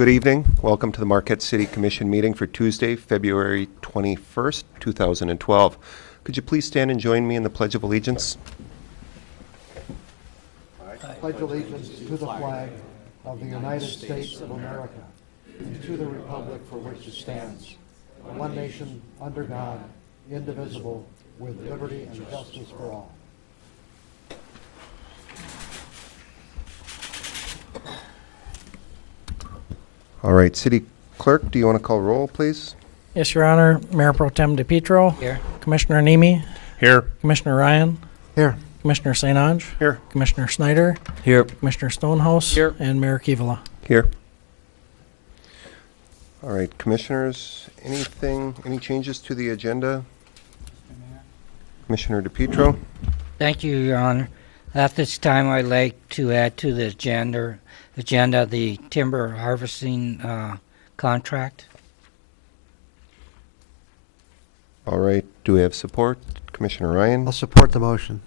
Good evening. Welcome to the Marquette City Commission meeting for Tuesday, February 21st, 2012. Could you please stand and join me in the Pledge of Allegiance? I pledge allegiance to the flag of the United States of America and to the republic for which it stands, one nation, under God, indivisible, with liberty and justice for all. All right, City Clerk, do you want to call roll, please? Yes, Your Honor. Mayor Pro Tem DePietro. Here. Commissioner Nemi. Here. Commissioner Ryan. Here. Commissioner St. Ange. Here. Commissioner Snyder. Here. Commissioner Stonehouse. Here. And Mayor Kivala. Here. All right, Commissioners, any changes to the agenda? Commissioner DePietro? Thank you, Your Honor. At this time, I'd like to add to the agenda the timber harvesting contract. All right, do we have support? Commissioner Ryan? I'll support the motion.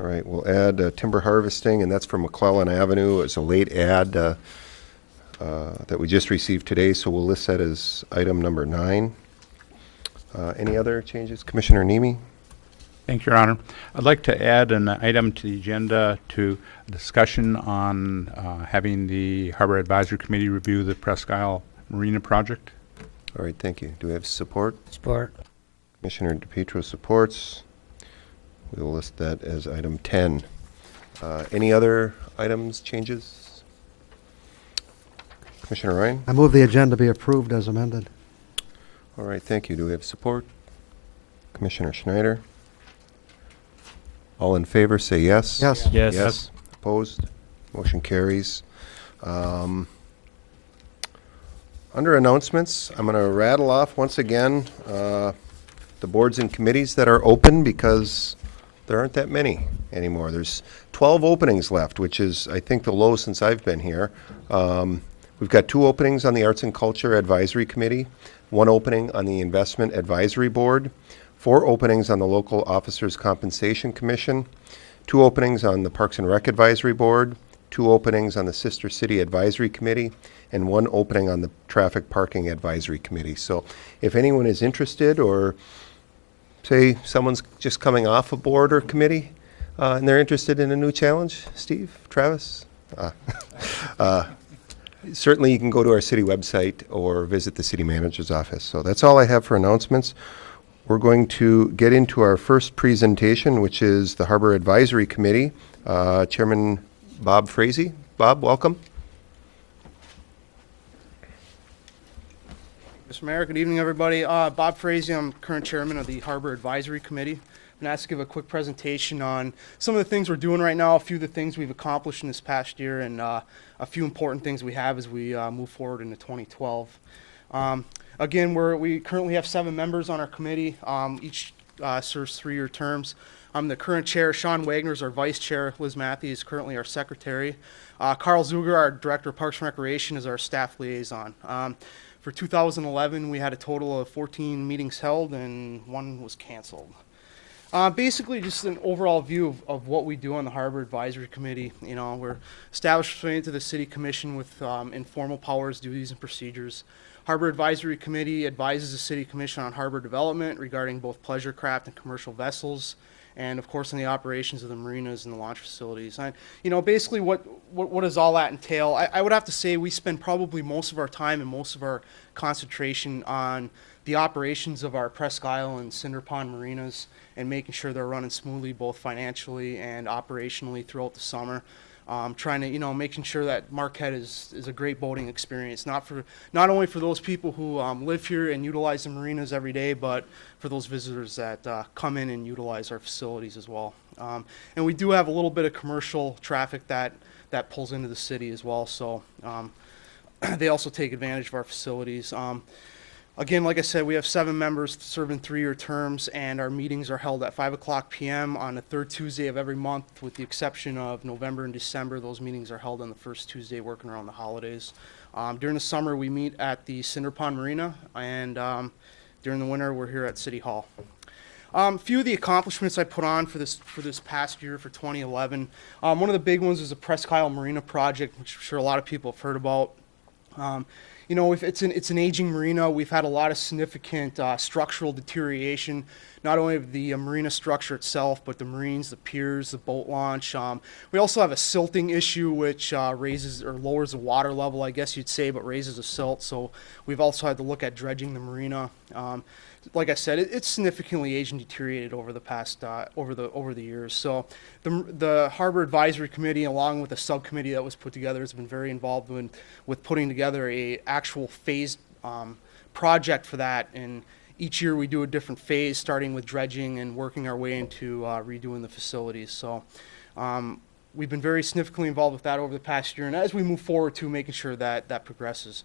All right, we'll add timber harvesting, and that's for McClellan Avenue. It's a late add that we just received today, so we'll list that as item number 9. Any other changes? Commissioner Nemi? Thank you, Your Honor. I'd like to add an item to the agenda to a discussion on having the Harbor Advisory Committee review the Presque Isle Marina project. All right, thank you. Do we have support? Support. Commissioner DePietro supports. We'll list that as item 10. Any other items, changes? Commissioner Ryan? I move the agenda be approved as amended. All right, thank you. Do we have support? Commissioner Schneider? All in favor, say yes. Yes. Yes. Opposed? Motion carries. Under announcements, I'm going to rattle off once again the boards and committees that are open because there aren't that many anymore. There's 12 openings left, which is, I think, the low since I've been here. We've got 2 openings on the Arts and Culture Advisory Committee, 1 opening on the Investment Advisory Board, 4 openings on the Local Officers Compensation Commission, 2 openings on the Parks and Rec Advisory Board, 2 openings on the Sister City Advisory Committee, and 1 opening on the Traffic Parking Advisory Committee. So if anyone is interested, or say someone's just coming off a board or committee and they're interested in a new challenge, Steve, Travis, certainly you can go to our city website or visit the city manager's office. So that's all I have for announcements. We're going to get into our first presentation, which is the Harbor Advisory Committee. Chairman Bob Frazee. Bob, welcome. Mr. Mayor, good evening, everybody. Bob Frazee, I'm current chairman of the Harbor Advisory Committee. I'm going to ask to give a quick presentation on some of the things we're doing right now, a few of the things we've accomplished in this past year, and a few important things we have as we move forward into 2012. Again, we currently have 7 members on our committee. Each serves 3-year terms. I'm the current chair. Sean Wagner is our vice chair. Liz Matthews is currently our secretary. Carl Zuger, our director of Parks and Recreation, is our staff liaison. For 2011, we had a total of 14 meetings held, and 1 was canceled. Basically, just an overall view of what we do on the Harbor Advisory Committee. You know, we're established pursuant to the City Commission with informal powers, duties, and procedures. Harbor Advisory Committee advises the City Commission on harbor development regarding both pleasure craft and commercial vessels, and of course on the operations of the marinas and the launch facilities. And, you know, basically what does all that entail? I would have to say we spend probably most of our time and most of our concentration on the operations of our Presque Isle and Cinder Pond marinas and making sure they're running smoothly both financially and operationally throughout the summer. Trying to, making sure that Marquette is a great boating experience, not only for those people who live here and utilize the marinas every day, but for those visitors that come in and utilize our facilities as well. And we do have a little bit of commercial traffic that pulls into the city as well, so they also take advantage of our facilities. Again, like I said, we have 7 members serving 3-year terms, and our meetings are held at 5:00 p.m. on the 3rd Tuesday of every month, with the exception of November and December. Those meetings are held on the 1st Tuesday, working around the holidays. During the summer, we meet at the Cinder Pond Marina, and during the winter, we're here at City Hall. A few of the accomplishments I put on for this past year, for 2011. One of the big ones is the Presque Isle Marina project, which I'm sure a lot of people have heard about. You know, if it's an aging marina, we've had a lot of significant structural deterioration, not only of the marina structure itself, but the marines, the piers, the boat launch. We also have a silting issue, which raises or lowers the water level, I guess you'd say, but raises the silt. So we've also had to look at dredging the marina. Like I said, it's significantly aged and deteriorated over the past over the years. So the Harbor Advisory Committee, along with the subcommittee that was put together, has been very involved with putting together a actual phased project for that. And each year we do a different phase, starting with dredging and working our way into redoing the facilities. So we've been very significantly involved with that over the past year, and as we move forward to making sure that that progresses.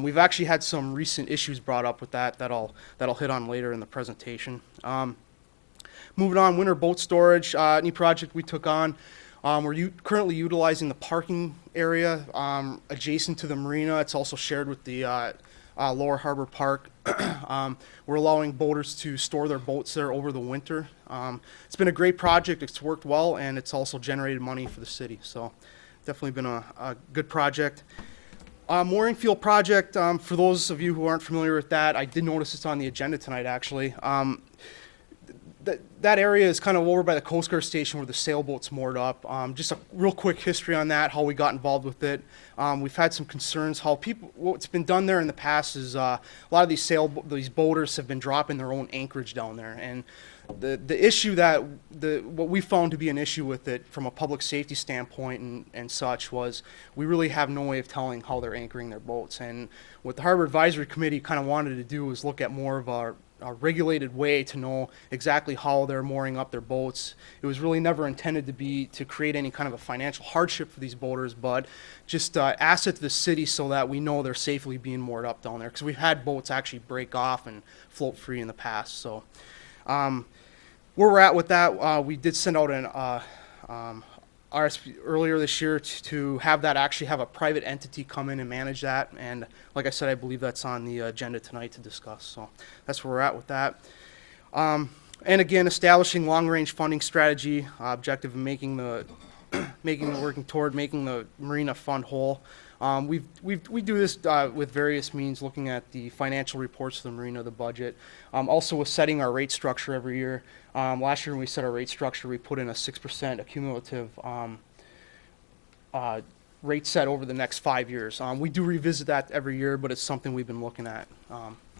We've actually had some recent issues brought up with that I'll hit on later in the presentation. Moving on, winter boat storage, new project we took on. We're currently utilizing the parking area adjacent to the marina. It's also shared with the Lower Harbor Park. We're allowing boaters to store their boats there over the winter. It's been a great project. It's worked well, and it's also generated money for the city. So definitely been a good project. Mooring field project, for those of you who aren't familiar with that, I did notice it's on the agenda tonight, actually. That area is kind of over by the Coast Guard station where the sailboat's moored up. Just a real quick history on that, how we got involved with it. We've had some concerns what's been done there in the past is a lot of these boaters have been dropping their own anchorage down there. And the issue what we found to be an issue with it from a public safety standpoint and such was we really have no way of telling how they're anchoring their boats. And what the Harbor Advisory Committee kind of wanted to do was look at more of a regulated way to know exactly how they're mooring up their boats. It was really never intended to create any kind of a financial hardship for these boaters, but just asset to the city so that we know they're safely being moored up down there. Because we've had boats actually break off and float free in the past. So where we're at with that, we did send out an RSP earlier this year to have that actually have a private entity come in and manage that. And like I said, I believe that's on the agenda tonight to discuss. So that's where we're at with that. And again, establishing long-range funding strategy, objective of working toward making the marina fund whole. We do this with various means, looking at the financial reports of the marina, the budget. Also with setting our rate structure every year. Last year when we set our rate structure, we put in a 6% accumulative rate set over the next 5 years. We do revisit that every year, but it's something we've been looking at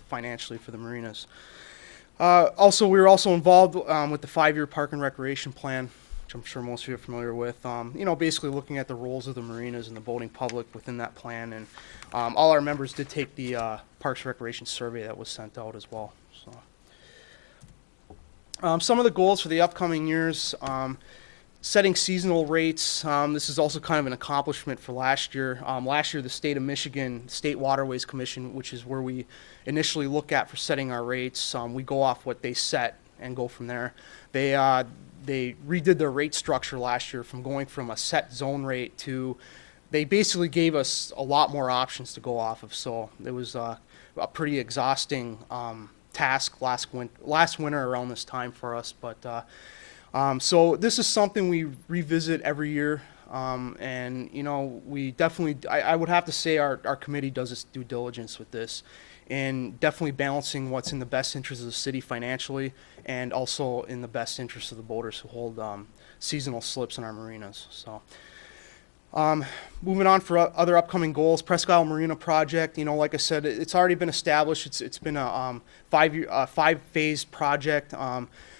financially for the marinas. Also, we were also involved with the 5-year park and recreation plan, which I'm sure most of you are familiar with. You know, basically looking at the roles of the marinas and the boating public within that plan. And all our members did take the Parks Recreation survey that was sent out as well. So, some of the goals for the upcoming years, setting seasonal rates. This is also kind of an accomplishment for last year. Last year, the state of Michigan State Waterways Commission, which is where we initially look at for setting our rates, we go off what they set and go from there. They redid their rate structure last year from going from a set zone rate to, they basically gave us a lot more options to go off of. So it was a pretty exhausting task last winter around this time for us. But so this is something we revisit every year. And, you know, we definitely, I would have to say our committee does its due diligence with this, and definitely balancing what's in the best interest of the city financially and also in the best interest of the boaters who hold seasonal slips in our marinas. So moving on for other upcoming goals, Presque Isle Marina project, you know, like I said, it's already been established. It's been a 5-phase project.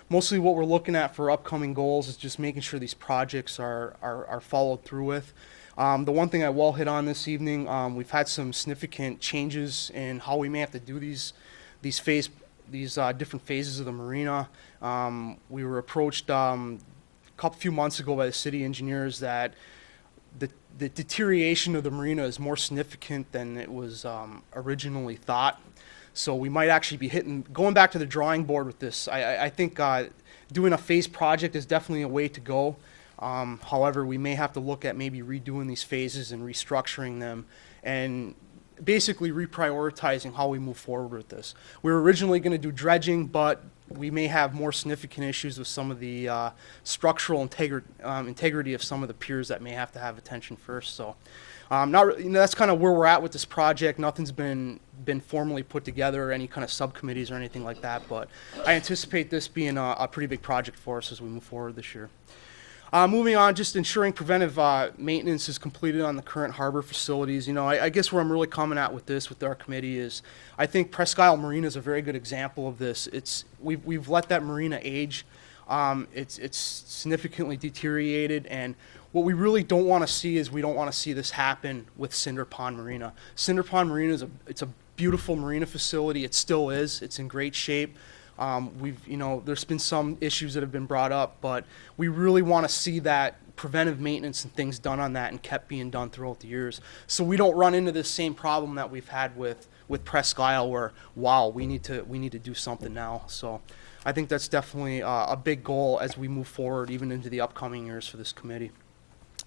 Mostly what we're looking at for upcoming goals is just making sure these projects are followed through with. The one thing I will hit on this evening, we've had some significant changes in how we may have to do these different phases of the marina. We were approached few months ago by the city engineers that the deterioration of the marina is more significant than it was originally thought. So we might actually be going back to the drawing board with this. I think doing a phase project is definitely a way to go. However, we may have to look at maybe redoing these phases and restructuring them and basically reprioritizing how we move forward with this. We were originally going to do dredging, but we may have more significant issues with some of the structural integrity of some of the piers that may have to have attention first. So That's kind of where we're at with this project. Nothing's been formally put together, or any kind of subcommittees or anything like that, but I anticipate this being a pretty big project for us as we move forward this year. Moving on, just ensuring preventive maintenance is completed on the current harbor facilities. I guess where I'm really coming at with this, with our committee, is I think Presque Isle Marina is a very good example of this. We've let that marina age. It's significantly deteriorated, and what we really don't want to see is we don't want to see this happen with Cinder Pond Marina. Cinder Pond Marina it's a beautiful marina facility. It still is. It's in great shape. There's been some issues that have been brought up, but we really want to see that preventive maintenance and things done on that and kept being done throughout the years, so we don't run into this same problem that we've had with Presque Isle, where we need to do something now. So I think that's definitely a big goal as we move forward, even into the upcoming years for this committee.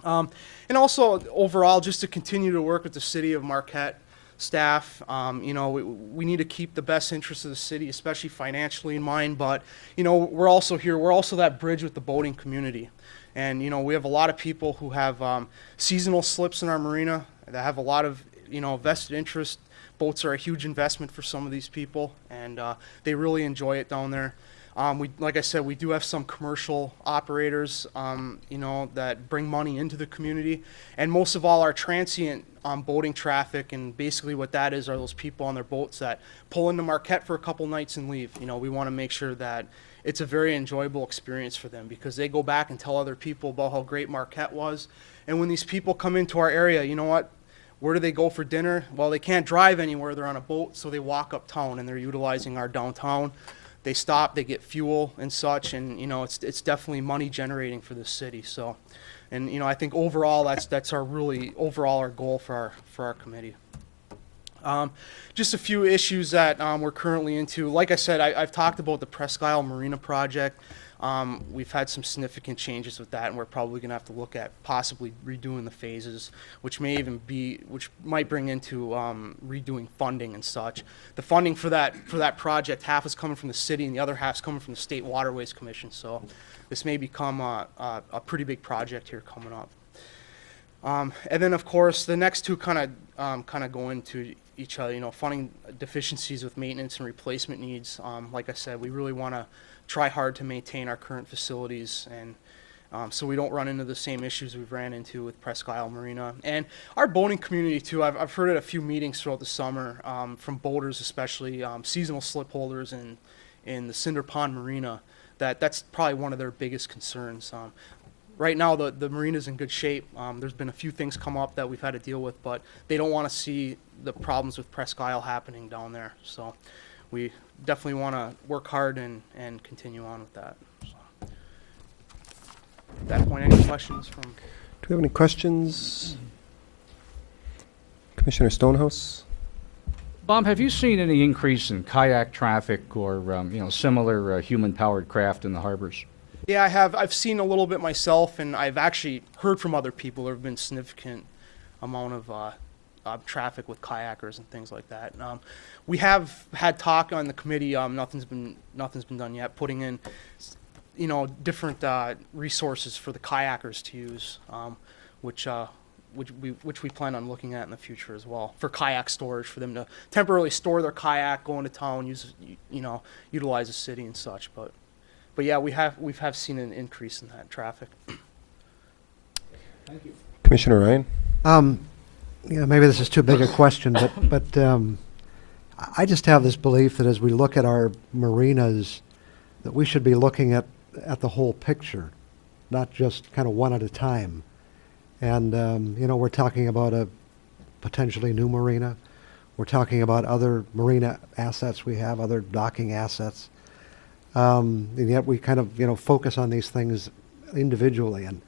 And also overall, just to continue to work with the city of Marquette staff. We need to keep the best interests of the city, especially financially, in mind, but we're also here, we're also that bridge with the boating community. And we have a lot of people who have seasonal slips in our marina that have a lot of vested interest. Boats are a huge investment for some of these people, and they really enjoy it down there. Like I said, we do have some commercial operators, that bring money into the community, and most of all, our transient boating traffic, and basically what that is are those people on their boats that pull into Marquette for a couple nights and leave. We want to make sure that it's a very enjoyable experience for them, because they go back and tell other people about how great Marquette was. And when these people come into our area, you know what? Where do they go for dinner? Well, they can't drive anywhere. They're on a boat, so they walk uptown, and they're utilizing our downtown. They stop, they get fuel and such, and it's definitely money generating for the city. So, and I think overall that's our goal for our committee. Just a few issues that we're currently into. Like I said, I've talked about the Presque Isle Marina project. We've had some significant changes with that, and we're probably going to have to look at possibly redoing the phases, which might bring into redoing funding and such. The funding for that project, half is coming from the city, and the other half is coming from the State Waterways Commission. So this may become a pretty big project here coming up. And then, of course, the next two kind of go into each other. Funding deficiencies with maintenance and replacement needs. Like I said, we really want to try hard to maintain our current facilities, and so we don't run into the same issues we've ran into with Presque Isle Marina. And our boating community too, I've heard at a few meetings throughout the summer, from boaters, especially seasonal slip holders in the Cinder Pond Marina, that's probably one of their biggest concerns. Right now the marina's in good shape. There's been a few things come up that we've had to deal with, but they don't want to see the problems with Presque Isle happening down there. So we definitely want to work hard and continue on with that. So, at that point, any questions from? Do we have any questions? Commissioner Stonehouse? Bob, have you seen any increase in kayak traffic or similar human-powered craft in the harbors? Yeah, I have. I've seen a little bit myself, and I've actually heard from other people there have been significant amount of traffic with kayakers and things like that. We have had talk on the committee. Nothing's been done yet. Putting in, different resources for the kayakers to use, which we plan on looking at in the future as well, for kayak storage, for them to temporarily store their kayak, go into town, utilize the city and such. But yeah, we've seen an increase in that traffic. Thank you. Commissioner Ryan? Maybe this is too big a question, but I just have this belief that as we look at our marinas, that we should be looking at the whole picture, not just kind of one at a time. And, we're talking about a potentially new marina. We're talking about other marina assets we have, other docking assets. And yet we kind of, focus on these things individually. And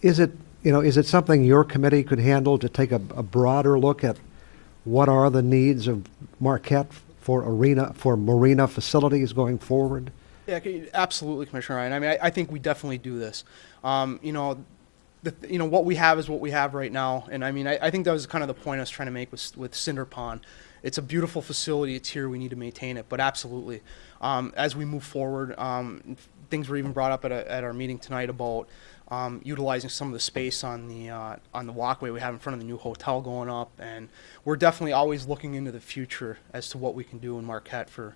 is it something your committee could handle, to take a broader look at what are the needs of Marquette for marina facilities going forward? Yeah, absolutely, Commissioner Ryan. I mean, I think we definitely do this. What we have is what we have right now, and I mean, I think that was kind of the point I was trying to make with Cinder Pond. It's a beautiful facility. It's here. We need to maintain it, but absolutely, as we move forward, things were even brought up at our meeting tonight about utilizing some of the space on the walkway we have in front of the new hotel going up, and we're definitely always looking into the future as to what we can do in Marquette for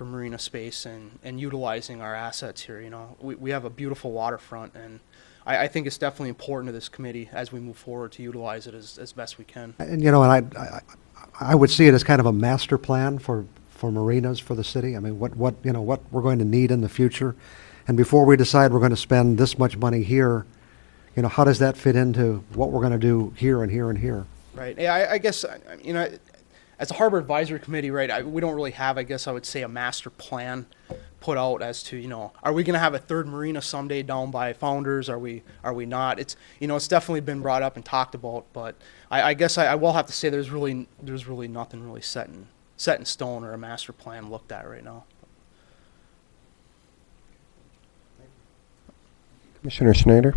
marina space and utilizing our assets here. You know, we have a beautiful waterfront, and I think it's definitely important to this committee as we move forward to utilize it as best we can. And, you know, and I would see it as kind of a master plan for marinas for the city. I mean, what we're going to need in the future. And before we decide we're going to spend this much money here, you know, how does that fit into what we're going to do here and here and here? Right. Yeah, I guess, you know, as a Harbor Advisory Committee, right, we don't really have, I guess I would say, a master plan put out as to, you know, are we going to have a third marina someday down by Founders? Are we not? It's, you know, it's definitely been brought up and talked about, but I guess I will have to say there's really nothing really set in stone or a master plan looked at right now. Commissioner Schneider?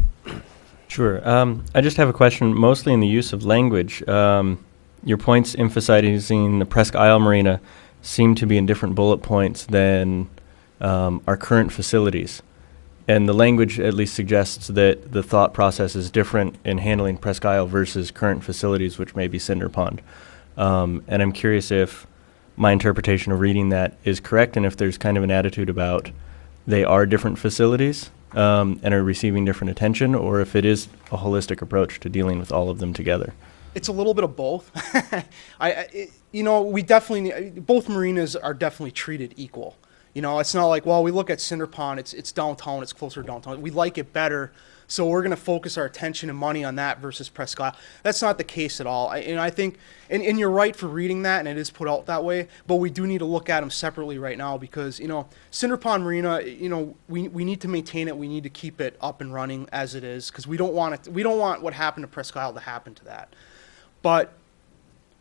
Sure. I just have a question, mostly in the use of language. Your points emphasizing the Presque Isle Marina seem to be in different bullet points than our current facilities. And the language at least suggests that the thought process is different in handling Presque Isle versus current facilities, which may be Cinder Pond. And I'm curious if my interpretation of reading that is correct, and if there's kind of an attitude about they are different facilities and are receiving different attention, or if it is a holistic approach to dealing with all of them together. It's a little bit of both. You know, we definitely, both marinas are definitely treated equal. You know, it's not like, well, we look at Cinder Pond, it's downtown, it's closer to downtown. We like it better, so we're going to focus our attention and money on that versus Presque Isle. That's not the case at all. I think, and you're right for reading that, and it is put out that way, but we do need to look at them separately right now because, you know, Cinder Pond Marina, you know, we need to maintain it. We need to keep it up and running as it is because we don't want what happened to Presque Isle to happen to that. But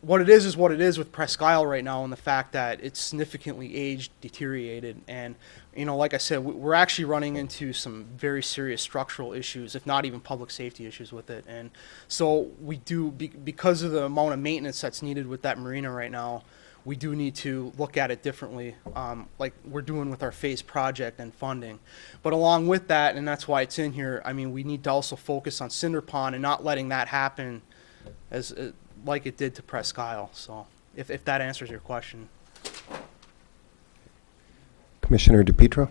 what it is what it is with Presque Isle right now, and the fact that it's significantly aged, deteriorated, and, you know, like I said, we're actually running into some very serious structural issues, if not even public safety issues with it. And so we do, because of the amount of maintenance that's needed with that marina right now, we do need to look at it differently, like we're doing with our phase project and funding. But along with that, and that's why it's in here, I mean, we need to also focus on Cinder Pond and not letting that happen as like it did to Presque Isle. So if that answers your question. Commissioner DePietro?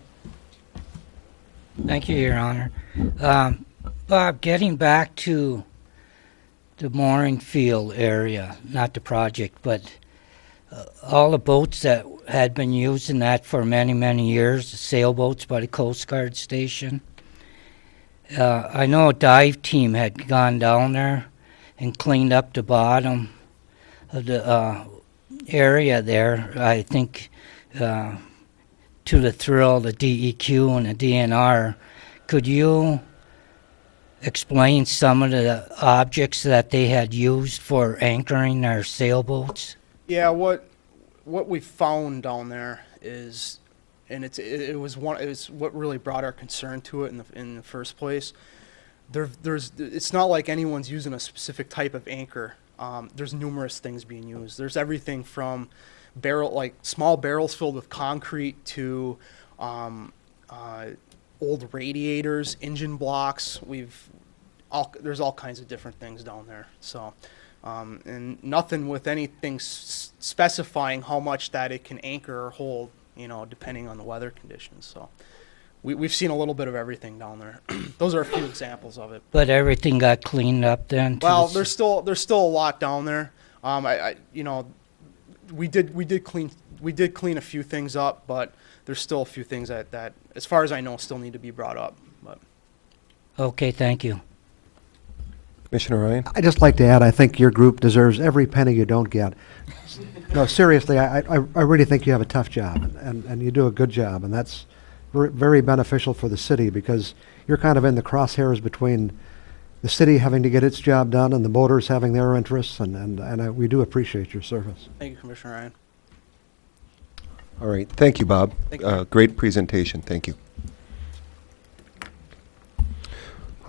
Thank you, Your Honor. Bob, getting back to the mooring field area, not the project, but all the boats that had been using that for many, many years, the sailboats by the Coast Guard station. I know a dive team had gone down there and cleaned up the bottom of the area there. I think to the thrill, the DEQ and the DNR. Could you explain some of the objects that they had used for anchoring their sailboats? Yeah, what we found down there is, and it was what really brought our concern to it in the first place. It's not like anyone's using a specific type of anchor. There's numerous things being used. There's everything from small barrels filled with concrete to old radiators, engine blocks. There's all kinds of different things down there. So, and nothing with anything specifying how much that it can anchor or hold, you know, depending on the weather conditions. So. We've seen a little bit of everything down there. Those are a few examples of it. But everything got cleaned up then? Well, there's still a lot down there. You know, we did clean a few things up, but there's still a few things that, as far as I know, still need to be brought up. But. Okay, thank you. Commissioner Ryan? I'd just like to add, I think your group deserves every penny you don't get. No, seriously, I really think you have a tough job, and you do a good job, and that's very beneficial for the city because you're kind of in the crosshairs between the city having to get its job done and the boaters having their interests, and we do appreciate your service. Thank you, Commissioner Ryan. All right. Thank you, Bob. Thank you. Great presentation. Thank you.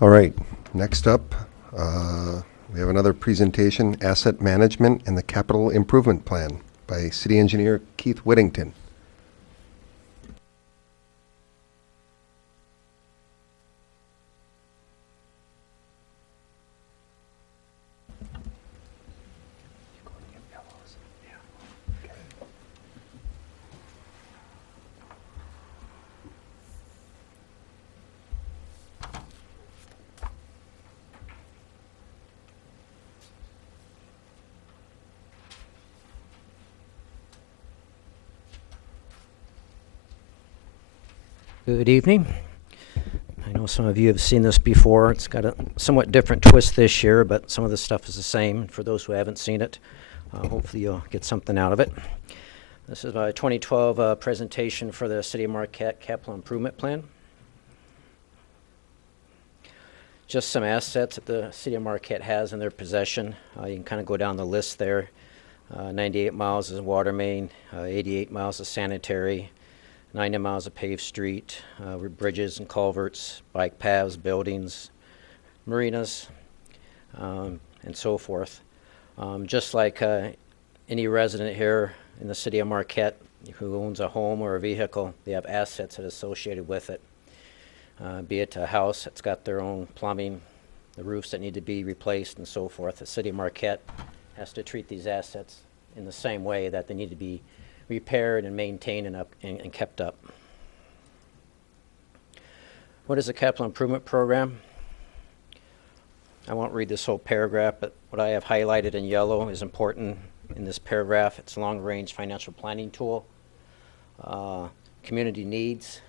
All right. Next up, we have another presentation, Asset Management and the Capital Improvement Plan by City Engineer Keith Whittington. Good evening. I know some of you have seen this before. It's got a somewhat different twist this year, but some of the stuff is the same. And for those who haven't seen it, hopefully you'll get something out of it. This is my 2012 presentation for the City of Marquette Capital Improvement Plan. Just some assets that the City of Marquette has in their possession. You can kind of go down the list there. 98 miles is water main, 88 miles of sanitary, 90 miles of paved street, with bridges and culverts, bike paths, buildings, marinas, and so forth. Just like any resident here in the City of Marquette who owns a home or a vehicle, they have assets that are associated with it. Be it a house that's got their own plumbing, the roofs that need to be replaced, and so forth. The City of Marquette has to treat these assets in the same way that they need to be repaired and maintained and kept up. What is a capital improvement program? I won't read this whole paragraph, but what I have highlighted in yellow is important in this paragraph. It's a long-range financial planning tool, community needs,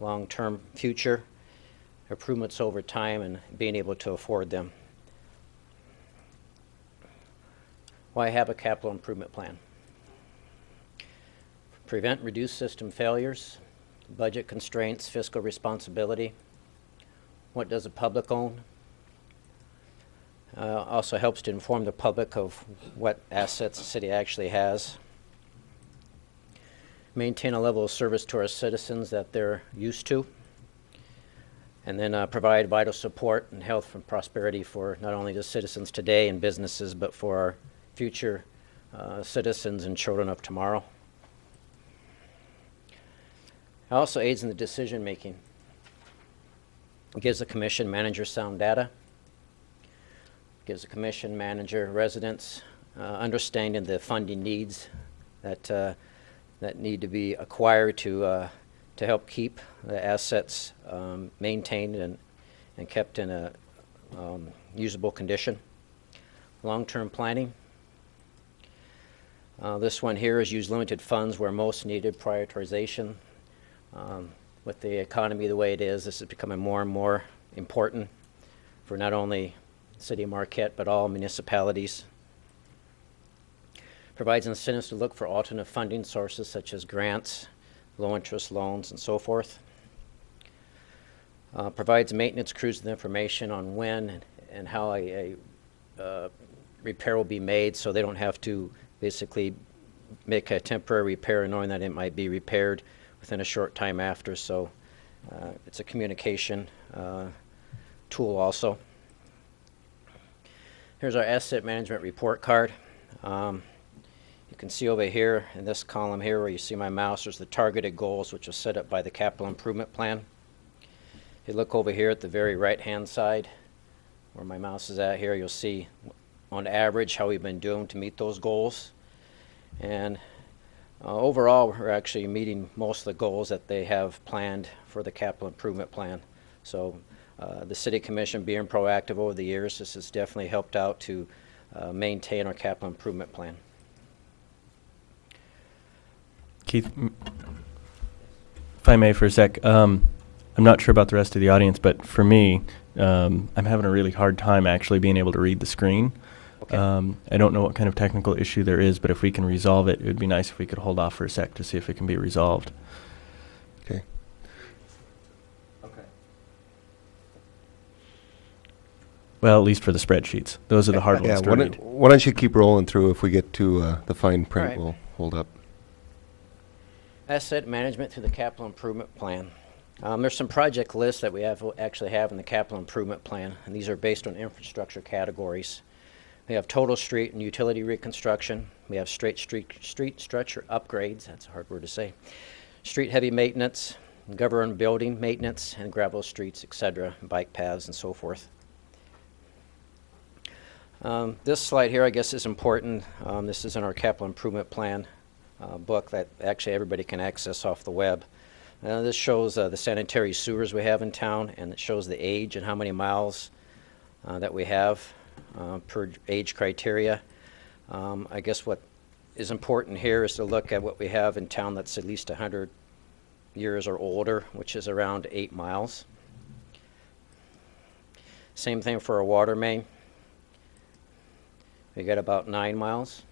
long-term future, improvements over time, and being able to afford them. Why have a capital improvement plan? Prevent reduced system failures, budget constraints, fiscal responsibility. What does the public own? Also helps to inform the public of what assets the city actually has. Maintain a level of service to our citizens that they're used to. And then provide vital support and health and prosperity for not only the citizens today and businesses, but for our future citizens and children of tomorrow. It also aids in the decision making. It gives the commission manager sound data. It gives the commission manager residents understanding the funding needs that need to be acquired to help keep the assets maintained and kept in a usable condition. Long-term planning. This one here is use limited funds where most needed. Prioritization. With the economy the way it is, this is becoming more and more important for not only the City of Marquette, but all municipalities. Provides incentives to look for alternate funding sources such as grants, low interest loans, and so forth. Provides maintenance crews with information on when and how a repair will be made, so they don't have to basically make a temporary repair knowing that it might be repaired within a short time after. So it's a communication tool also. Here's our asset management report card. You can see over here in this column here where you see my mouse, there's the targeted goals which are set up by the capital improvement plan. If you look over here at the very right hand side where my mouse is at here, you'll see on average how we've been doing to meet those goals. And overall, we're actually meeting most of the goals that they have planned for the capital improvement plan. So the City Commission being proactive over the years, this has definitely helped out to maintain our capital improvement plan. Keith, if I may for a sec, I'm not sure about the rest of the audience, but for me, I'm having a really hard time actually being able to read the screen. Okay. I don't know what kind of technical issue there is, but if we can resolve it, it would be nice if we could hold off for a sec to see if it can be resolved. Okay. Okay. Well, at least for the spreadsheets. Those are the hard ones to read. Why don't you keep rolling through? If we get to the fine print, All right. we'll hold up. Asset management through the capital improvement plan. There's some project lists that we actually have in the capital improvement plan, and these are based on infrastructure categories. We have total street and utility reconstruction. We have street structure upgrades, that's a hard word to say, street heavy maintenance, government building maintenance, and gravel streets, etc., bike paths, and so forth. This slide here, I guess, is important. This is in our capital improvement plan book that actually everybody can access off the web. This shows the sanitary sewers we have in town, and it shows the age and how many miles that we have per age criteria. I guess what is important here is to look at what we have in town that's at least 100 years or older, which is around 8 miles. Same thing for a water main. We got about 9 miles.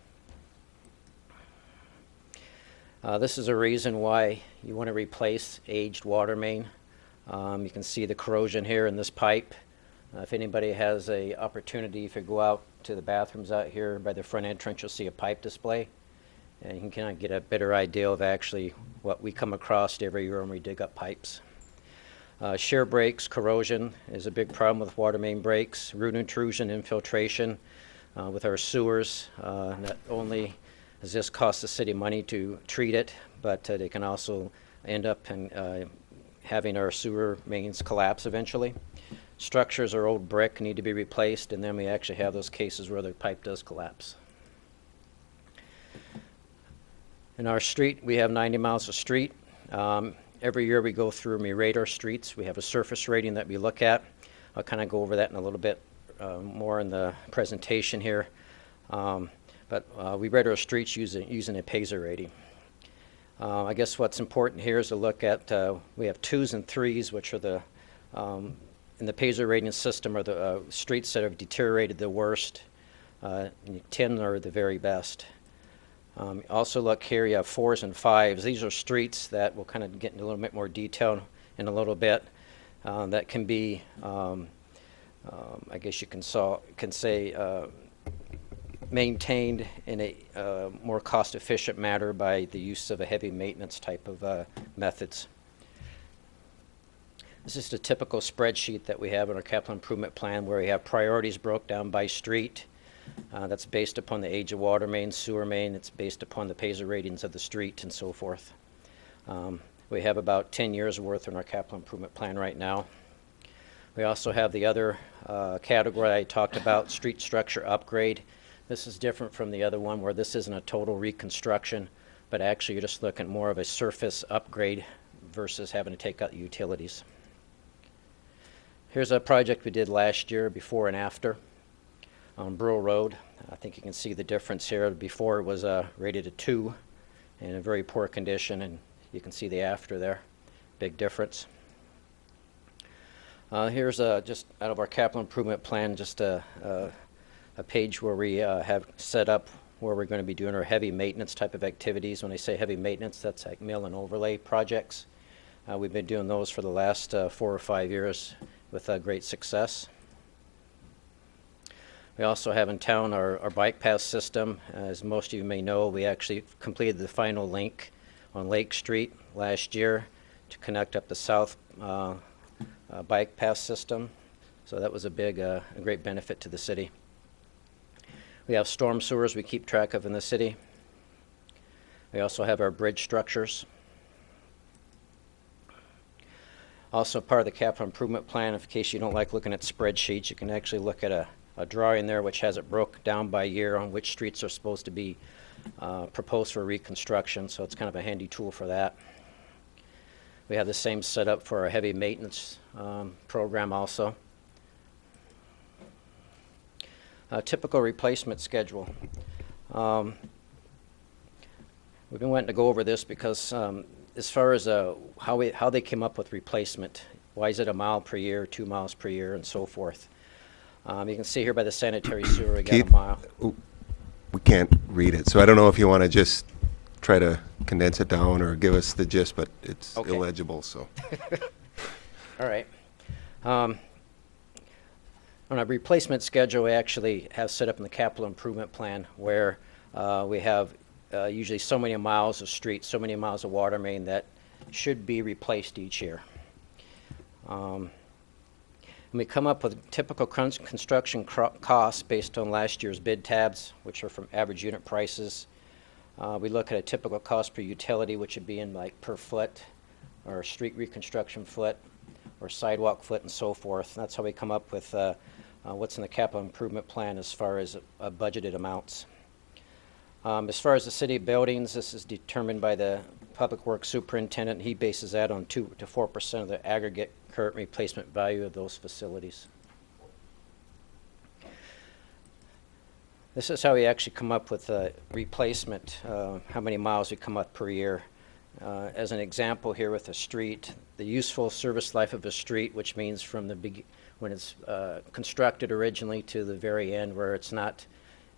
This is a reason why you want to replace aged water main. You can see the corrosion here in this pipe. If anybody has a opportunity, if you go out to the bathrooms out here by the front entrance, you'll see a pipe display. And you can kind of get a better idea of actually what we come across every year when we dig up pipes. Shear breaks, corrosion is a big problem with water main breaks. Root intrusion, infiltration with our sewers. Not only does this cost the city money to treat it, but they can also end up in, having our sewer mains collapse eventually. Structures are old brick, need to be replaced, and then we actually have those cases where the pipe does collapse. In our street, we have 90 miles of street. Every year we go through and we rate our streets. We have a surface rating that we look at. I'll kind of go over that in a little bit more in the presentation here. But we rate our streets using a PASER rating. I guess what's important here is to look at, we have 2s and 3s, which are the, in the PASER rating system, are the streets that have deteriorated the worst. 10 are the very best. Also look here, you have 4s and 5s. These are streets that we'll kind of get into a little bit more detail in a little bit. That can be, I guess you can say, maintained in a more cost-efficient manner by the use of a heavy maintenance type of methods. This is a typical spreadsheet that we have in our capital improvement plan where we have priorities broke down by street. That's based upon the age of water main, sewer main. It's based upon the PASER ratings of the street and so forth. We have about 10 years worth in our capital improvement plan right now. We also have the other category I talked about, street structure upgrade. This is different from the other one where this isn't a total reconstruction, but actually you're just looking more of a surface upgrade versus having to take out the utilities. Here's a project we did last year, before and after, on Brill Road. I think you can see the difference here. Before it was rated a 2 in a very poor condition, and you can see the after there. Big difference. Here's just out of our capital improvement plan, just a page where we have set up where we're going to be doing our heavy maintenance type of activities. When I say heavy maintenance, that's like mill and overlay projects. We've been doing those for the last 4 or 5 years with great success. We also have in town our bike path system. As most of you may know, we actually completed the final link on Lake Street last year to connect up the south bike path system. So that was a great benefit to the city. We have storm sewers we keep track of in the city. We also have our bridge structures. Also part of the capital improvement plan, in case you don't like looking at spreadsheets, you can actually look at a drawing there which has it broke down by year on which streets are supposed to be proposed for reconstruction, so it's kind of a handy tool for that. We have the same setup for our heavy maintenance program also. Typical replacement schedule. We've been wanting to go over this because as far as how they came up with replacement, why is it 1 mile per year, 2 miles per year, and so forth. You can see here by the sanitary sewer, we got Keith? 1 mile. Ooh, we can't read it, so I don't know if you want to just try to condense it down or give us the gist, but it's Okay. illegible, so. All right. On a replacement schedule, we actually have set up in the capital improvement plan where we have usually so many miles of street, so many miles of water main that should be replaced each year. And we come up with typical construction costs based on last year's bid tabs, which are from average unit prices. We look at a typical cost per utility, which would be in like per foot, or street reconstruction foot, or sidewalk foot, and so forth. And that's how we come up with what's in the capital improvement plan as far as budgeted amounts. As far as the city buildings, this is determined by the public works superintendent. He bases that on 2 to 4% of the aggregate current replacement value of those facilities. This is how we actually come up with a replacement, how many miles we come up per year. As an example here with a street, the useful service life of a street, which means from the when it's constructed originally to the very end where it's not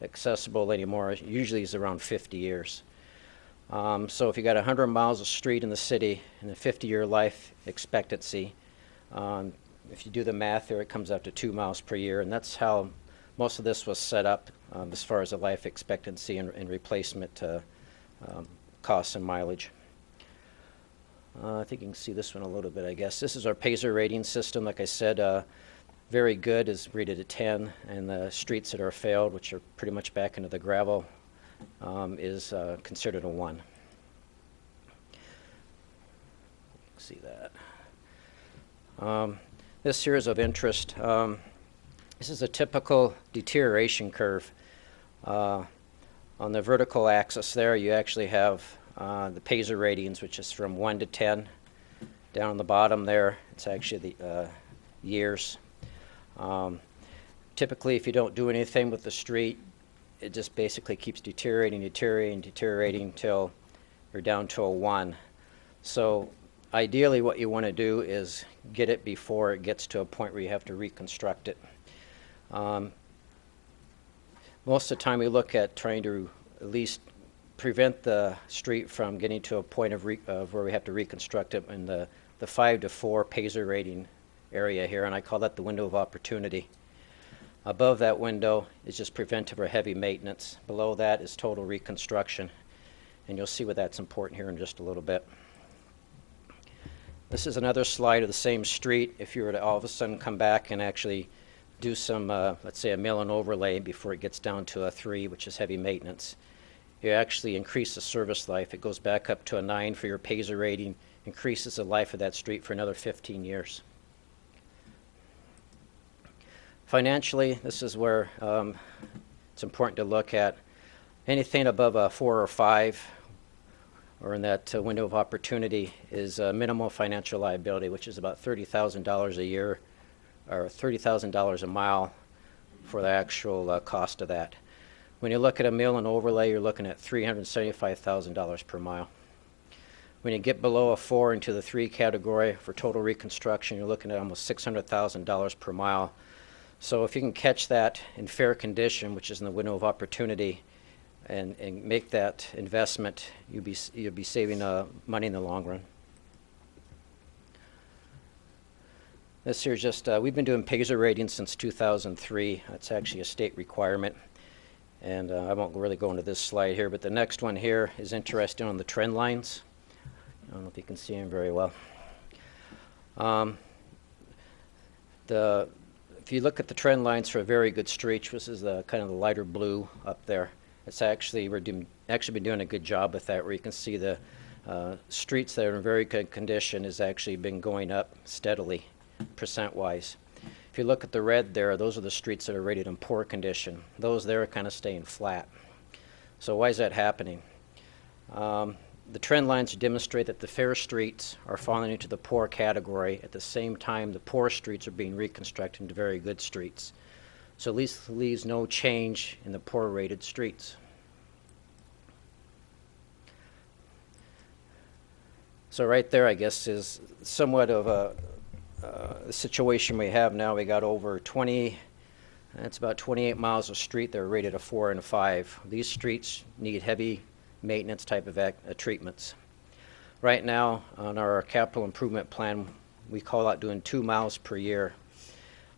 accessible anymore, usually is around 50 years. So if you got 100 miles of street in the city and a 50-year life expectancy, if you do the math there, it comes out to 2 miles per year, and that's how most of this was set up as far as the life expectancy and replacement costs and mileage. I think you can see this one a little bit, I guess. This is our Pacer rating system. Like I said, very good is rated a 10, and the streets that are failed, which are pretty much back into the gravel, is considered a 1. See that. This here is of interest. This is a typical deterioration curve. On the vertical axis there, you actually have the Pacer ratings, which is from 1 to 10. Down on the bottom there, it's actually the years. Typically, if you don't do anything with the street, it just basically keeps deteriorating until you're down to a 1. So ideally what you want to do is get it before it gets to a point where you have to reconstruct it. Most of the time we look at trying to at least prevent the street from getting to a point of where we have to reconstruct it in the 5 to 4 Pacer rating area here, and I call that the window of opportunity. Above that window is just preventive or heavy maintenance. Below that is total reconstruction, and you'll see why that's important here in just a little bit. This is another slide of the same street. If you were to all of a sudden come back and actually do some, let's say a mill and overlay before it gets down to a 3, which is heavy maintenance, you actually increase the service life. It goes back up to a 9 for your Pacer rating, increases the life of that street for another 15 years. Financially, this is where it's important to look at. Anything above a 4 or 5, or in that window of opportunity, is minimal financial liability, which is about $30,000 a year, or $30,000 a mile for the actual cost of that. When you look at a mill and overlay, you're looking at $375,000 per mile. When you get below a 4 into the 3 category for total reconstruction, you're looking at almost $600,000 per mile. So if you can catch that in fair condition, which is in the window of opportunity, and make that investment, you'll be saving money in the long run. This here's just, we've been doing Pacer ratings since 2003. That's actually a state requirement. And I won't really go into this slide here, but the next one here is interesting on the trend lines. I don't know if you can see them very well. If you look at the trend lines for a very good street, this is the kind of the lighter blue up there. It's actually, actually been doing a good job with that, where you can see the streets that are in very good condition has actually been going up steadily, percent-wise. If you look at the red there, those are the streets that are rated in poor condition. Those there are kind of staying flat. So why is that happening? The trend lines demonstrate that the fair streets are falling into the poor category. At the same time, the poor streets are being reconstructed into very good streets. So at least leaves no change in the poor rated streets. So right there, I guess, is somewhat of a situation we have now. We got over 20, that's about 28 miles of street that are rated a 4 and a 5. These streets need heavy maintenance type of treatments. Right now, on our capital improvement plan, we call out doing 2 miles per year.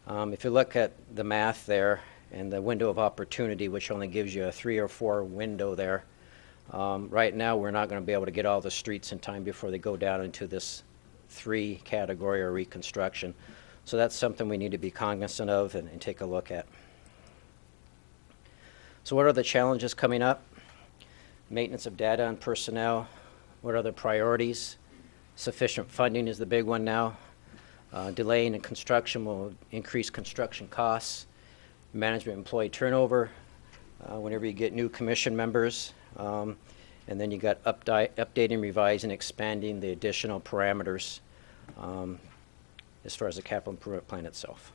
If you look at the math there and the window of opportunity, which only gives you a 3 or 4 window there, right now we're not going to be able to get all the streets in time before they go down into this 3 category or reconstruction. So that's something we need to be cognizant of and take a look at. So what are the challenges coming up? Maintenance of data and personnel. What are the priorities? Sufficient funding is the big one now. Delaying in construction will increase construction costs. Management employee turnover. Whenever you get new commission members. And then you got updating, revising, expanding the additional parameters as far as the capital improvement plan itself.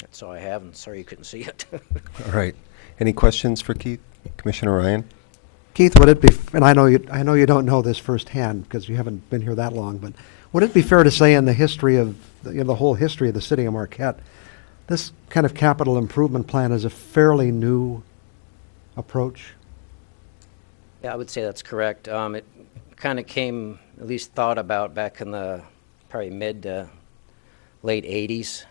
That's all I have, and sorry you couldn't see it. All right. Any questions for Keith? Commissioner Ryan? Keith, would it be, and I know you don't know this firsthand because you haven't been here that long, but would it be fair to say in the history of, the whole history of the city of Marquette, this kind of capital improvement plan is a fairly new approach? Yeah, I would say that's correct. It kind of came, at least thought about back in the probably mid to late 80s.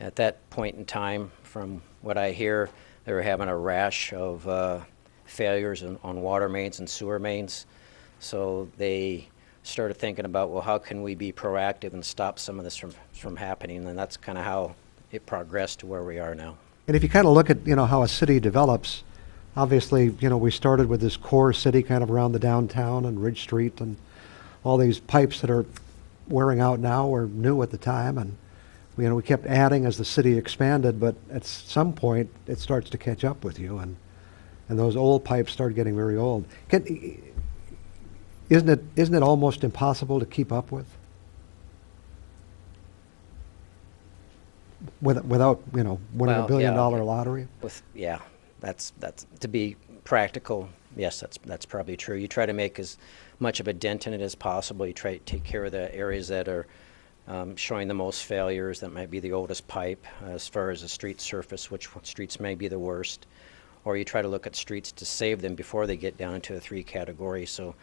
At that point in time, from what I hear, they were having a rash of failures on water mains and sewer mains. So they started thinking about, well, how can we be proactive and stop some of this from happening? And that's kind of how it progressed to where we are now. And if you kind of look at, how a city develops, obviously, we started with this core city kind of around the downtown and Ridge Street, and all these pipes that are wearing out now were new at the time, and we kept adding as the city expanded, but at some point it starts to catch up with you, and those old pipes start getting very old. Isn't it almost impossible to keep up with? Without winning Well, $1 billion yeah. lottery? That's to be practical. Yes, that's probably true. You try to make as much of a dent in it as possible. You try to take care of the areas that are showing the most failures. That might be the oldest pipe as far as the street surface, which streets may be the worst. Or you try to look at streets to save them before they get down into the 3 categories. So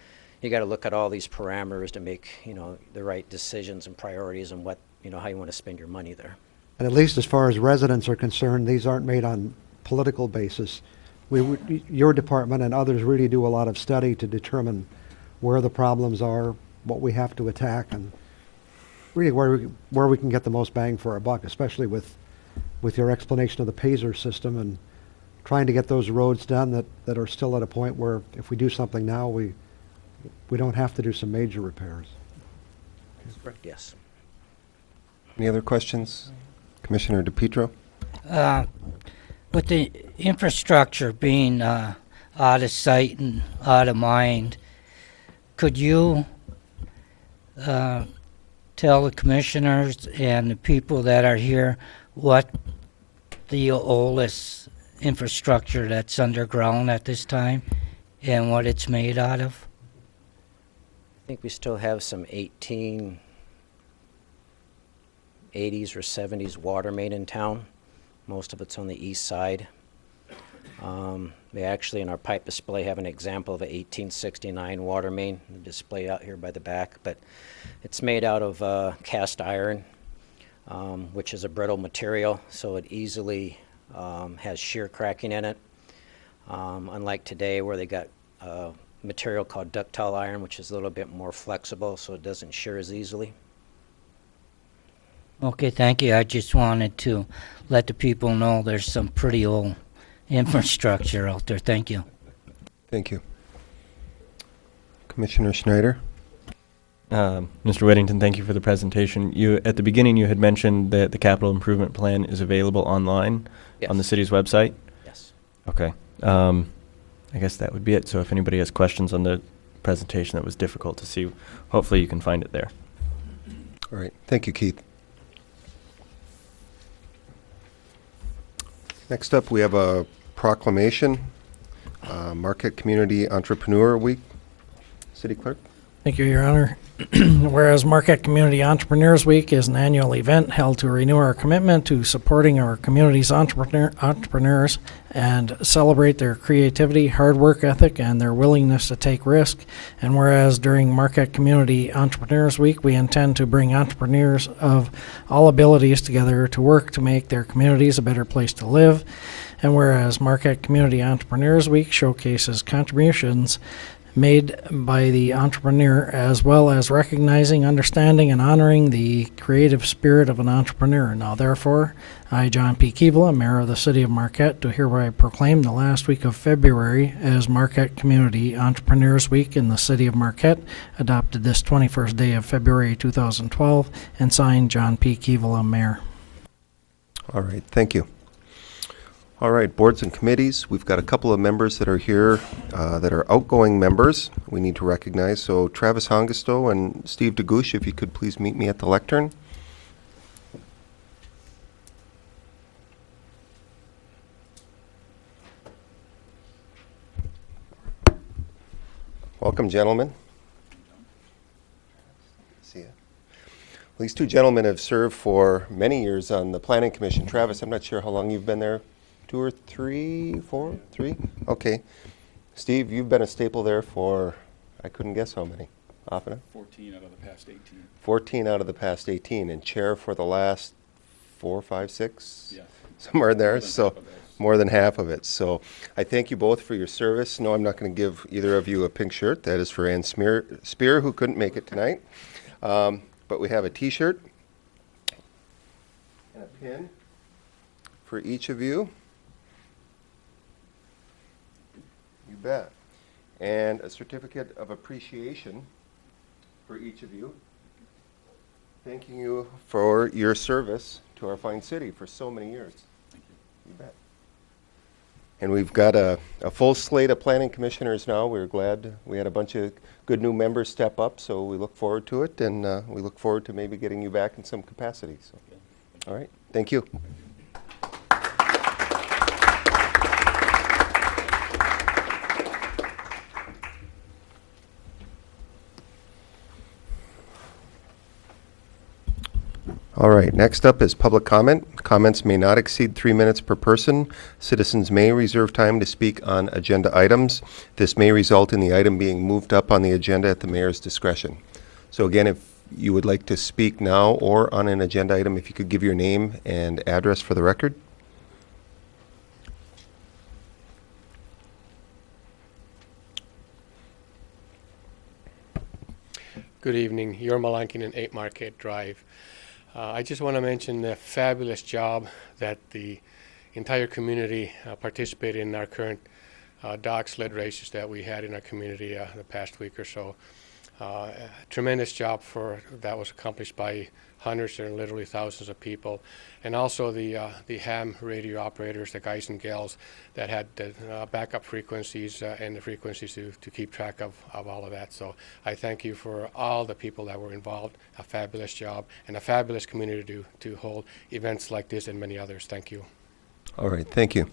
you got to look at all these parameters to make the right decisions and priorities and what how you want to spend your money there. And at least as far as residents are concerned, these aren't made on political basis. Your department and others really do a lot of study to determine where the problems are, what we have to attack, and really where we can get the most bang for our buck, especially with your explanation of the Pazer system and trying to get those roads done that are still at a point where if we do something now, we don't have to do some major repairs. That's correct, yes. Any other questions? Commissioner DePietro? With the infrastructure being out of sight and out of mind, could you tell the commissioners and the people that are here what the oldest infrastructure that's underground at this time and what it's made out of? I think we still have some 1880s or 70s water main in town. Most of it's on the east side. They actually, in our pipe display, have an example of an 1869 water main, the display out here by the back, but it's made out of cast iron, which is a brittle material, so it easily has shear cracking in it. Unlike today where they got material called ductile iron, which is a little bit more flexible, so it doesn't shear as easily. Okay, thank you. I just wanted to let the people know there's some pretty old infrastructure out there. Thank you. Thank you. Commissioner Schneider? Mr. Whittington, thank you for the presentation. At the beginning, you had mentioned that the capital improvement plan is available online Yes. on the city's website. Yes. Okay. I guess that would be it. So if anybody has questions on the presentation that was difficult to see, hopefully you can find it there. All right. Thank you, Keith. Next up, we have a proclamation, Marquette Community Entrepreneur Week. City Clerk? Thank you, Your Honor. Whereas Marquette Community Entrepreneurs Week is an annual event held to renew our commitment to supporting our community's entrepreneurs and celebrate their creativity, hard work ethic, and their willingness to take risk. And whereas during Marquette Community Entrepreneurs Week, we intend to bring entrepreneurs of all abilities together to work to make their communities a better place to live. And whereas Marquette Community Entrepreneurs Week showcases contributions made by the entrepreneur, as well as recognizing, understanding, and honoring the creative spirit of an entrepreneur. Now, therefore, I, John P. Keevala, Mayor of the City of Marquette, do hereby proclaim the last week of February as Marquette Community Entrepreneurs Week in the City of Marquette, adopted this 21st day of February 2012, and signed John P. Keevala, Mayor. All right. Thank you. All right, boards and committees. We've got a couple of members that are here that are outgoing members we need to recognize. So Travis Hongesto and Steve DeGoosh, if you could please meet me at the lectern. Welcome, gentlemen. See ya. These two gentlemen have served for many years on the Planning Commission. Travis, I'm not sure how long you've been there. 2 or 3, 4, 3? Okay. Steve, you've been a staple there for, I couldn't guess how many. Off and on? 14 out of the past 18. 14 out of the past 18, and chair for the last 4, 5, 6? Yeah. Somewhere in there. More than So half of those. more than half of it. So I thank you both for your service. No, I'm not going to give either of you a pink shirt. That is for Ann Spear, who couldn't make it tonight. But we have a T-shirt and a pin for each of you. You bet. And a certificate of appreciation for each of you. Thanking you for your service to our fine city for so many years. You bet. And we've got a full slate of planning commissioners now. We're glad we had a bunch of good new members step up, so we look forward to it, and we look forward to maybe getting you back in some capacity. So, all right, thank you. All right, next up is public comment. Comments may not exceed 3 minutes per person. Citizens may reserve time to speak on agenda items. This may result in the item being moved up on the agenda at the mayor's discretion. So again, if you would like to speak now or on an agenda item, if you could give your name and address for the record. Good evening. Yorma Lankinen, 8 Marquette Drive. I just want to mention the fabulous job that the entire community participated in our current dog sled races that we had in our community the past week or so. Tremendous job that was accomplished by hundreds and literally thousands of people, and also the ham radio operators, the guys and gals that had the backup frequencies and the frequencies to keep track of all of that. So I thank you for all the people that were involved. A fabulous job and a fabulous community to hold events like this and many others. Thank you. All right, thank you.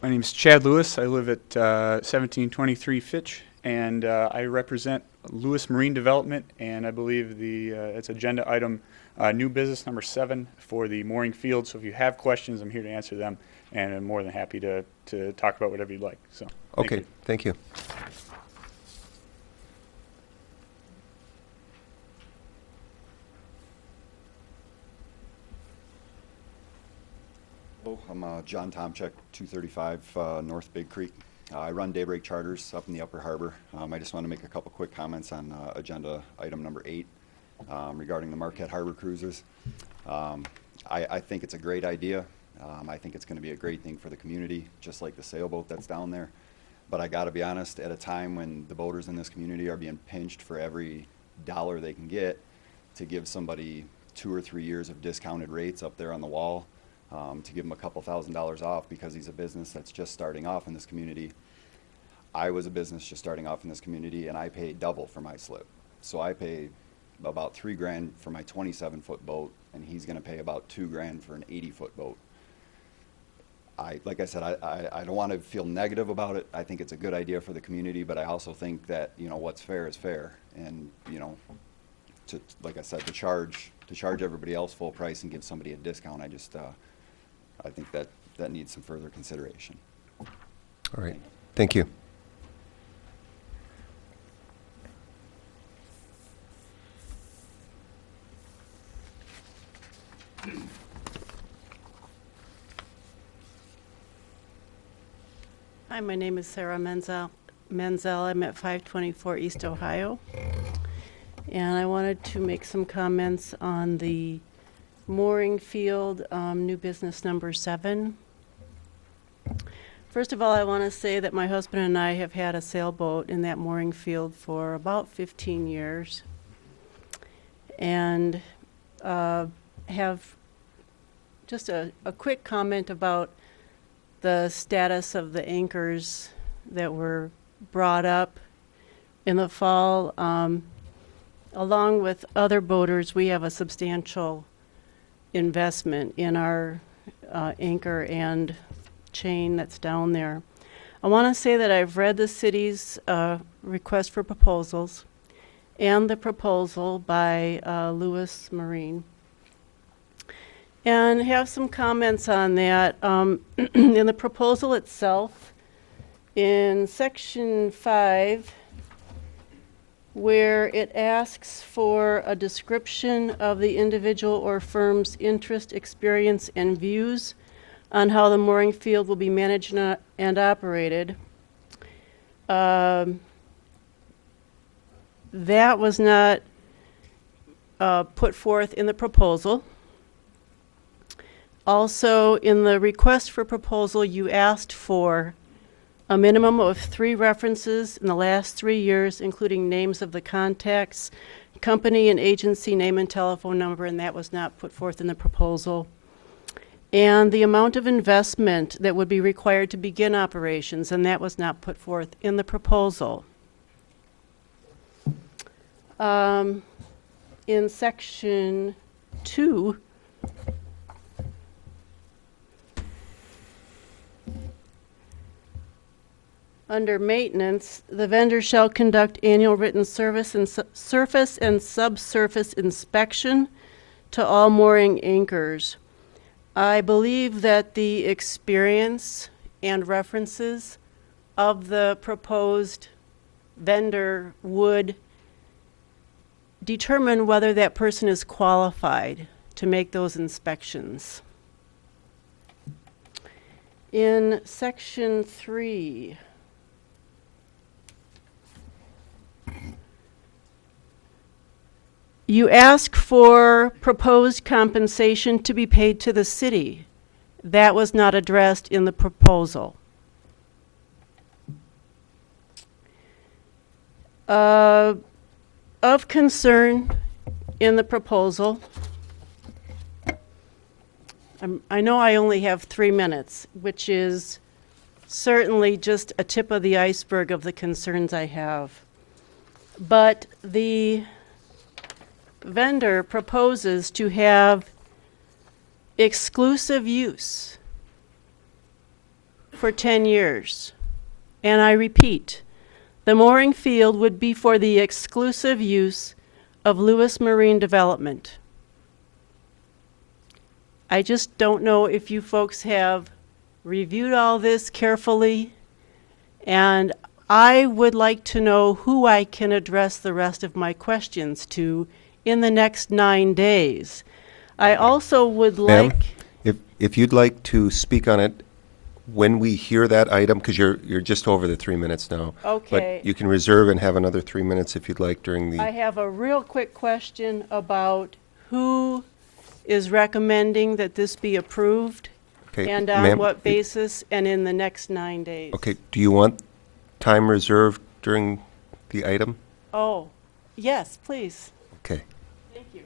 My name is Chad Lewis. I live at 1723 Fitch, and I represent Lewis Marine Development, and I believe it's agenda item new business number 7 for the mooring field. So if you have questions, I'm here to answer them, and I'm more than happy to talk about whatever you'd like. So Okay, thank you. I'm John Tomchek, 235 North Big Creek. I run Daybreak Charters up in the Upper Harbor. I just want to make a couple quick comments on agenda item number 8 regarding the Marquette Harbor Cruises. I think it's a great idea. I think it's going to be a great thing for the community, just like the sailboat that's down there. But I got to be honest, at a time when the boaters in this community are being pinched for every dollar they can get, to give somebody 2 or 3 years of discounted rates up there on the wall, to give him a couple $1,000s off because he's a business that's just starting off in this community. I was a business just starting off in this community, and I paid double for my slip. So I paid about $3 grand for my 27-foot boat, and he's going to pay about $2 grand for an 80-foot boat. Like I said, I don't want to feel negative about it. I think it's a good idea for the community, but I also think that, you know, what's fair is fair, and, you know, like I said, to charge everybody else full price and give somebody a discount, I think that needs some further consideration. All right, thank you. Hi, my name is Sarah Menzel. I'm at 524 East Ohio. And I wanted to make some comments on the mooring field, new business number 7. First of all, I want to say that my husband and I have had a sailboat in that mooring field for about 15 years. And have just a quick comment about the status of the anchors that were brought up in the fall. Along with other boaters, we have a substantial investment in our anchor and chain that's down there. I want to say that I've read the city's request for proposals and the proposal by Lewis Marine, and have some comments on that. In the proposal itself, in section 5, where it asks for a description of the individual or firm's interest, experience, and views on how the mooring field will be managed and operated. That was not put forth in the proposal. Also, in the request for proposal, you asked for a minimum of 3 references in the last 3 years, including names of the contacts, company and agency name and telephone number, and that was not put forth in the proposal. And the amount of investment that would be required to begin operations, and that was not put forth in the proposal. In section 2, under maintenance, the vendor shall conduct annual written surface and subsurface inspection to all mooring anchors. I believe that the experience and references of the proposed vendor would determine whether that person is qualified to make those inspections. In section 3, you ask for proposed compensation to be paid to the city. That was not addressed in the proposal. Of concern in the proposal, I know I only have 3 minutes, which is certainly just a tip of the iceberg of the concerns I have. But the vendor proposes to have exclusive use for 10 years. And I repeat, the mooring field would be for the exclusive use of Lewis Marine Development. I just don't know if you folks have reviewed all this carefully, and I would like to know who I can address the rest of my questions to in the next 9 days. I also would Ma'am, like... if you'd like to speak on it when we hear that item, because you're just over the 3 minutes now. Okay. But you can reserve and have another 3 minutes if you'd like during I the, have a real quick question about who is recommending that this be approved, okay, and on ma'am, what basis, and in the next 9 days. okay, do you want time reserved during the item? Oh, yes, please. Okay. Thank you.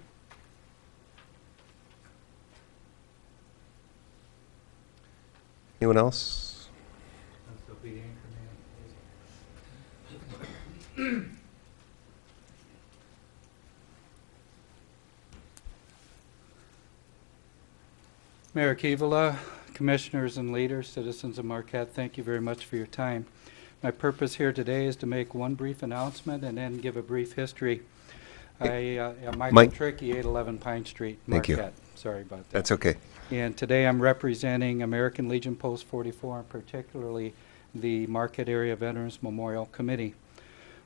Anyone else? Mayor Keevala, commissioners and leaders, citizens of Marquette, thank you very much for your time. My purpose here today is to make one brief announcement and then give a brief history. I'm Michael Trickey, 811 Pine Street, Marquette. Thank you. Sorry about that. That's okay. And today I'm representing American Legion Post 44, and particularly the Marquette Area Veterans Memorial Committee.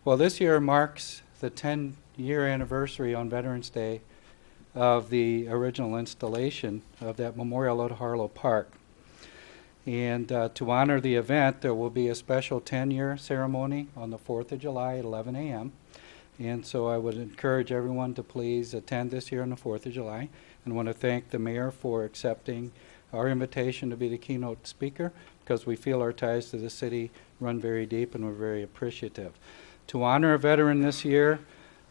Well, this year marks the 10-year anniversary on Veterans Day of the original installation of that memorial at Harlow Park. And to honor the event, there will be a special 10-year ceremony on the 4th of July at 11 a.m. And so I would encourage everyone to please attend this year on the 4th of July. And want to thank the mayor for accepting our invitation to be the keynote speaker, because we feel our ties to the city run very deep and we're very appreciative. To honor a veteran this year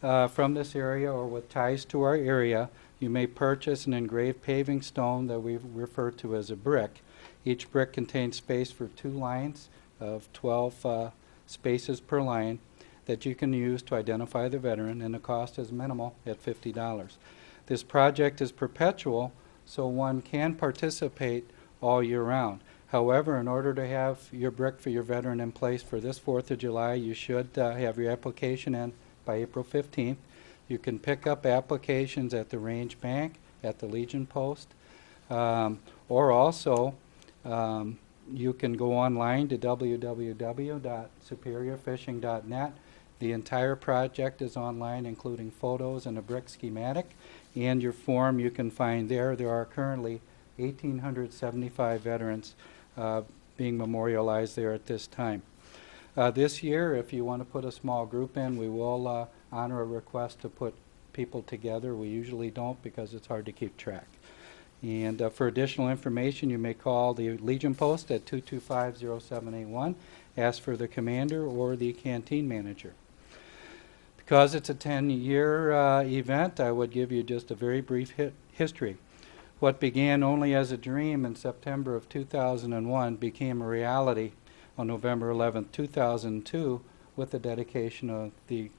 from this area or with ties to our area, you may purchase an engraved paving stone that we refer to as a brick. Each brick contains space for 2 lines of 12 spaces per line that you can use to identify the veteran, and the cost is minimal at $50. This project is perpetual, so one can participate all year round. However, in order to have your brick for your veteran in place for this 4th of July, you should have your application in by April 15th. You can pick up applications at the Range Bank, at the Legion Post, or also you can go online to www.superiorfishing.net. The entire project is online, including photos and a brick schematic, and your form you can find there. There are currently 1,875 veterans being memorialized there at this time. This year, if you want to put a small group in, we will honor a request to put people together. We usually don't because it's hard to keep track. And for additional information, you may call the Legion Post at 225-0781, ask for the commander or the canteen manager. Because it's a 10-year event, I would give you just a very brief history. What began only as a dream in September of 2001 became a reality on November 11, 2002, with the dedication of the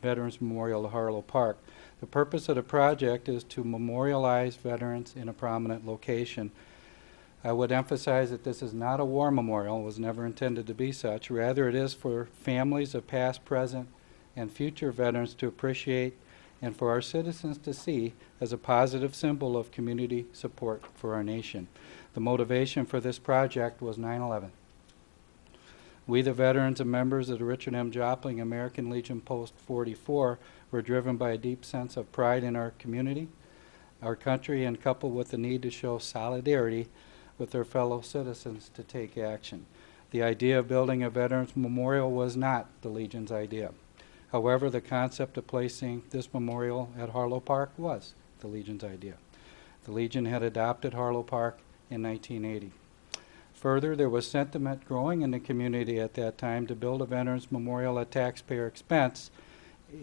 Veterans Memorial at Harlow Park. The purpose of the project is to memorialize veterans in a prominent location. I would emphasize that this is not a war memorial. It was never intended to be such. Rather, it is for families of past, present, and future veterans to appreciate and for our citizens to see as a positive symbol of community support for our nation. The motivation for this project was 9/11. We, the veterans and members of the Richard M. Jopling American Legion Post 44, were driven by a deep sense of pride in our community, our country, and coupled with the need to show solidarity with our fellow citizens to take action. The idea of building a Veterans Memorial was not the Legion's idea. However, the concept of placing this memorial at Harlow Park was the Legion's idea. The Legion had adopted Harlow Park in 1980. Further, there was sentiment growing in the community at that time to build a Veterans Memorial at taxpayer expense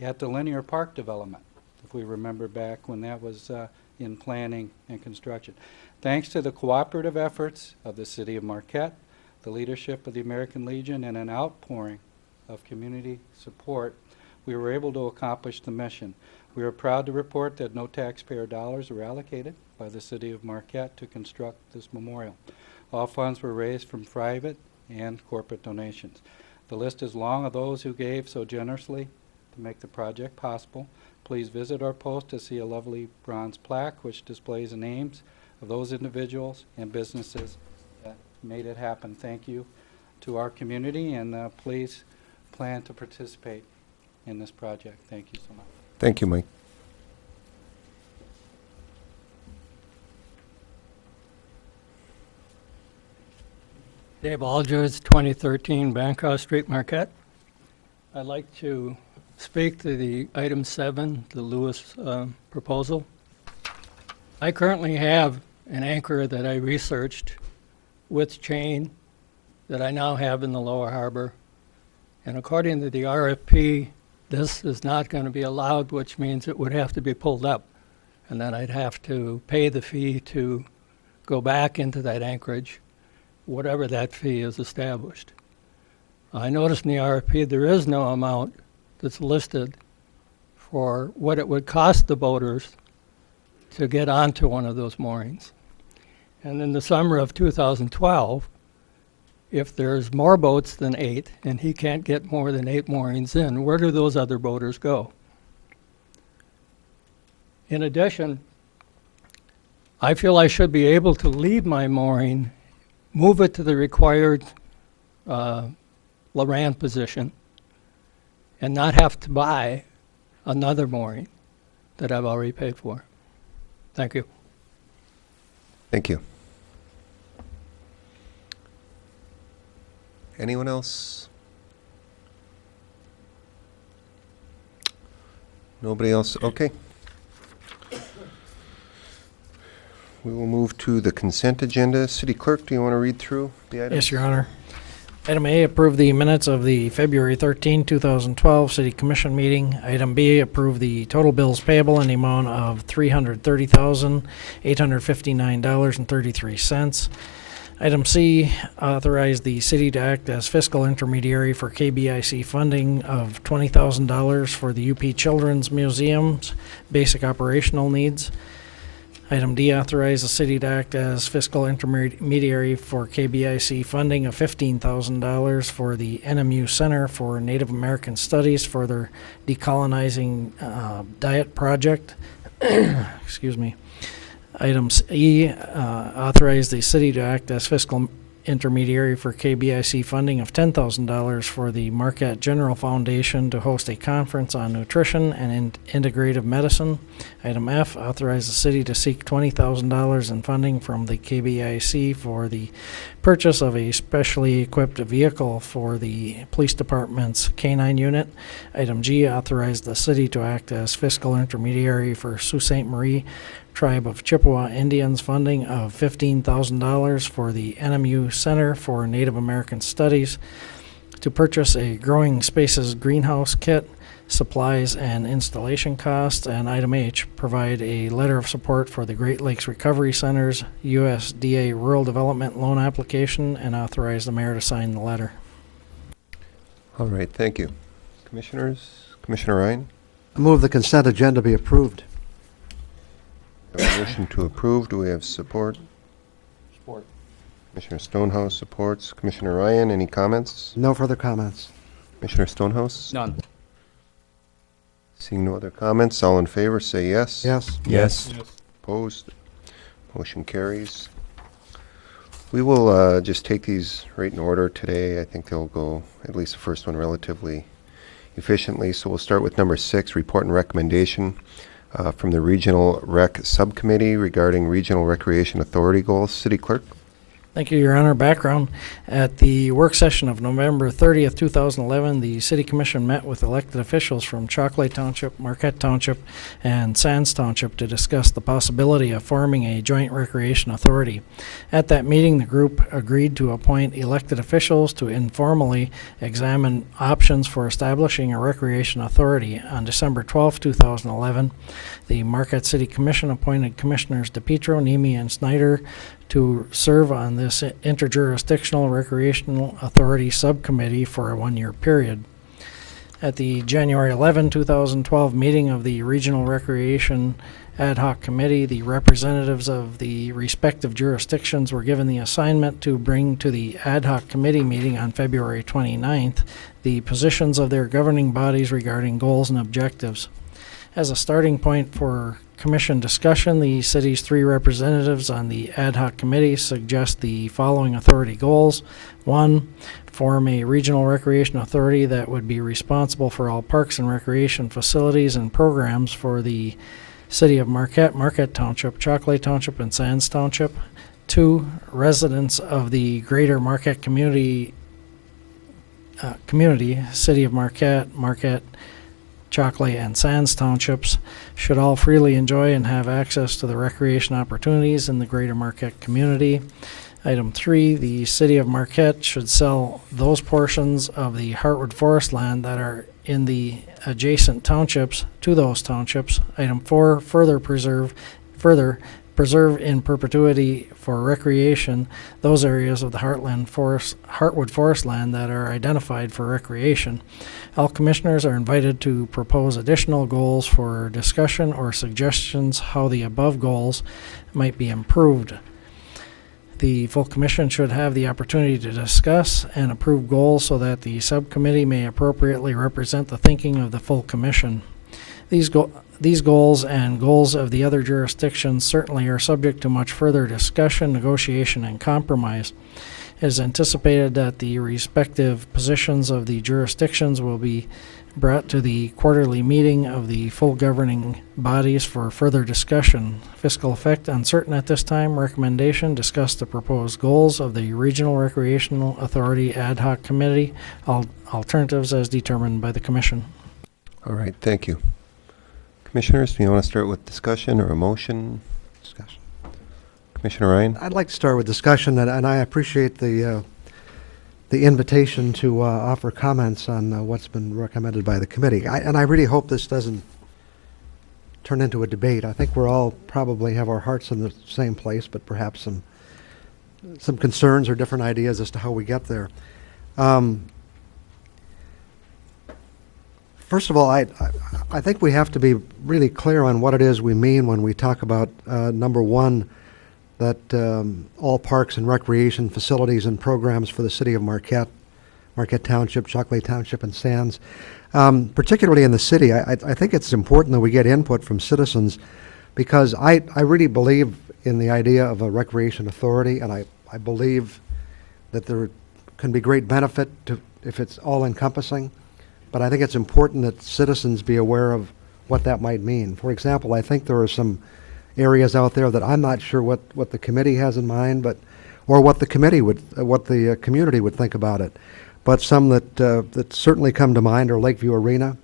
at the linear park development, if we remember back when that was in planning and construction. Thanks to the cooperative efforts of the City of Marquette, the leadership of the American Legion, and an outpouring of community support, we were able to accomplish the mission. We are proud to report that no taxpayer dollars were allocated by the City of Marquette to construct this memorial. All funds were raised from private and corporate donations. The list is long of those who gave so generously to make the project possible. Please visit our post to see a lovely bronze plaque which displays the names of those individuals and businesses that made it happen. Thank you to our community, and please plan to participate in this project. Thank you so much. Thank you, Mike. Dave Aldridge, 2013 Bancroft Street, Marquette. I'd like to speak to the item 7, the Lewis proposal. I currently have an anchor that I researched with chain that I now have in the lower harbor. And according to the RFP, this is not going to be allowed, which means it would have to be pulled up. And then I'd have to pay the fee to go back into that anchorage, whatever that fee is established. I noticed in the RFP there is no amount that's listed for what it would cost the boaters to get onto one of those moorings. And in the summer of 2012, if there's more boats than 8 and he can't get more than 8 moorings in, where do those other boaters go? In addition, I feel I should be able to leave my mooring, move it to the required Loran position, and not have to buy another mooring that I've already paid for. Thank you. Thank you. Anyone else? Nobody else? Okay. We will move to the consent agenda. City Clerk, do you want to read through the items? Yes, Your Honor. Item A, approve the minutes of the February 13, 2012 City Commission meeting. Item B, approve the total bills payable in the amount of $330,859.33. Item C, authorize the city to act as fiscal intermediary for KBIC funding of $20,000 for the UP Children's Museum's basic operational needs. Item D, authorize the city to act as fiscal intermediary for KBIC funding of $15,000 for the NMU Center for Native American Studies for their decolonizing diet project. Excuse me. Items E, authorize the city to act as fiscal intermediary for KBIC funding of $10,000 for the Marquette General Foundation to host a conference on nutrition and integrative medicine. Item F, authorize the city to seek $20,000 in funding from the KBIC for the purchase of a specially equipped vehicle for the police department's K-9 unit. Item G, authorize the city to act as fiscal intermediary for Sault Ste. Marie Tribe of Chippewa Indians funding of $15,000 for the NMU Center for Native American Studies to purchase a Growing Spaces greenhouse kit, supplies and installation costs. And item H, provide a letter of support for the Great Lakes Recovery Center's USDA Rural Development Loan application and authorize the mayor to sign the letter. All right, thank you. Commissioners, Commissioner Ryan? I move the consent agenda be approved. We have a motion to approve. Do we have support? Support. Commissioner Stonehouse supports. Commissioner Ryan, any comments? No further comments. Commissioner Stonehouse? None. Seeing no other comments, all in favor say yes. Yes. Yes. Opposed? Motion carries. We will just take these right in order today. I think they'll go, at least the first one, relatively efficiently. So we'll start with number 6, report and recommendation from the Regional Rec Subcommittee regarding Regional Recreation Authority goals. City Clerk? Thank you, Your Honor. Background. At the work session of November 30th, 2011, the City Commission met with elected officials from Chocolate Township, Marquette Township, and Sands Township to discuss the possibility of forming a joint recreation authority. At that meeting, the group agreed to appoint elected officials to informally examine options for establishing a recreation authority. On December 12, 2011, the Marquette City Commission appointed Commissioners DePietro, Nemi, and Snyder to serve on this interjurisdictional recreational authority subcommittee for a 1-year period. At the January 11, 2012 meeting of the Regional Recreation Ad Hoc Committee, the representatives of the respective jurisdictions were given the assignment to bring to the Ad Hoc Committee meeting on February 29th the positions of their governing bodies regarding goals and objectives. As a starting point for Commission discussion, the city's 3 representatives on the ad hoc committee suggest the following authority goals. 1, form a regional recreation authority that would be responsible for all parks and recreation facilities and programs for the city of Marquette, Marquette Township, Chocolate Township, and Sands Township. 2, residents of the greater Marquette community, city of Marquette, Marquette, Chocolate, and Sands Townships should all freely enjoy and have access to the recreation opportunities in the greater Marquette community. Item 3, the city of Marquette should sell those portions of the Heartwood forest land that are in the adjacent townships to those townships. Item 4, further preserve in perpetuity for recreation those areas of the Heartwood forest land that are identified for recreation. All commissioners are invited to propose additional goals for discussion or suggestions how the above goals might be improved. The full commission should have the opportunity to discuss and approve goals so that the subcommittee may appropriately represent the thinking of the full commission. These goals and goals of the other jurisdictions certainly are subject to much further discussion, negotiation, and compromise. It is anticipated that the respective positions of the jurisdictions will be brought to the quarterly meeting of the full governing bodies for further discussion. Fiscal effect uncertain at this time. Recommendation, discuss the proposed goals of the Regional Recreational Authority Ad Hoc Committee. Alternatives as determined by the Commission. All right, thank you. Commissioners, do you want to start with discussion or a motion? Discussion. Commissioner Ryan? I'd like to start with discussion, and I appreciate the invitation to offer comments on what's been recommended by the committee. And I really hope this doesn't turn into a debate. I think we're all probably have our hearts in the same place, but perhaps some concerns or different ideas as to how we get there. First of all, I think we have to be really clear on what it is we mean when we talk about, number one, that all parks and recreation facilities and programs for the city of Marquette, Marquette Township, Shockley Township, and Sands, particularly in the city, I think it's important that we get input from citizens, because I really believe in the idea of a recreation authority, and I believe that there can be great benefit to if it's all-encompassing, but I think it's important that citizens be aware of what that might mean. For example, I think there are some areas out there that I'm not sure what the committee has in mind, but or what the committee would, what the community would think about it. But some that certainly come to mind are Lakeview Arena,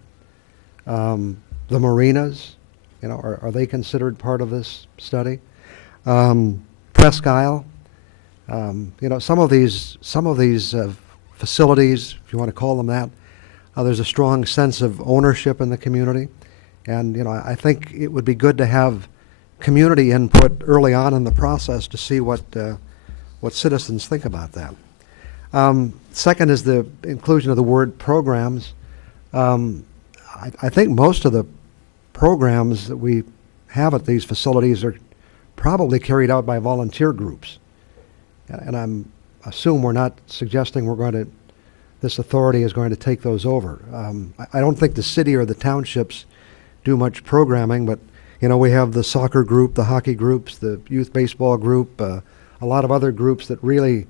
the marinas. You know, are they considered part of this study? Presque Isle. You know, some of these facilities, if you want to call them that, there's a strong sense of ownership in the community, and you know, I think it would be good to have community input early on in the process to see what citizens think about that. Second is the inclusion of the word programs. I think most of the programs that we have at these facilities are probably carried out by volunteer groups. And I'm assume we're not suggesting this authority is going to take those over. I don't think the city or the townships do much programming, but you know, we have the soccer group, the hockey groups, the youth baseball group, a lot of other groups that really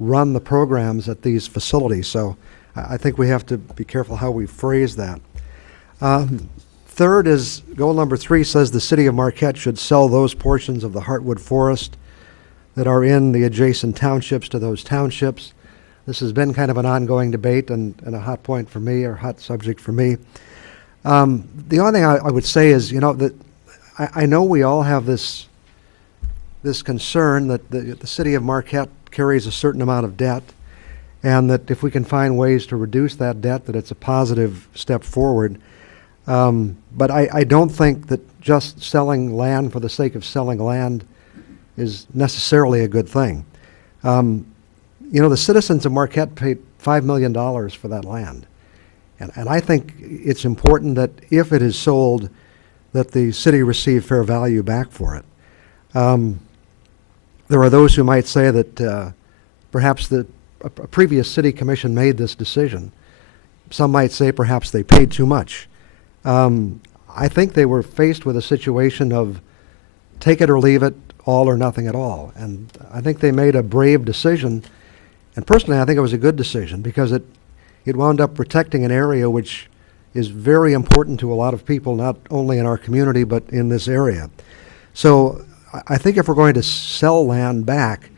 run the programs at these facilities. So I think we have to be careful how we phrase that. Third is, goal number 3 says the city of Marquette should sell those portions of the Heartwood Forest that are in the adjacent townships to those townships. This has been kind of an ongoing debate and a hot point for me, or hot subject for me. The only thing I would say is, you know, that I know we all have this concern that the city of Marquette carries a certain amount of debt, and that if we can find ways to reduce that debt, that it's a positive step forward. But I don't think that just selling land for the sake of selling land is necessarily a good thing. You know, the citizens of Marquette paid $5 million for that land. And I think it's important that if it is sold, that the city receive fair value back for it. There are those who might say that perhaps a previous city commission made this decision. Some might say perhaps they paid too much. I think they were faced with a situation of take it or leave it, all or nothing at all. And I think they made a brave decision. And personally, I think it was a good decision, because it wound up protecting an area which is very important to a lot of people, not only in our community, but in this area. So I think if we're going to sell land back,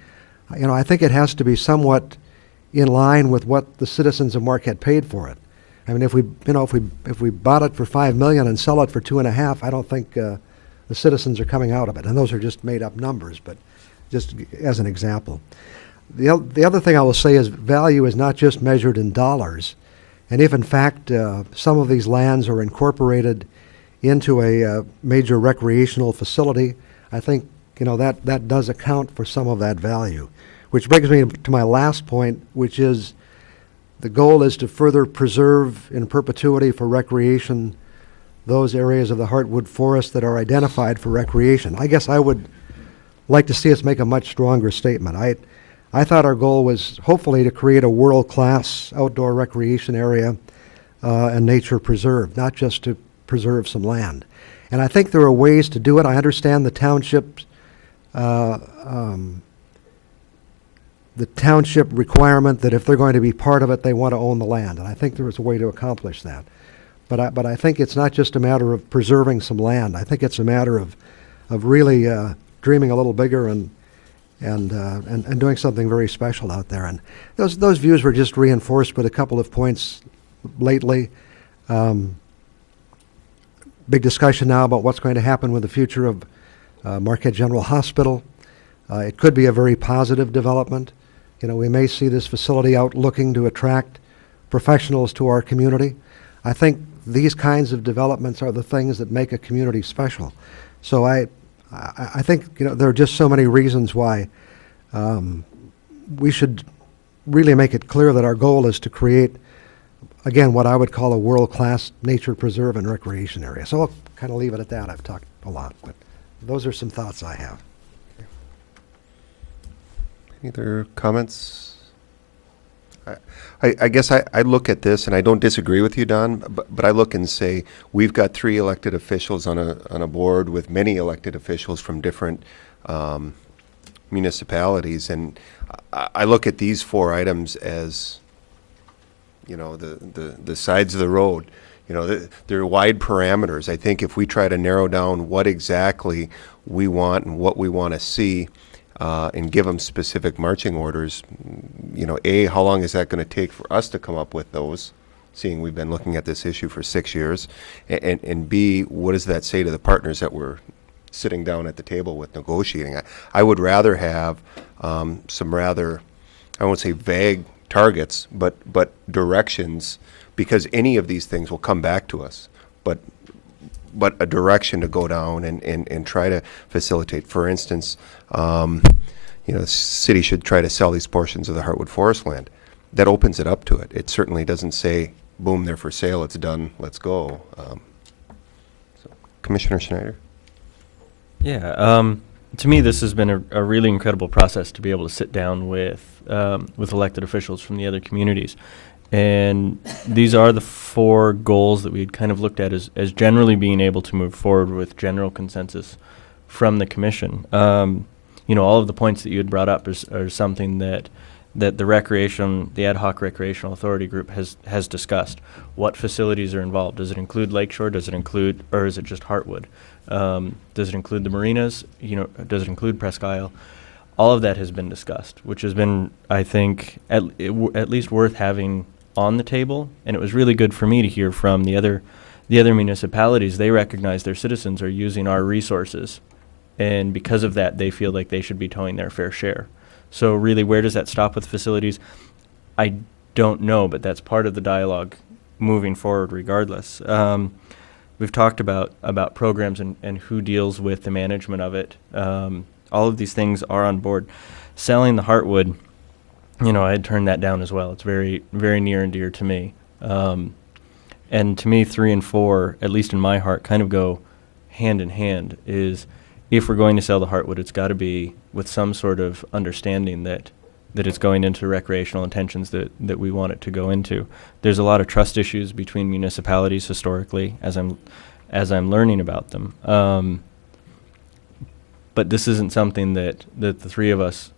you know, I think it has to be somewhat in line with what the citizens of Marquette paid for it. I mean, if we bought it for $5 million and sell it for $2.5 million, I don't think the citizens are coming out of it. And those are just made up numbers, but just as an example. The other thing I will say is value is not just measured in dollars. And if in fact some of these lands are incorporated into a major recreational facility, I think, you know, that does account for some of that value. Which brings me to my last point, which is the goal is to further preserve in perpetuity for recreation those areas of the Heartwood Forest that are identified for recreation. I guess I would like to see us make a much stronger statement. I thought our goal was hopefully to create a world-class outdoor recreation area and nature preserve, not just to preserve some land. And I think there are ways to do it. I understand the township requirement that if they're going to be part of it, they want to own the land. And I think there is a way to accomplish that. But I think it's not just a matter of preserving some land. I think it's a matter of really dreaming a little bigger and doing something very special out there. And those views were just reinforced with a couple of points lately. Big discussion now about what's going to happen with the future of Marquette General Hospital. It could be a very positive development. You know, we may see this facility out looking to attract professionals to our community. I think these kinds of developments are the things that make a community special. So I think, you know, there are just so many reasons why we should really make it clear that our goal is to create again, what I would call a world-class nature preserve and recreation area. So I'll kind of leave it at that. I've talked a lot, but those are some thoughts I have. Any other comments? I guess I look at this, and I don't disagree with you, Don, but I look and say, we've got 3 elected officials on a board with many elected officials from different municipalities, and I look at these 4 items as, you know, the sides of the road. You know, they're wide parameters. I think if we try to narrow down what exactly we want and what we want to see, and give them specific marching orders, you know, A, how long is that going to take for us to come up with those, seeing we've been looking at this issue for 6 years, and B, what does that say to the partners that we're sitting down at the table with negotiating? I would rather have some rather, I won't say vague targets, but directions, because any of these things will come back to us, but a direction to go down and try to facilitate. For instance, you know, the city should try to sell these portions of the Heartwood Forest land. That opens it up to it. It certainly doesn't say, boom, they're for sale, it's done, let's go. So, Commissioner Schneider? Yeah, to me, this has been a really incredible process to be able to sit down with elected officials from the other communities. And these are the 4 goals that we had kind of looked at as generally being able to move forward with general consensus from the commission. You know, all of the points that you had brought up are something that the ad hoc recreational authority group has discussed. What facilities are involved? Does it include Lakeshore? Does it include, or is it just Heartwood? Does it include the marinas? You know, does it include Presque Isle? All of that has been discussed, which has been, I think, at least worth having on the table. And it was really good for me to hear from the other municipalities. They recognize their citizens are using our resources, and because of that, they feel like they should be towing their fair share. So really, where does that stop with facilities? I don't know, but that's part of the dialogue moving forward regardless. We've talked about programs and who deals with the management of it. All of these things are on board. Selling the Heartwood, you know, I had turned that down as well. It's very, very near and dear to me. And to me, 3 and 4, at least in my heart, kind of go hand in hand. Is if we're going to sell the Heartwood, it's got to be with some sort of understanding that it's going into recreational intentions that we want it to go into. There's a lot of trust issues between municipalities historically, as I'm learning about them. But this isn't something that the 3 of us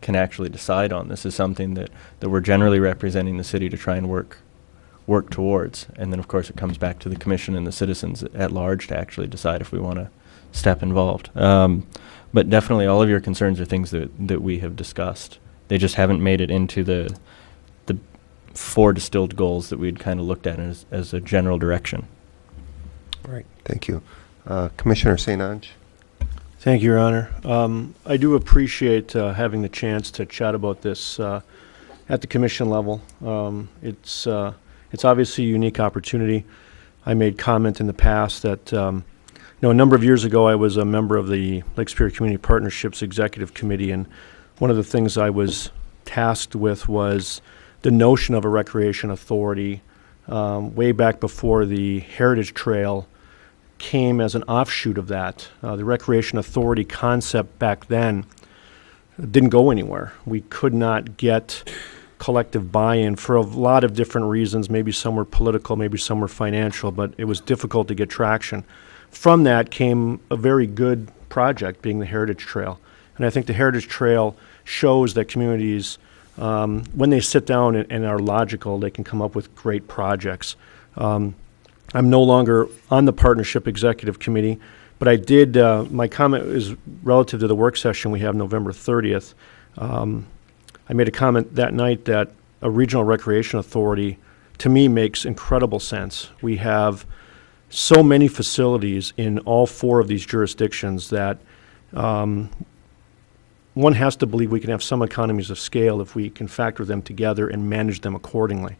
can actually decide on. This is something that we're generally representing the city to try and work towards. And then, of course, it comes back to the commission and the citizens at large to actually decide if we want to step involved. But definitely all of your concerns are things that we have discussed. They just haven't made it into the 4 distilled goals that we'd kind of looked at as a general direction. All right, thank you. Commissioner St. Ange? Thank you, Your Honor. I do appreciate having the chance to chat about this at the commission level. It's obviously a unique opportunity. I made comment in the past that a number of years ago I was a member of the Lake Superior Community Partnerships Executive Committee, and one of the things I was tasked with was the notion of a recreation authority way back before the Heritage Trail came as an offshoot of that. The recreation authority concept back then didn't go anywhere. We could not get collective buy-in for a lot of different reasons. Maybe some were political, maybe some were financial, but it was difficult to get traction. From that came a very good project, being the Heritage Trail. And I think the Heritage Trail shows that communities, when they sit down and are logical, they can come up with great projects. I'm no longer on the Partnership Executive Committee, but I did, my comment is relative to the work session we have November 30th. I made a comment that night that a regional recreation authority, to me, makes incredible sense. We have so many facilities in all 4 of these jurisdictions that one has to believe we can have some economies of scale if we can factor them together and manage them accordingly.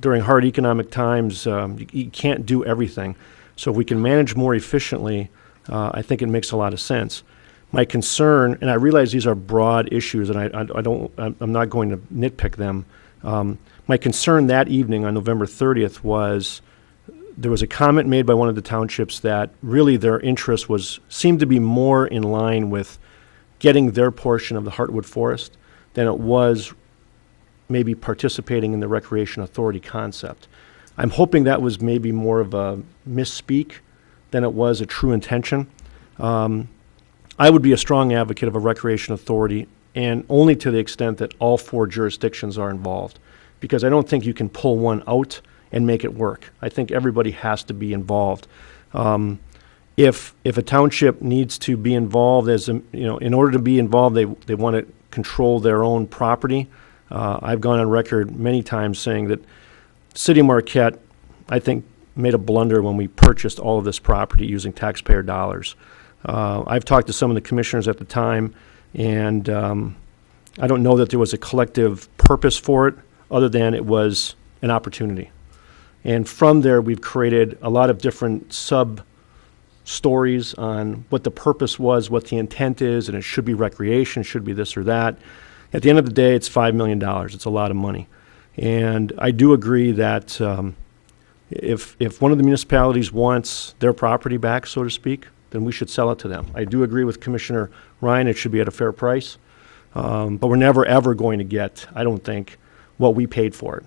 During hard economic times, you can't do everything. So if we can manage more efficiently, I think it makes a lot of sense. My concern, and I realize these are broad issues, and I'm not going to nitpick them, my concern that evening on November 30th was there was a comment made by one of the townships that really their interest seemed to be more in line with getting their portion of the Heartwood Forest than it was maybe participating in the Recreation Authority concept. I'm hoping that was maybe more of a misspeak than it was a true intention. I would be a strong advocate of a Recreation Authority, and only to the extent that all 4 jurisdictions are involved, because I don't think you can pull one out and make it work. I think everybody has to be involved. If a township needs to be involved in order to be involved, they want to control their own property. I've gone on record many times saying that City of Marquette, I think, made a blunder when we purchased all of this property using taxpayer dollars. I've talked to some of the commissioners at the time, and I don't know that there was a collective purpose for it other than it was an opportunity. And from there, we've created a lot of different sub-stories on what the purpose was, what the intent is, and it should be recreation, should be this or that. At the end of the day, it's $5 million. It's a lot of money. And I do agree that if one of the municipalities wants their property back, so to speak, then we should sell it to them. I do agree with Commissioner Ryan, it should be at a fair price. But we're never, ever going to get, I don't think, what we paid for it,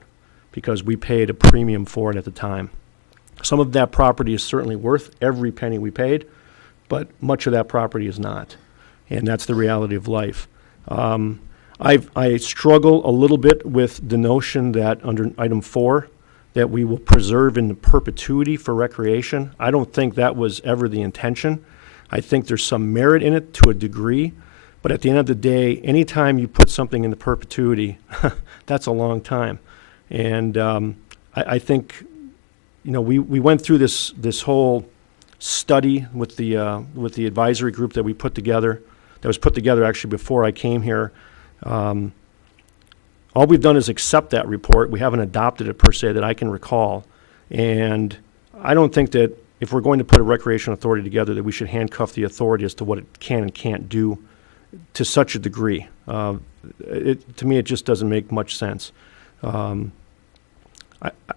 because we paid a premium for it at the time. Some of that property is certainly worth every penny we paid, but much of that property is not. And that's the reality of life. I struggle a little bit with the notion that under item 4, that we will preserve in perpetuity for recreation. I don't think that was ever the intention. I think there's some merit in it to a degree, but at the end of the day, anytime you put something into perpetuity, that's a long time. And I think, we went through this whole study with the advisory group that we put together, that was put together actually before I came here. All we've done is accept that report. We haven't adopted it per se that I can recall. And I don't think that if we're going to put a recreation authority together that we should handcuff the authority as to what it can and can't do to such a degree. To me, it just doesn't make much sense. I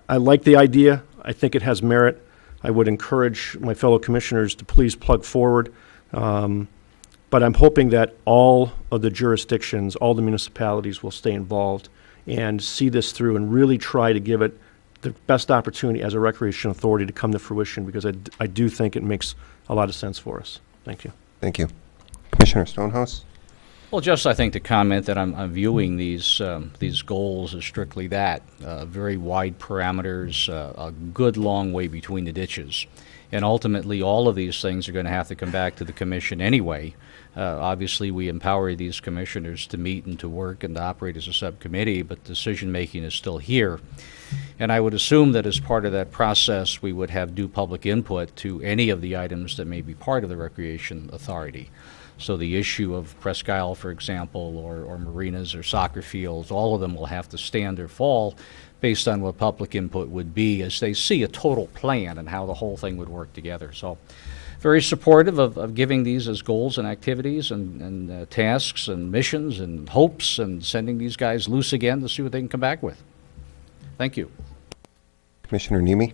like the idea. I think it has merit. I would encourage my fellow commissioners to please plug forward. But I'm hoping that all of the jurisdictions, all the municipalities will stay involved and see this through and really try to give it the best opportunity as a recreation authority to come to fruition, because I do think it makes a lot of sense for us. Thank you. Thank you. Commissioner Stonehouse? Well, just I think to comment that I'm viewing these goals as strictly that, very wide parameters, a good long way between the ditches. And ultimately, all of these things are going to have to come back to the commission anyway. Obviously, we empower these commissioners to meet and to work and to operate as a subcommittee, but decision-making is still here. And I would assume that as part of that process, we would have due public input to any of the items that may be part of the Recreation Authority. So the issue of Presque Isle, for example, or marinas or soccer fields, all of them will have to stand or fall based on what public input would be as they see a total plan and how the whole thing would work together. So very supportive of giving these as goals and activities and tasks and missions and hopes, and sending these guys loose again to see what they can come back with. Thank you. Commissioner Nemi?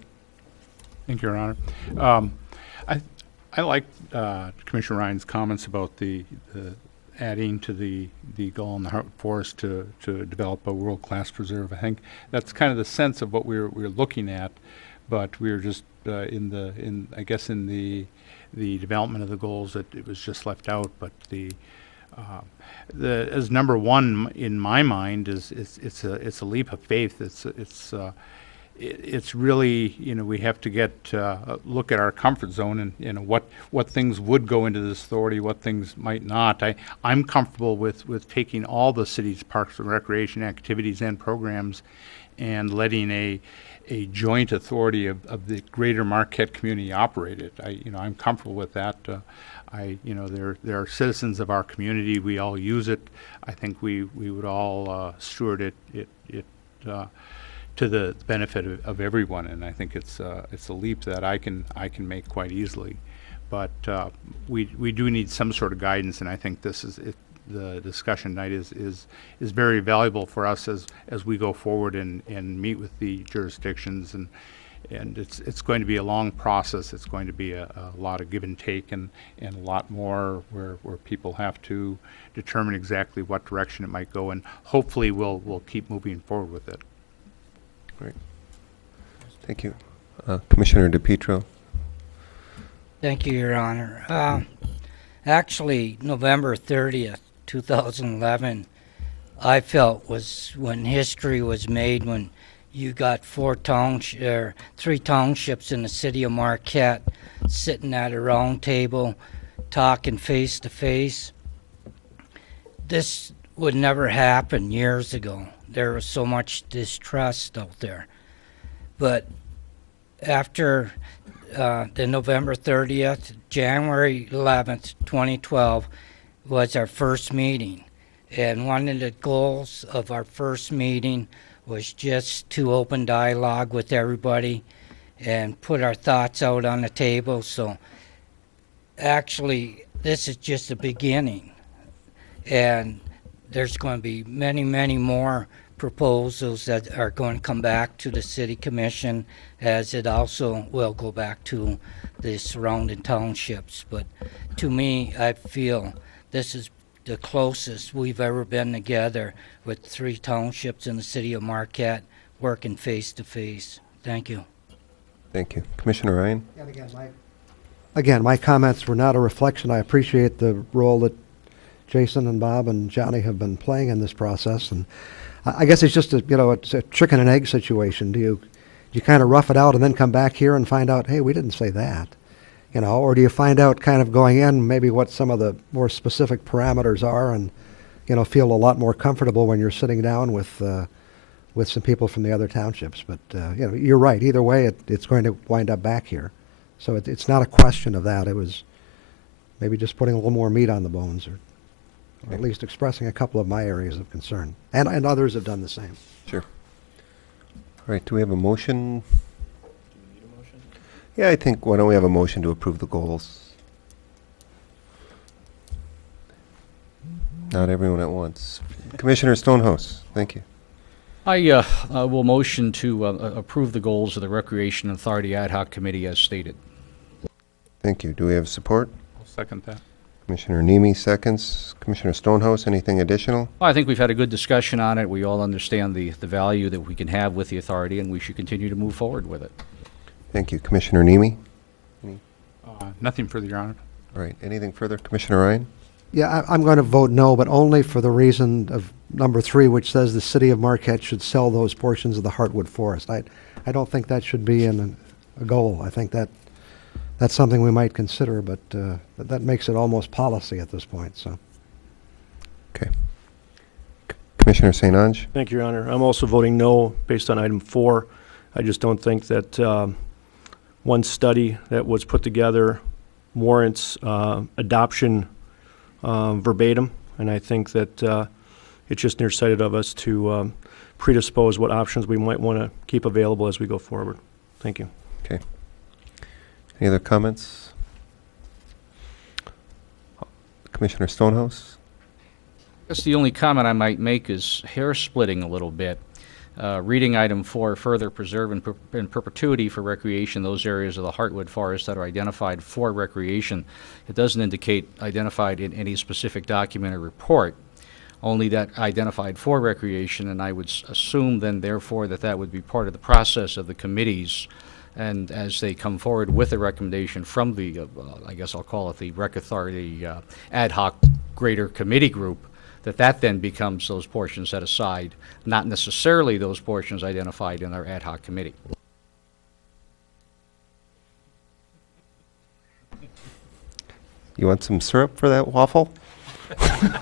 Thank you, Your Honor. I like Commissioner Ryan's comments about the adding to the goal in the Heart Forest to develop a world-class preserve. I think that's kind of the sense of what we're looking at, but we're just in the development of the goals that it was just left out. But as number one in my mind is it's a leap of faith. It's really, we have to look at our comfort zone and what things would go into this authority, what things might not. I'm comfortable with taking all the city's parks and recreation activities and programs and letting a joint authority of the greater Marquette community operate it. I'm comfortable with that. There are citizens of our community. We all use it. I think we would all steward it to the benefit of everyone, and I think it's a leap that I can make quite easily. But we do need some sort of guidance, and I think this is it. the discussion tonight is very valuable for us as we go forward and meet with the jurisdictions, and it's going to be a long process. It's going to be a lot of give and take, and a lot more where people have to determine exactly what direction it might go, and hopefully we'll keep moving forward with it. Great. Thank you. Commissioner DePietro. Thank you, Your Honor. Actually, November 30th, 2011, I felt was when history was made, when you got 3 townships in the city of Marquette sitting at a round table talking face to face. This would never happen years ago. There was so much distrust out there. But after the November 30th, January 11th, 2012 was our first meeting. And one of the goals of our first meeting was just to open dialogue with everybody and put our thoughts out on the table. So actually, this is just the beginning. And there's going to be many, many more proposals that are going to come back to the City Commission, as it also will go back to the surrounding townships. But to me, I feel this is the closest we've ever been together with 3 townships in the city of Marquette working face to face. Thank you. Thank you. Commissioner Ryan? And again, my comments were not a reflection. I appreciate the role that Jason and Bob and Johnny have been playing in this process, and I guess it's just it's a chicken and egg situation. Do you kind of rough it out and then come back here and find out, hey, we didn't say that, or do you find out kind of going in maybe what some of the more specific parameters are, and feel a lot more comfortable when you're sitting down with some people from the other townships. But you're right. Either way, it's going to wind up back here, so it's not a question of that. It was maybe just putting a little more meat on the bones, or at least expressing a couple of my areas of concern. And others have done the same. Sure. All right, do we have a motion? Yeah, I think, why don't we have a motion to approve the goals? Not everyone at once. Commissioner Stonehouse, thank you. I will motion to approve the goals of the Recreation Authority Ad Hoc Committee as stated. Thank you. Do we have support? I'll second that. Commissioner Nemi seconds. Commissioner Stonehouse, anything additional? Well, I think we've had a good discussion on it. We all understand the value that we can have with the authority, and we should continue to move forward with it. Thank you. Commissioner Nemi? Nothing further, Your Honor. All right. Anything further? Commissioner Ryan? Yeah, I'm going to vote no, but only for the reason of number 3, which says the city of Marquette should sell those portions of the Heartwood Forest. I don't think that should be in a goal. I think that's something we might consider, but that makes it almost policy at this point. So. Okay. Commissioner St. Ange? Thank you, Your Honor. I'm also voting no based on item 4. I just don't think that one study that was put together warrants adoption verbatim, and I think that it's just nearsighted of us to predispose what options we might want to keep available as we go forward. Thank you. Okay. Any other comments? Commissioner Stonehouse? I guess the only comment I might make is hair splitting a little bit. Reading item 4, further preserve in perpetuity for recreation those areas of the Heartwood Forest that are identified for recreation. It doesn't indicate identified in any specific document or report, only that identified for recreation, and I would assume then therefore that would be part of the process of the committees, and as they come forward with a recommendation from the, I guess I'll call it the Rec Authority Ad Hoc Greater Committee Group, that then becomes those portions set aside, not necessarily those portions identified in our ad hoc committee. You want some syrup for that waffle? A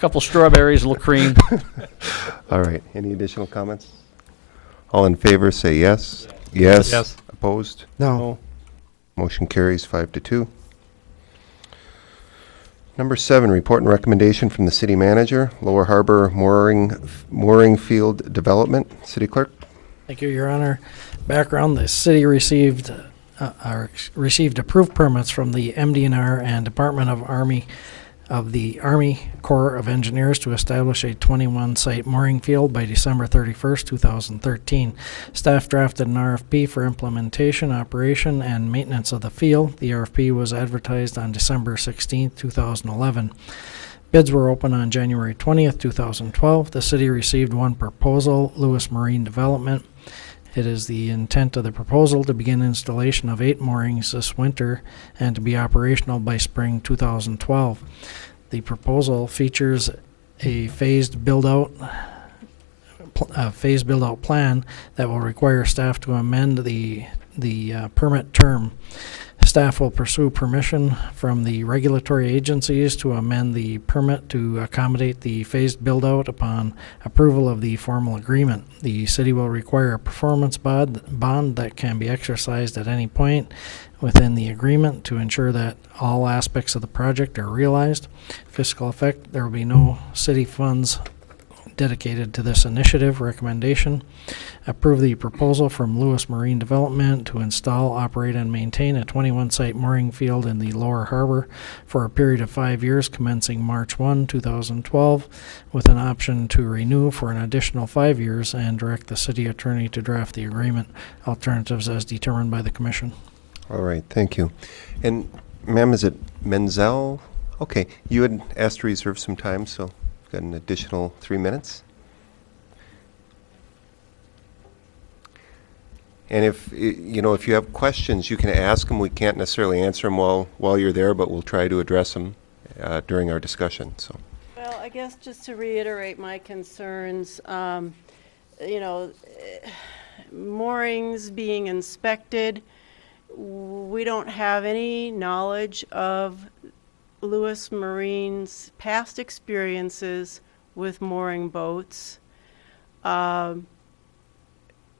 couple strawberries, a little cream. All right. Any additional comments? All in favor say yes. Yes. Yes. Opposed? No. Motion carries 5-2. Number 7, report and recommendation from the city manager, Lower Harbor mooring field development. City clerk. Thank you, Your Honor. Background: the city received approved permits from the MDNR and Department of Army of the Army Corps of Engineers to establish a 21-site mooring field by December 31st, 2013. Staff drafted an RFP for implementation, operation, and maintenance of the field. The RFP was advertised on December 16, 2011. Bids were open on January 20th, 2012. The city received one proposal, Lewis Marine Development. It is the intent of the proposal to begin installation of 8 moorings this winter and to be operational by spring 2012. The proposal features a phased build-out plan that will require staff to amend the permit term. Staff will pursue permission from the regulatory agencies to amend the permit to accommodate the phased build-out upon approval of the formal agreement. The city will require a performance bond that can be exercised at any point within the agreement to ensure that all aspects of the project are realized. Fiscal effect, there will be no city funds dedicated to this initiative. Recommendation: approve the proposal from Lewis Marine Development to install, operate, and maintain a 21-site mooring field in the Lower Harbor for a period of 5 years commencing March 1, 2012, with an option to renew for an additional 5 years, and direct the city attorney to draft the agreement. Alternatives as determined by the commission. All right, thank you. And ma'am, is it Menzel? Okay, you had asked to reserve some time, so we've got an additional 3 minutes. And if if you have questions, you can ask them. We can't necessarily answer them while you're there, but we'll try to address them during our discussion. So. Well, I guess just to reiterate my concerns, moorings being inspected, we don't have any knowledge of Lewis Marine's past experiences with mooring boats.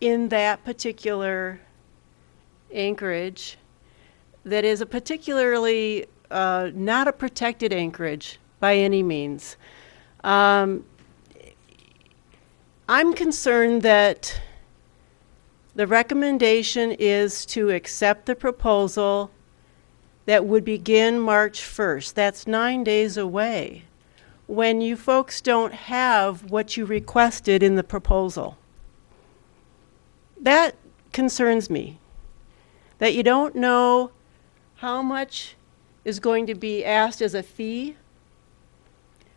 In that particular anchorage, that is a particularly not a protected anchorage by any means. I'm concerned that the recommendation is to accept the proposal that would begin March 1st. That's 9 days away, when you folks don't have what you requested in the proposal. That concerns me, that you don't know how much is going to be asked as a fee.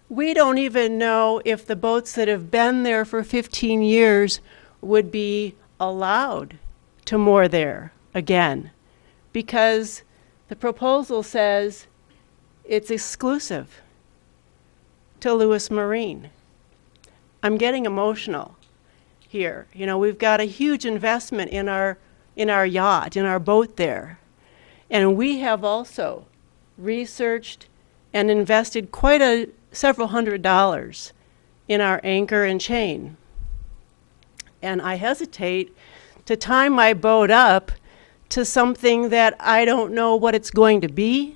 We don't even know if the boats that have been there for 15 years would be allowed to moor there again, because the proposal says it's exclusive to Lewis Marine. I'm getting emotional here. We've got a huge investment in our yacht, in our boat there. And we have also researched and invested several $100s in our anchor and chain. And I hesitate to tie my boat up to something that I don't know what it's going to be.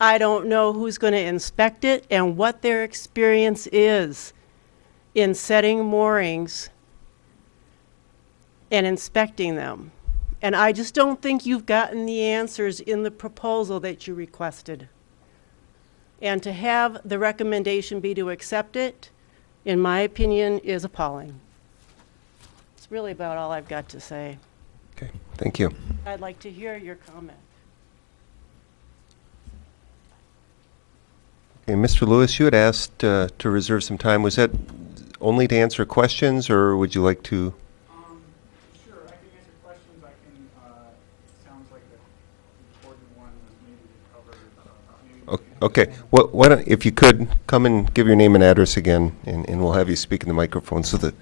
I don't know who's going to inspect it and what their experience is in setting moorings and inspecting them. And I just don't think you've gotten the answers in the proposal that you requested. And to have the recommendation be to accept it, in my opinion, is appalling. It's really about all I've got to say. Okay, thank you. I'd like to hear your comment. Okay, Mr. Lewis, you had asked to reserve some time. Was that only to answer questions, or would you like to? Sure, I can answer questions. I can, it sounds like the important one was maybe to cover. Okay, why don't, if you could, come and give your name and address again, and we'll have you speak in the microphone so that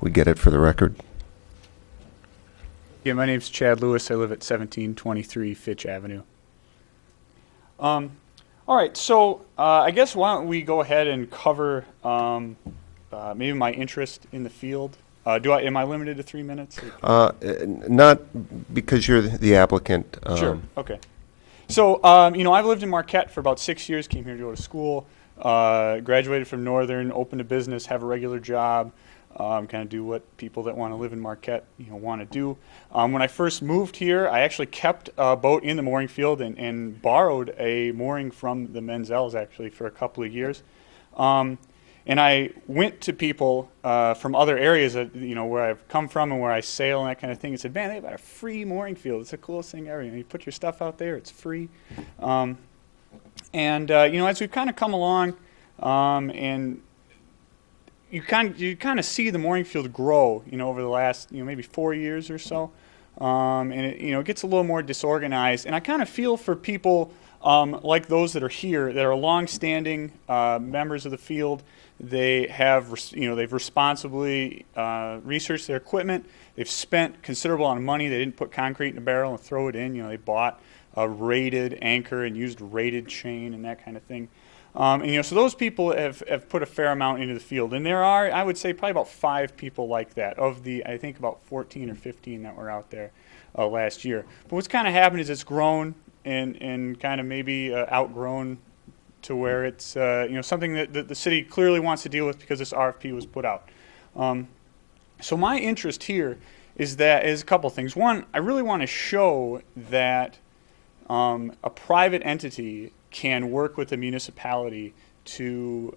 we get it for the record. Yeah, my name's Chad Lewis. I live at 1723 Fitch Avenue. All right, so I guess why don't we go ahead and cover maybe my interest in the field. Am I limited to 3 minutes? Not because you're the applicant. Sure, okay. So, I've lived in Marquette for about 6 years, came here to go to school, graduated from Northern, opened a business, have a regular job. kind of do what people that want to live in Marquette, want to do. When I first moved here, I actually kept a boat in the mooring field and borrowed a mooring from the Menzel's actually for a couple of years. And I went to people from other areas that, where I've come from and where I sail and that kind of thing, and said, man, they've got a free mooring field. It's the coolest thing ever. You put your stuff out there, it's free. As we've kind of come along, and you kind of see the mooring field grow, over the last, maybe 4 years or so, and it gets a little more disorganized. And I kind of feel for people like those that are here, that are long-standing members of the field. They have, they've responsibly researched their equipment. They've spent considerable amount of money. They didn't put concrete in a barrel and throw it in. They bought a rated anchor and used rated chain and that kind of thing. So those people have put a fair amount into the field. And there are, I would say, probably about 5 people like that of the, I think, about 14 or 15 that were out there last year. But what's kind of happened is it's grown and kind of maybe outgrown to where it's something that the city clearly wants to deal with because this RFP was put out. So my interest here is a couple things. One, I really want to show that a private entity can work with the municipality to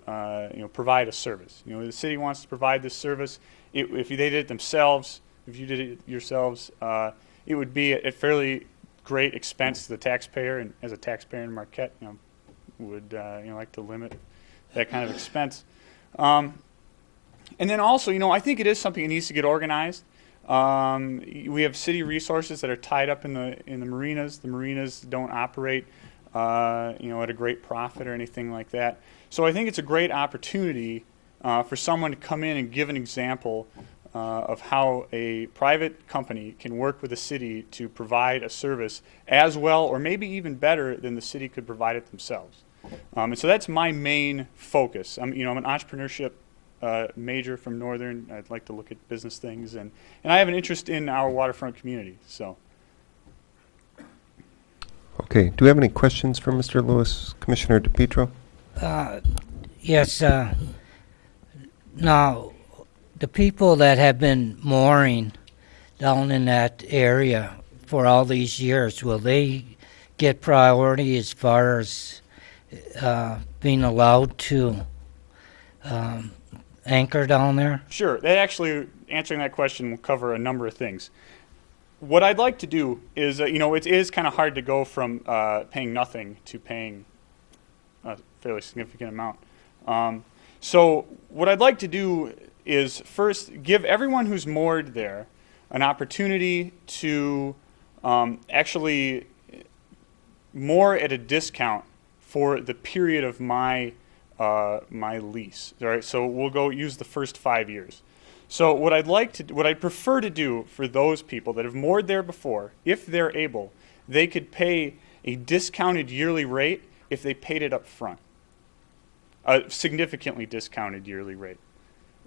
provide a service. The city wants to provide this service. If they did it themselves, if you did it yourselves, it would be at fairly great expense to the taxpayer. And as a taxpayer in Marquette, would like to limit that kind of expense. And then also, I think it is something that needs to get organized. We have city resources that are tied up in the marinas. The marinas don't operate at a great profit or anything like that. So I think it's a great opportunity for someone to come in and give an example of how a private company can work with a city to provide a service as well or maybe even better than the city could provide it themselves. And so that's my main focus. I'm an entrepreneurship major from Northern. I'd like to look at business things, and I have an interest in our waterfront community. So. Okay. Do we have any questions for Mr. Lewis, Commissioner DePietro? Yes. Now, the people that have been mooring down in that area for all these years, will they get priority as far as being allowed to anchor down there? Sure. That actually, answering that question will cover a number of things. What I'd like to do is, it is kind of hard to go from paying nothing to paying a fairly significant amount. So what I'd like to do is first give everyone who's moored there an opportunity to actually moor at a discount for the period of my my lease. All right, so we'll use the first 5 years. So what I'd prefer to do for those people that have moored there before, if they're able, they could pay a discounted yearly rate if they paid it up front. A significantly discounted yearly rate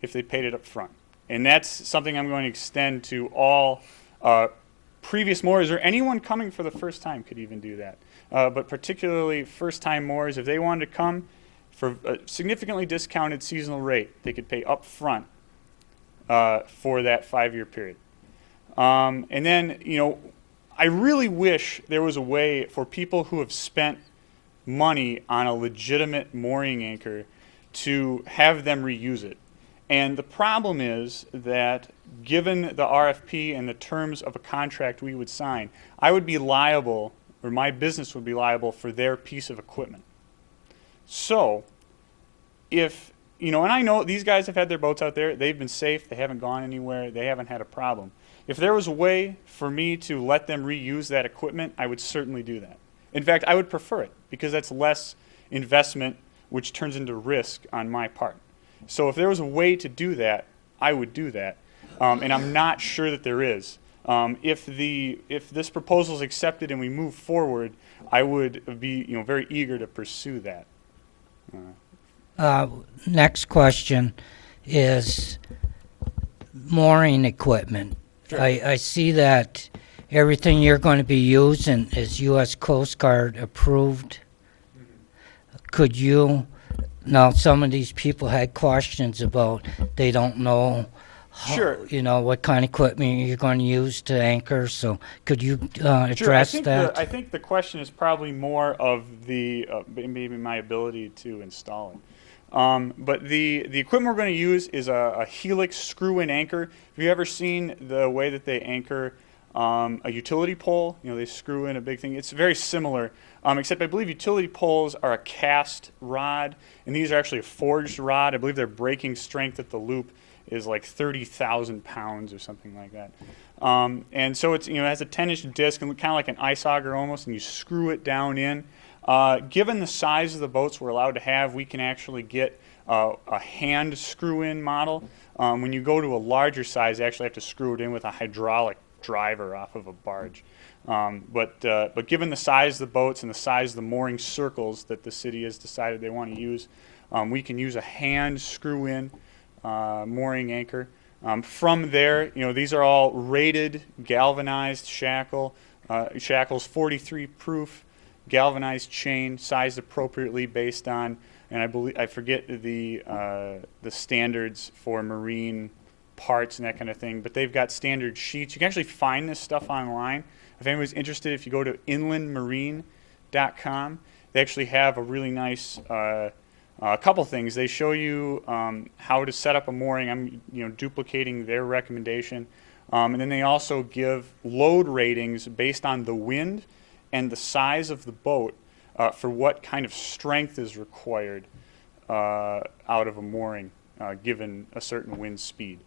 if they paid it up front. And that's something I'm going to extend to all previous moorers, or anyone coming for the first time could even do that. But particularly first-time moorers, if they wanted to come for a significantly discounted seasonal rate, they could pay up front for that 5-year period. And then, I really wish there was a way for people who have spent money on a legitimate mooring anchor to have them reuse it. And the problem is that given the RFP and the terms of a contract we would sign, I would be liable, or my business would be liable for their piece of equipment. So if, and I know these guys have had their boats out there, they've been safe, they haven't gone anywhere, they haven't had a problem. If there was a way for me to let them reuse that equipment, I would certainly do that. In fact, I would prefer it because that's less investment, which turns into risk on my part. So if there was a way to do that, I would do that. And I'm not sure that there is. If this proposal is accepted and we move forward, I would be very eager to pursue that. Next question is mooring equipment. Sure. I see that everything you're going to be using is U.S. Coast Guard approved. Could you Now, some of these people had questions about they don't know how, Sure. you know, what kind of equipment you're going to use to anchor. So could you address sure. that? I think the question is probably more of the maybe my ability to install it. But the equipment we're going to use is a Helix screw-in anchor. Have you ever seen the way that they anchor a utility pole? You know, they screw in a big thing. It's very similar, except I believe utility poles are a cast rod, and these are actually a forged rod. I believe their breaking strength at the loop is like 30,000 pounds or something like that. And so it's, you know, it has a 10-inch disc and kind of like an ice auger almost, and you screw it down in. Given the size of the boats we're allowed to have, we can actually get a hand screw-in model. When you go to a larger size, you actually have to screw it in with a hydraulic driver off of a barge. But given the size of the boats and the size of the mooring circles that the city has decided they want to use, we can use a hand screw-in mooring anchor. From there, you know, these are all rated galvanized shackles, 43 proof, galvanized chain, sized appropriately based on, and I forget the standards for marine parts and that kind of thing, but they've got standard sheets. You can actually find this stuff online. If anybody's interested, if you go to inlandmarine.com, they actually have a really nice a couple things. They show you how to set up a mooring. I'm duplicating their recommendation. And then they also give load ratings based on the wind and the size of the boat for what kind of strength is required out of a mooring given a certain wind speed.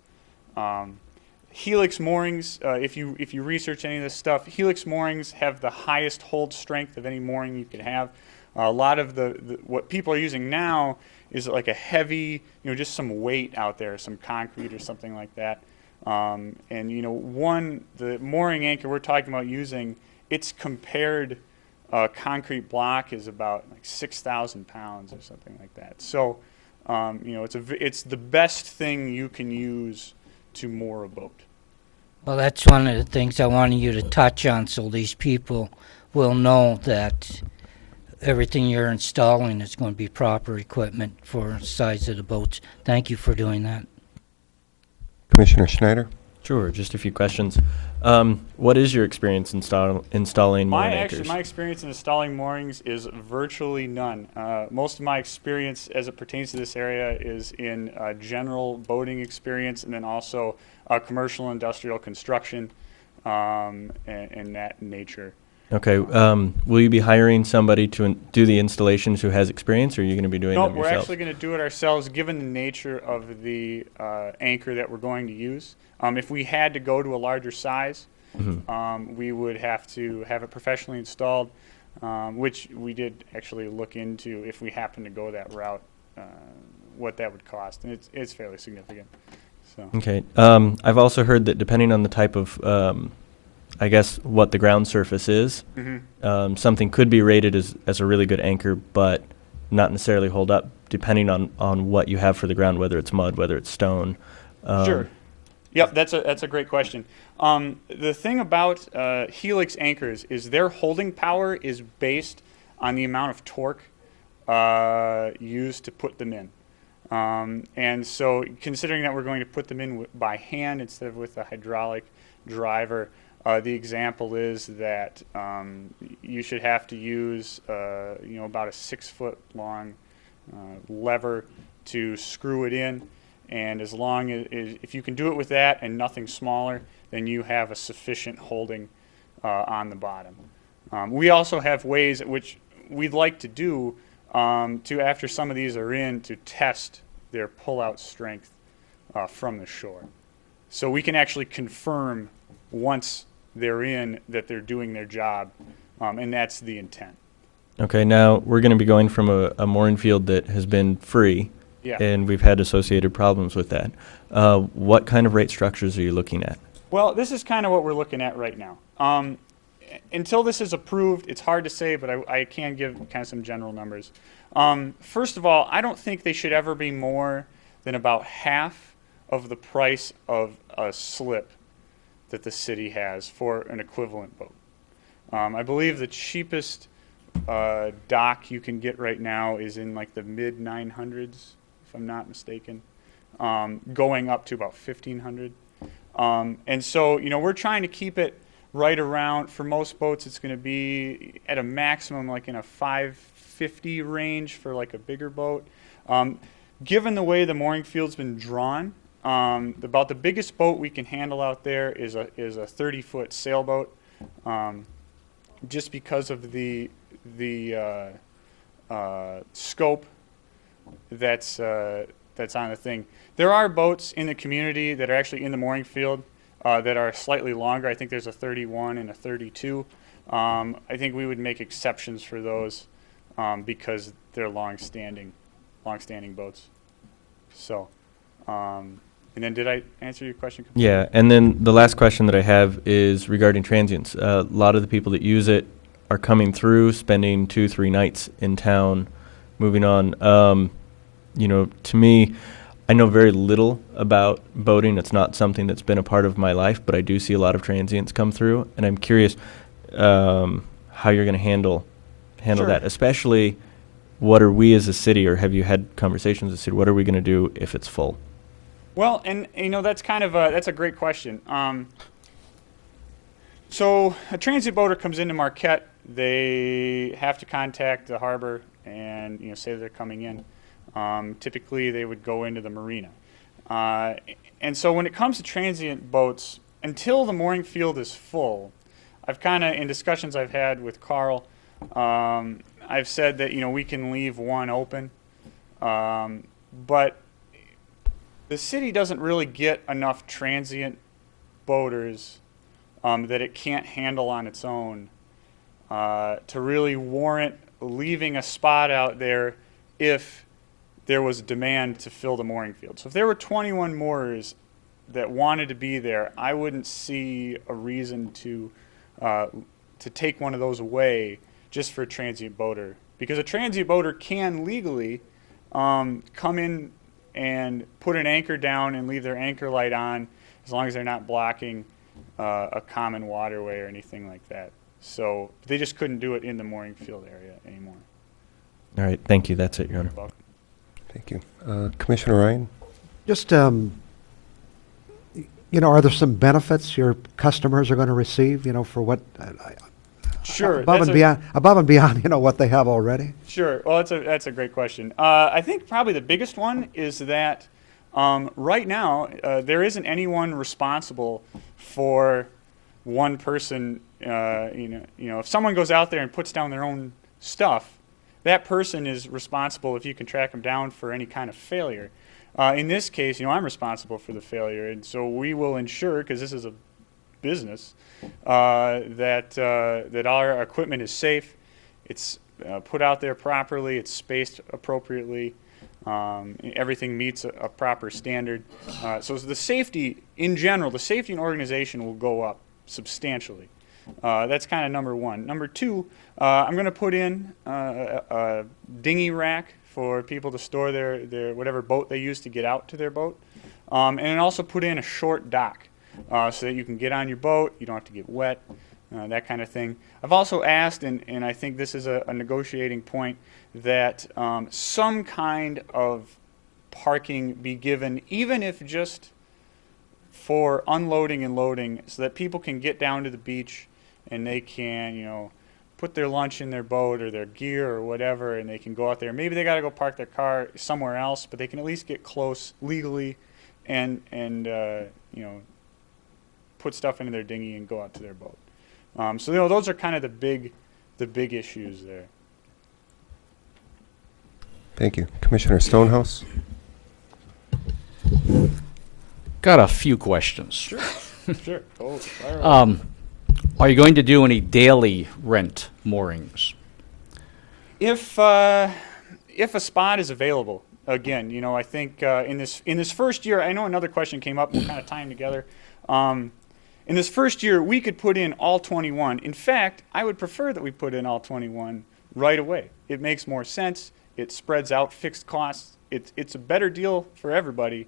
Helix moorings, if you research any of this stuff, Helix moorings have the highest hold strength of any mooring you could have. A lot of what people are using now is like a heavy, just some weight out there, some concrete or something like that. And the mooring anchor we're talking about using, its compared concrete block is about like 6,000 pounds or something like that. So, it's the best thing you can use to moor a boat. Well, that's one of the things I wanted you to touch on, so these people will know that everything you're installing is going to be proper equipment for the size of the boats. Thank you for doing that. Commissioner Schneider? Sure, just a few questions. What is your experience installing mooring anchors? My experience in installing moorings is virtually none. Most of my experience as it pertains to this area is in general boating experience, and then also commercial industrial construction and that nature. Okay. Will you be hiring somebody to do the installations who has experience, or are you going to be doing them yourself? No, we're actually going to do it ourselves, given the nature of the anchor that we're going to use. If we had to go to a larger size, we would have to have it professionally installed, which we did actually look into if we happen to go that route, what that would cost, and it's fairly significant. So. Okay. I've also heard that depending on the type of I guess what the ground surface is, something could be rated as a really good anchor, but not necessarily hold up, depending on what you have for the ground, whether it's mud, whether it's stone. Sure. Yep, that's a great question. The thing about Helix anchors is their holding power is based on the amount of torque used to put them in. And so considering that we're going to put them in by hand instead of with a hydraulic driver, the example is that you should have to use about a 6-foot long lever to screw it in, and as long as if you can do it with that and nothing smaller, then you have a sufficient holding on the bottom. We also have ways which we'd like to do to, after some of these are in, to test their pull-out strength from the shore, so we can actually confirm once they're in that they're doing their job, and that's the intent. Okay, now we're going to be going from a mooring field that has been free, and we've had associated problems with that. What kind of rate structures are you looking at? Well, this is kind of what we're looking at right now. Until this is approved, it's hard to say, but I can give kind of some general numbers. First of all, I don't think they should ever be more than about half of the price of a slip that the city has for an equivalent boat. I believe the cheapest dock you can get right now is in like the mid 900s, if I'm not mistaken, going up to about 1500. And so, you know, we're trying to keep it right around, for most boats, it's going to be at a maximum like in a 550 range for like a bigger boat. Given the way the mooring field's been drawn, about the biggest boat we can handle out there is a 30-foot sailboat, just because of the scope that's on the thing. There are boats in the community that are actually in the mooring field that are slightly longer. I think there's a 31 and a 32. I think we would make exceptions for those because they're long-standing boats. So, and then did I answer your question completely? Yeah, and then the last question that I have is regarding transients. A lot of the people that use it are coming through, spending 2-3 nights in town, moving on. You know, to me, I know very little about boating. It's not something that's been a part of my life, but I do see a lot of transients come through, and I'm curious how you're going to handle Sure. that, especially what are we as a city, or have you had conversations as a city, what are we going to do if it's full? Well, and you know, that's kind of that's a great question. So a transient boater comes into Marquette, they have to contact the harbor and, you know, say they're coming in. Typically, they would go into the marina. And so when it comes to transient boats, until the mooring field is full, I've kind of, in discussions I've had with Carl, I've said that, you know, we can leave one open. But the city doesn't really get enough transient boaters that it can't handle on its own to really warrant leaving a spot out there if there was demand to fill the mooring field. So if there were 21 moorers that wanted to be there, I wouldn't see a reason to take one of those away just for a transient boater. Because a transient boater can legally come in and put an anchor down and leave their anchor light on as long as they're not blocking a common waterway or anything like that. So they just couldn't do it in the mooring field area anymore. All right, thank you. That's it, Your Honor. Thank you. Commissioner Ryan? Just, you know, are there some benefits your customers are going to receive, you know, for what, Sure. above and beyond, you know, what they have already? Sure. Well, that's a great question. I think probably the biggest one is that right now there isn't anyone responsible for one person. You know, if someone goes out there and puts down their own stuff, that person is responsible if you can track them down for any kind of failure. In this case, you know, I'm responsible for the failure, and so we will ensure, because this is a business, that our equipment is safe, it's put out there properly, it's spaced appropriately, everything meets a proper standard. So the safety in general, the safety and organization will go up substantially. That's kind of number one. Number two, I'm going to put in a dinghy rack for people to store their whatever boat they use to get out to their boat, and then also put in a short dock so that you can get on your boat, you don't have to get wet, that kind of thing. I've also asked, and I think this is a negotiating point, that some kind of parking be given, even if just for unloading and loading, so that people can get down to the beach and they can, you know, put their lunch in their boat or their gear or whatever, and they can go out there. Maybe they got to go park their car somewhere else, but they can at least get close legally and you know, put stuff into their dinghy and go out to their boat. So, you know, those are kind of the big issues there. Thank you. Commissioner Stonehouse? Got a few questions. Sure. Sure. Oh, fire away. Are you going to do any daily rent moorings? If a spot is available, again, you know, I think in this first year, I know another question came up. We'll kind of tie them together. In this first year, we could put in all 21. In fact, I would prefer that we put in all 21 right away. It makes more sense. It spreads out fixed costs. It's a better deal for everybody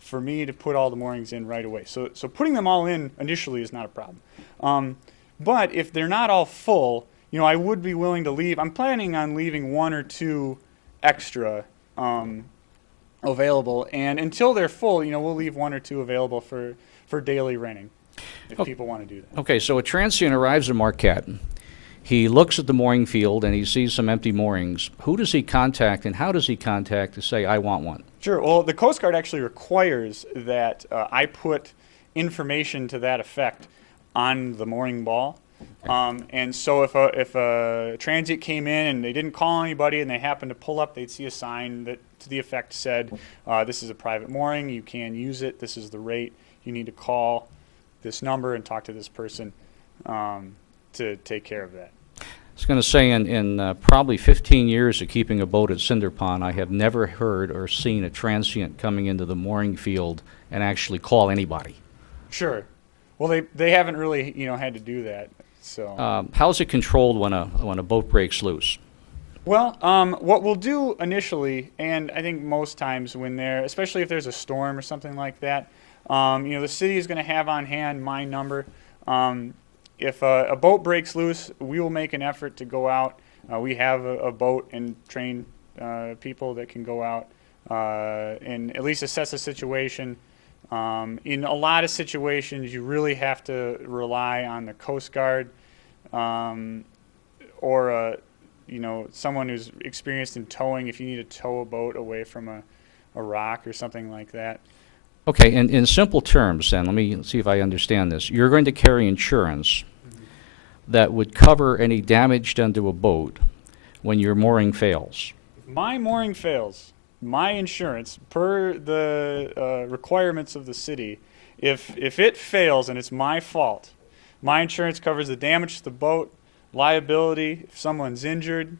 for me to put all the moorings in right away. So putting them all in initially is not a problem. But if they're not all full, you know, I would be willing to leave. I'm planning on leaving 1 or 2 extra available, and until they're full, you know, we'll leave 1 or 2 available for daily renting if people want to do that. Okay, so a transient arrives in Marquette. He looks at the mooring field and he sees some empty moorings. Who does he contact and how does he contact to say, I want one? Sure. Well, the Coast Guard actually requires that I put information to that effect on the mooring ball. And so if a transient came in and they didn't call anybody and they happened to pull up, they'd see a sign that to the effect said, this is a private mooring, you can use it, this is the rate, you need to call this number and talk to this person to take care of that. I was going to say, in probably 15 years of keeping a boat at Cinder Pond, I have never heard or seen a transient coming into the mooring field and actually call anybody. Sure. Well, they haven't really, you know, had to do that. So. How's it controlled when a boat breaks loose? Well, what we'll do initially, and I think most times when especially if there's a storm or something like that, you know, the city is going to have on hand my number. If a boat breaks loose, we will make an effort to go out. We have a boat and train people that can go out and at least assess the situation. In a lot of situations, you really have to rely on the Coast Guard or you know, someone who's experienced in towing if you need to tow a boat away from a rock or something like that. Okay, in simple terms then, let me see if I understand this. You're going to carry insurance that would cover any damage done to a boat when your mooring fails. If my mooring fails, my insurance, per the requirements of the city, if it fails and it's my fault, my insurance covers the damage to the boat, liability, if someone's injured,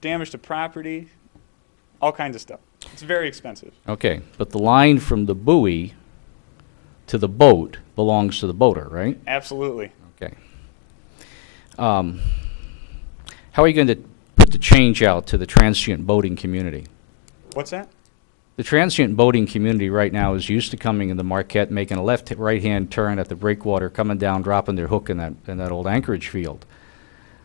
damage to property, all kinds of stuff. It's very expensive. Okay, but the line from the buoy to the boat belongs to the boater, right? Absolutely. Okay. How are you going to put the change out to the transient boating community? What's that? The transient boating community right now is used to coming in the Marquette, making a right-hand turn at the breakwater, coming down, dropping their hook in that old anchorage field.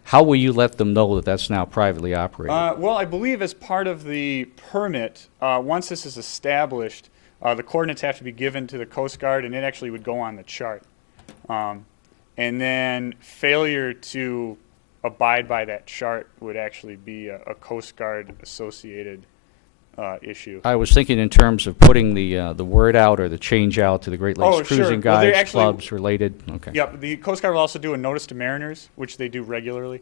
How will you let them know that that's now privately operated? Well, I believe as part of the permit, once this is established, the coordinates have to be given to the Coast Guard, and it actually would go on the chart. And then failure to abide by that chart would actually be a Coast Guard associated issue. I was thinking in terms of putting the word out or the change out to the Great Lakes sure. cruising Well, they guides, actually, clubs related. Okay. Yep, the Coast Guard will also do a notice to mariners, which they do regularly.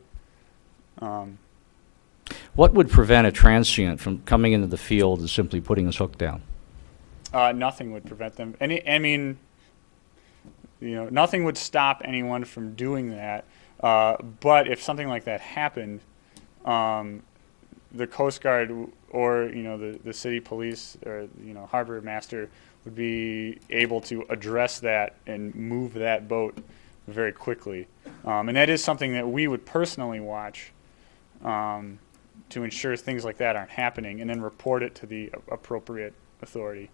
What would prevent a transient from coming into the field and simply putting his hook down? Nothing would prevent them. I mean, you know, nothing would stop anyone from doing that. But if something like that happened, the Coast Guard or, you know, the city police or, you know, harbor master would be able to address that and move that boat very quickly. And that is something that we would personally watch to ensure things like that aren't happening, and then report it to the appropriate authority.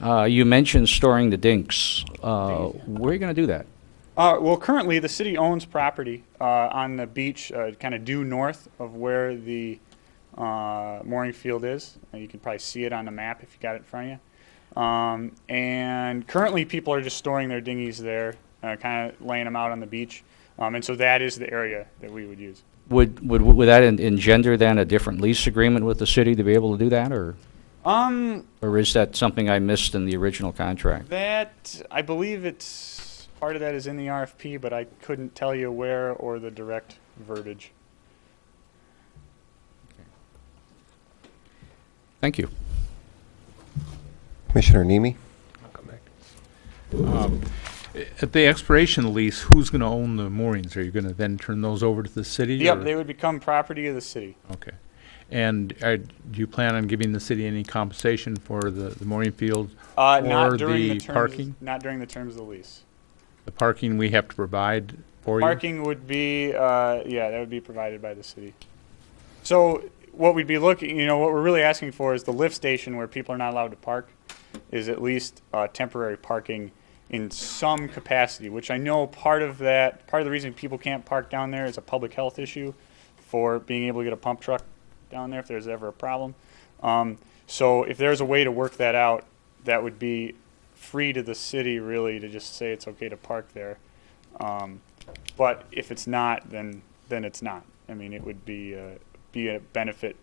You mentioned storing the dinks. Where are you going to do that? Well, currently the city owns property on the beach kind of due north of where the mooring field is. You can probably see it on the map if you got it in front of you. And currently people are just storing their dinghies there, kind of laying them out on the beach. And so that is the area that we would use. Would that engender then a different lease agreement with the city to be able to do that, or is that something I missed in the original contract? That, I believe it's, part of that is in the RFP, but I couldn't tell you where or the direct verbiage. Thank you. Commissioner Nemi? At the expiration of the lease, who's going to own the moorings? Are you going to then turn those over to the city? Yep, or? they would become property of the city. Okay. And do you plan on giving the city any compensation for the mooring field Not or during the terms, parking? Not during the terms of the lease. The parking we have to provide for you? Parking would be, yeah, that would be provided by the city. So what we'd be looking, you know, what we're really asking for is the lift station where people are not allowed to park is at least temporary parking in some capacity, which I know part of the reason people can't park down there is a public health issue for being able to get a pump truck down there if there's ever a problem. So if there's a way to work that out, that would be free to the city really to just say it's okay to park there. But if it's not, then it's not. I mean, it would be a benefit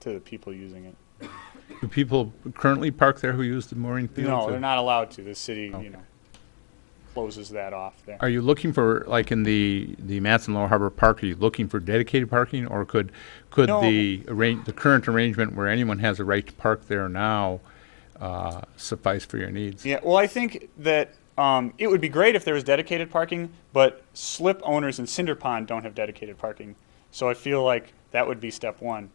to the people using it. Do people currently park there who use the mooring field? No, they're not allowed to. The city, closes that off there. Are you looking for, like in the Matson Lower Harbor Park, are you looking for dedicated parking, or could No. the current arrangement where anyone has a right to park there now suffice for your needs? Yeah, well, I think that it would be great if there was dedicated parking, but slip owners in Cinder Pond don't have dedicated parking. So I feel like that would be step one.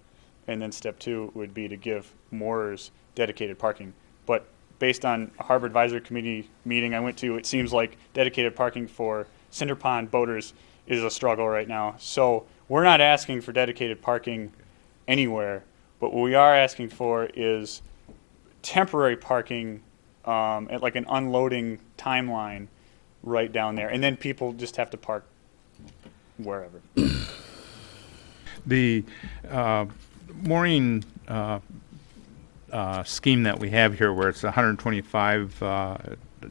And then step two would be to give moorers dedicated parking. But based on a Harbor Advisory Committee meeting I went to, it seems like dedicated parking for Cinder Pond boaters is a struggle right now. So we're not asking for dedicated parking anywhere, but what we are asking for is temporary parking at like an unloading timeline right down there. And then people just have to park wherever. The mooring scheme that we have here, where it's 125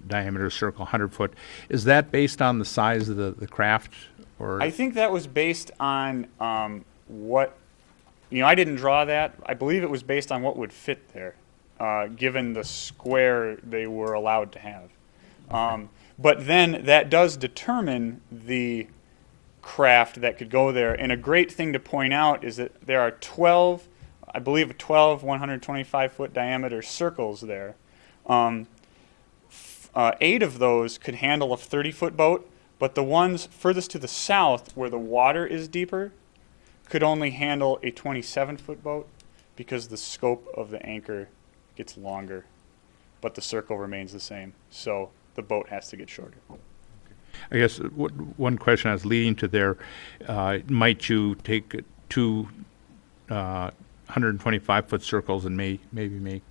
diameter circle, 100 foot, is that based on the size of the craft? Or I think that was based on what, I didn't draw that. I believe it was based on what would fit there, given the square they were allowed to have. But then that does determine the craft that could go there. And a great thing to point out is that there are 12 125-foot diameter circles there. 8 of those could handle a 30-foot boat, but the ones furthest to the south, where the water is deeper, could only handle a 27-foot boat because the scope of the anchor gets longer, but the circle remains the same. So the boat has to get shorter. I guess one question I was leading to there, might you take 2 125-foot circles and maybe make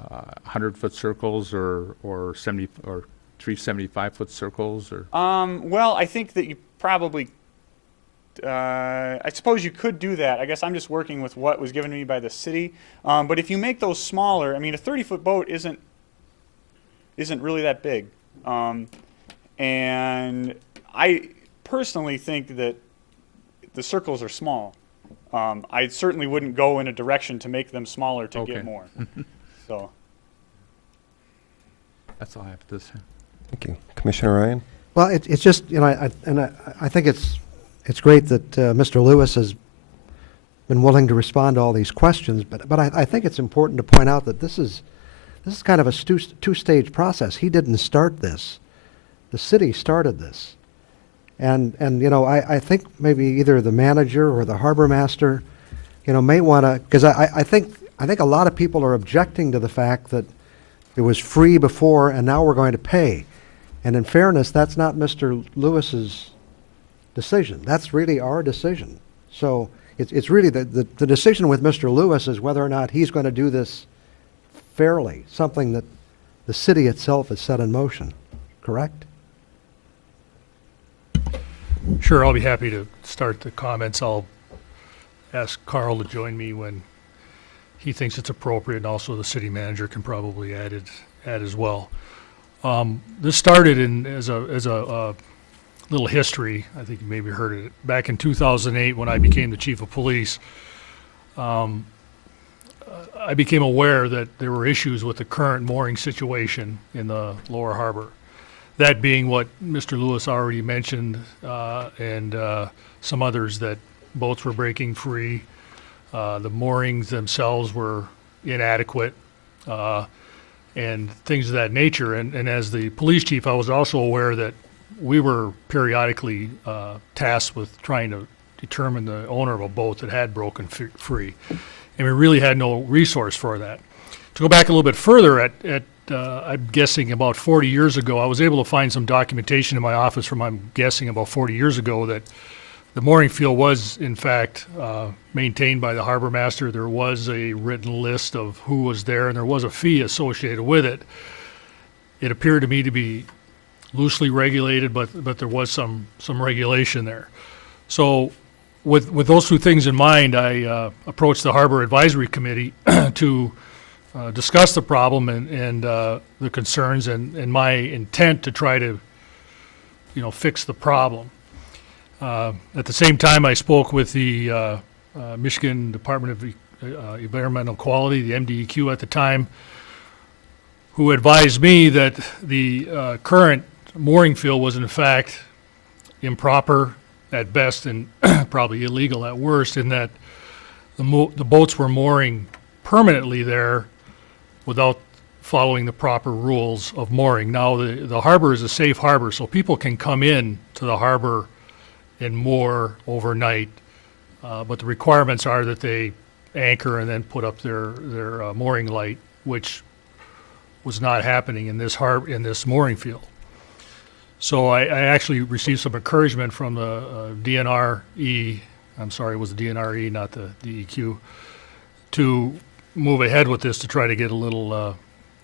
100-foot circles or 70 or 3 75-foot circles? Or well, I think that you probably, I suppose you could do that. I guess I'm just working with what was given to me by the city. But if you make those smaller, I mean, a 30-foot boat isn't really that big. And I personally think that the circles are small. I certainly wouldn't go in a direction to make them smaller to get more. So that's all I have at this time. Thank you. Commissioner Ryan? Well, it's just, I think it's great that Mr. Lewis has been willing to respond to all these questions, but I think it's important to point out that this is kind of a two-stage process. He didn't start this. The city started this. And I think maybe either the manager or the harbor master, may want to, because I think a lot of people are objecting to the fact that it was free before and now we're going to pay. And in fairness, that's not Mr. Lewis's decision. That's really our decision. So it's really the decision with Mr. Lewis is whether or not he's going to do this fairly, something that the city itself has set in motion, correct? Sure, I'll be happy to start the comments. I'll ask Carl to join me when he thinks it's appropriate, and also the city manager can probably add as well. This started as a little history. I think you maybe heard it. Back in 2008, when I became the chief of police, I became aware that there were issues with the current mooring situation in the lower harbor. That being what Mr. Lewis already mentioned, and some others, that boats were breaking free, the moorings themselves were inadequate, and things of that nature. And as the police chief, I was also aware that we were periodically tasked with trying to determine the owner of a boat that had broken free. And we really had no resource for that. To go back a little bit further, I'm guessing about 40 years ago, I was able to find some documentation in my office from, I'm guessing, about 40 years ago, that the mooring field was, in fact, maintained by the harbor master. There was a written list of who was there, and there was a fee associated with it. it appeared to me to be loosely regulated, but there was some regulation there. So with those two things in mind, I approached the Harbor Advisory Committee to discuss the problem and the concerns and my intent to try to, fix the problem. At the same time, I spoke with the Michigan Department of Environmental Quality, the MDEQ at the time, who advised me that the current mooring field was in fact improper at best and probably illegal at worst, in that the boats were mooring permanently there without following the proper rules of mooring. Now, the harbor is a safe harbor, so people can come in to the harbor and moor overnight, but the requirements are that they anchor and then put up their mooring light, which was not happening in this mooring field. So I actually received some encouragement from the DNRE, I'm sorry, it was the DNRE, not the DEQ, to move ahead with this to try to get a little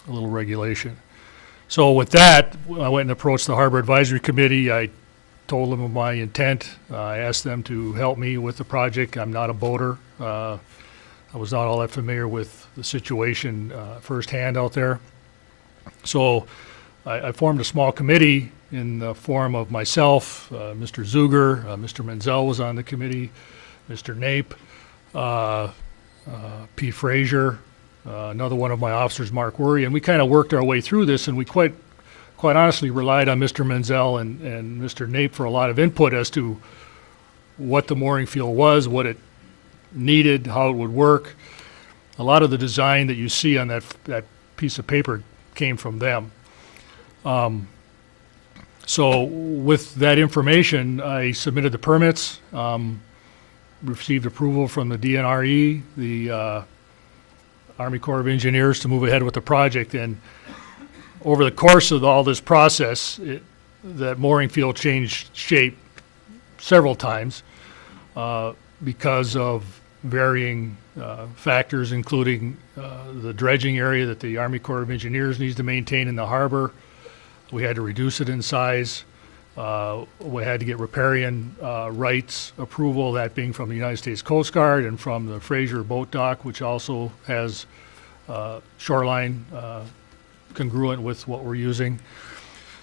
regulation. So with that, I went and approached the Harbor Advisory Committee. I told them of my intent. I asked them to help me with the project. I'm not a boater. I was not all that familiar with the situation firsthand out there. So I formed a small committee in the form of myself, Mr. Zuger, Mr. Menzel was on the committee, Mr. Nape, P. Frazier, another one of my officers, Mark Worry, and we kind of worked our way through this, and we quite honestly relied on Mr. Menzel and Mr. Nape for a lot of input as to what the mooring field was, what it needed, how it would work. A lot of the design that you see on that piece of paper came from them. So with that information, I submitted the permits, received approval from the DNRE, the Army Corps of Engineers, to move ahead with the project. And over the course of all this process, that mooring field changed shape several times because of varying factors, including the dredging area that the Army Corps of Engineers needs to maintain in the harbor. We had to reduce it in size. We had to get riparian rights approval, that being from the United States Coast Guard and from the Fraser Boat Dock, which also has shoreline congruent with what we're using.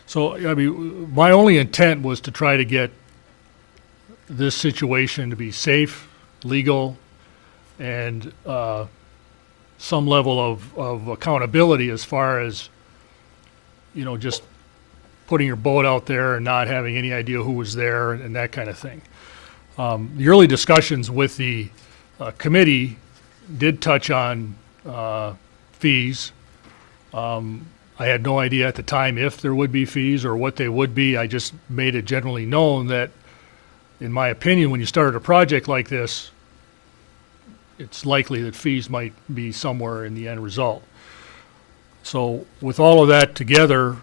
So, I mean, my only intent was to try to get this situation to be safe, legal, and some level of accountability as far as, just putting your boat out there and not having any idea who was there and that kind of thing. The early discussions with the committee did touch on fees. I had no idea at the time if there would be fees or what they would be. I just made it generally known that, in my opinion, when you start a project like this, it's likely that fees might be somewhere in the end result. So with all of that together,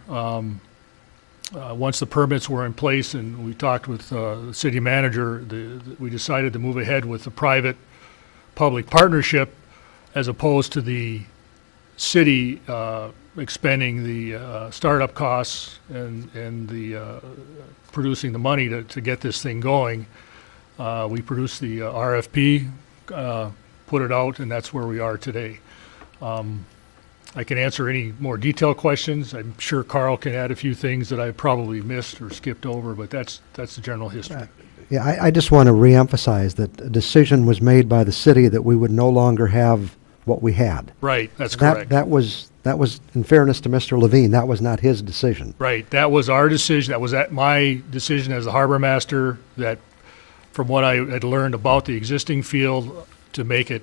once the permits were in place and we talked with the city manager, we decided to move ahead with the private-public partnership as opposed to the city expending the startup costs and the producing the money to get this thing going. We produced the RFP, put it out, and that's where we are today. I can answer any more detailed questions. I'm sure Carl can add a few things that I probably missed or skipped over, but that's the general history. Yeah, I just want to reemphasize that a decision was made by the city that we would no longer have what we had. Right, that's correct. That was, in fairness to Mr. Levine, that was not his decision. Right, that was our decision. That was my decision as the harbor master, that from what I had learned about the existing field, to make it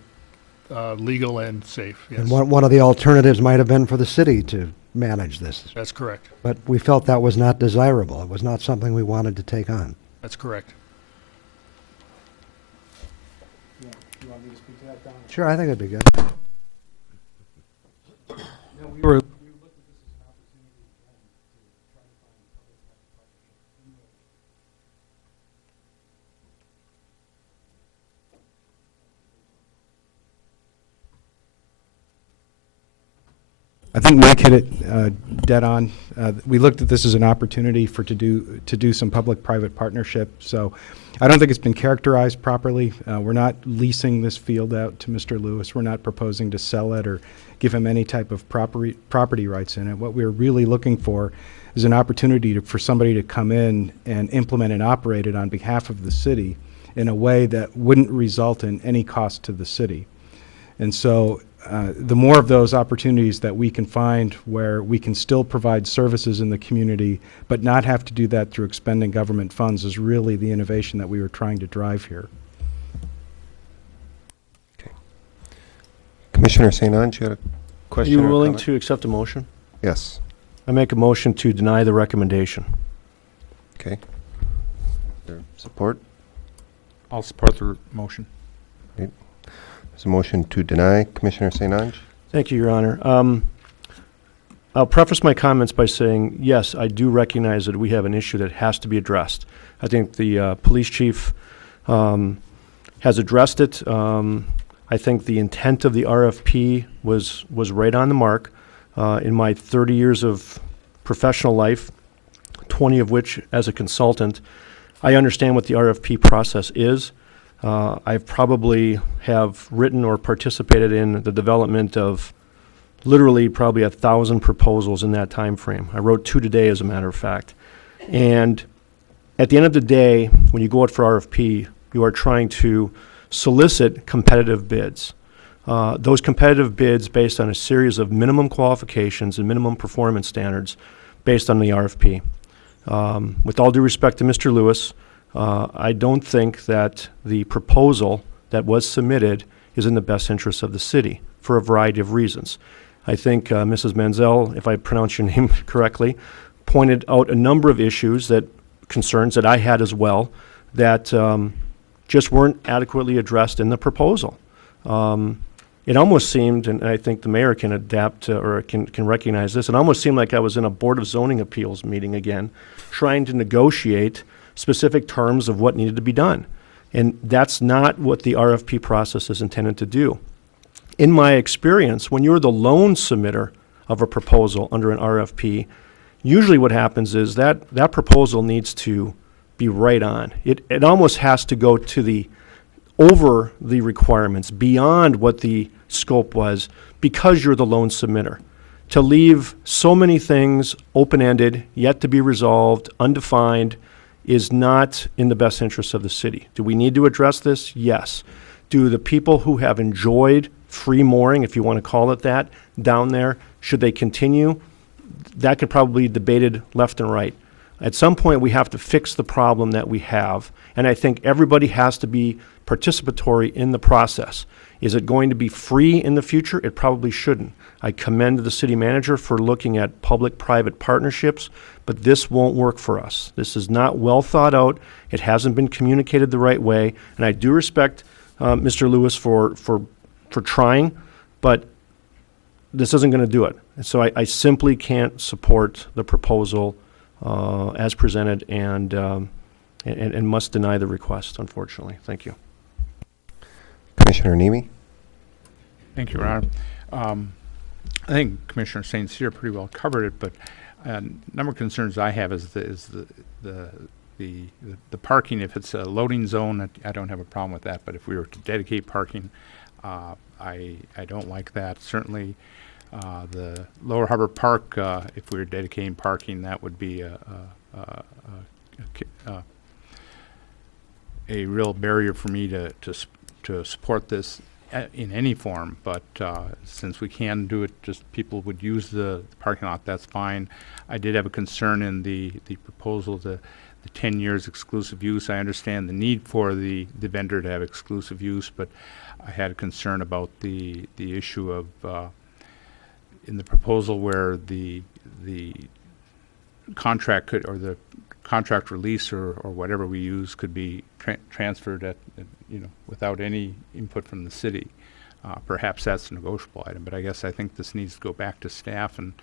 legal and safe, yes. And one of the alternatives might have been for the city to manage this. That's correct. But we felt that was not desirable. It was not something we wanted to take on. That's correct. Yeah. You want me to speak to that, Don? Sure, I think it'd be good. We were I think Mike hit it dead on. We looked at this as an opportunity to do some public-private partnership. So I don't think it's been characterized properly. We're not leasing this field out to Mr. Lewis. We're not proposing to sell it or give him any type of property rights in it. What we're really looking for is an opportunity for somebody to come in and implement and operate it on behalf of the city in a way that wouldn't result in any cost to the city. And so the more of those opportunities that we can find where we can still provide services in the community but not have to do that through expending government funds is really the innovation that we were trying to drive here. Okay. Commissioner St. Ange, you had a Are question? you or willing comment? to accept a motion? Yes. I make a motion to deny the recommendation. Okay. There support? I'll support the motion. Great. There's a motion to deny. Commissioner St. Ange? Thank you, Your Honor. I'll preface my comments by saying, yes, I do recognize that we have an issue that has to be addressed. I think the police chief has addressed it. I think the intent of the RFP was right on the mark. In my 30 years of professional life, 20 of which as a consultant, I understand what the RFP process is. I probably have written or participated in the development of literally probably 1,000 proposals in that time frame. I wrote 2 today, as a matter of fact. And at the end of the day, when you go out for RFP, you are trying to solicit competitive bids. Those competitive bids based on a series of minimum qualifications and minimum performance standards based on the RFP. With all due respect to Mr. Lewis, I don't think that the proposal that was submitted is in the best interest of the city for a variety of reasons. I think Mrs. Menzel, if I pronounce your name correctly, pointed out a number of issues, concerns that I had as well, that just weren't adequately addressed in the proposal. It almost seemed, and I think the mayor can adapt or can recognize this, it almost seemed like I was in a Board of Zoning Appeals meeting again, trying to negotiate specific terms of what needed to be done. And that's not what the RFP process is intended to do. In my experience, when you're the lone submitter of a proposal under an RFP, usually what happens is that proposal needs to be right on. It almost has to go to over the requirements, beyond what the scope was, because you're the lone submitter. To leave so many things open-ended, yet to be resolved, undefined, is not in the best interest of the city. Do we need to address this? Yes. Do the people who have enjoyed free mooring, if you want to call it that, down there, should they continue? That could probably be debated left and right. At some point, we have to fix the problem that we have, and I think everybody has to be participatory in the process. Is it going to be free in the future? It probably shouldn't. I commend the city manager for looking at public-private partnerships, but this won't work for us. This is not well thought out. It hasn't been communicated the right way, and I do respect Mr. Lewis for trying, but this isn't going to do it. And so I simply can't support the proposal as presented and must deny the request, unfortunately. Thank you. Commissioner Nemi? Thank you, Ron. I think Commissioner St. Cyr pretty well covered it, but a number of concerns I have is the parking. If it's a loading zone, I don't have a problem with that, but if we were to dedicate parking, I don't like that. Certainly, the Lower Harbor Park, if we were dedicating parking, that would be a real barrier for me to support this in any form. But since we can do it, just people would use the parking lot, that's fine. I did have a concern in the proposal, the 10 years exclusive use. I understand the need for the vendor to have exclusive use, but I had a concern about the issue of in the proposal where the contract could, or the contract release or whatever we use could be transferred at without any input from the city. Perhaps that's a negotiable item, but I think this needs to go back to staff and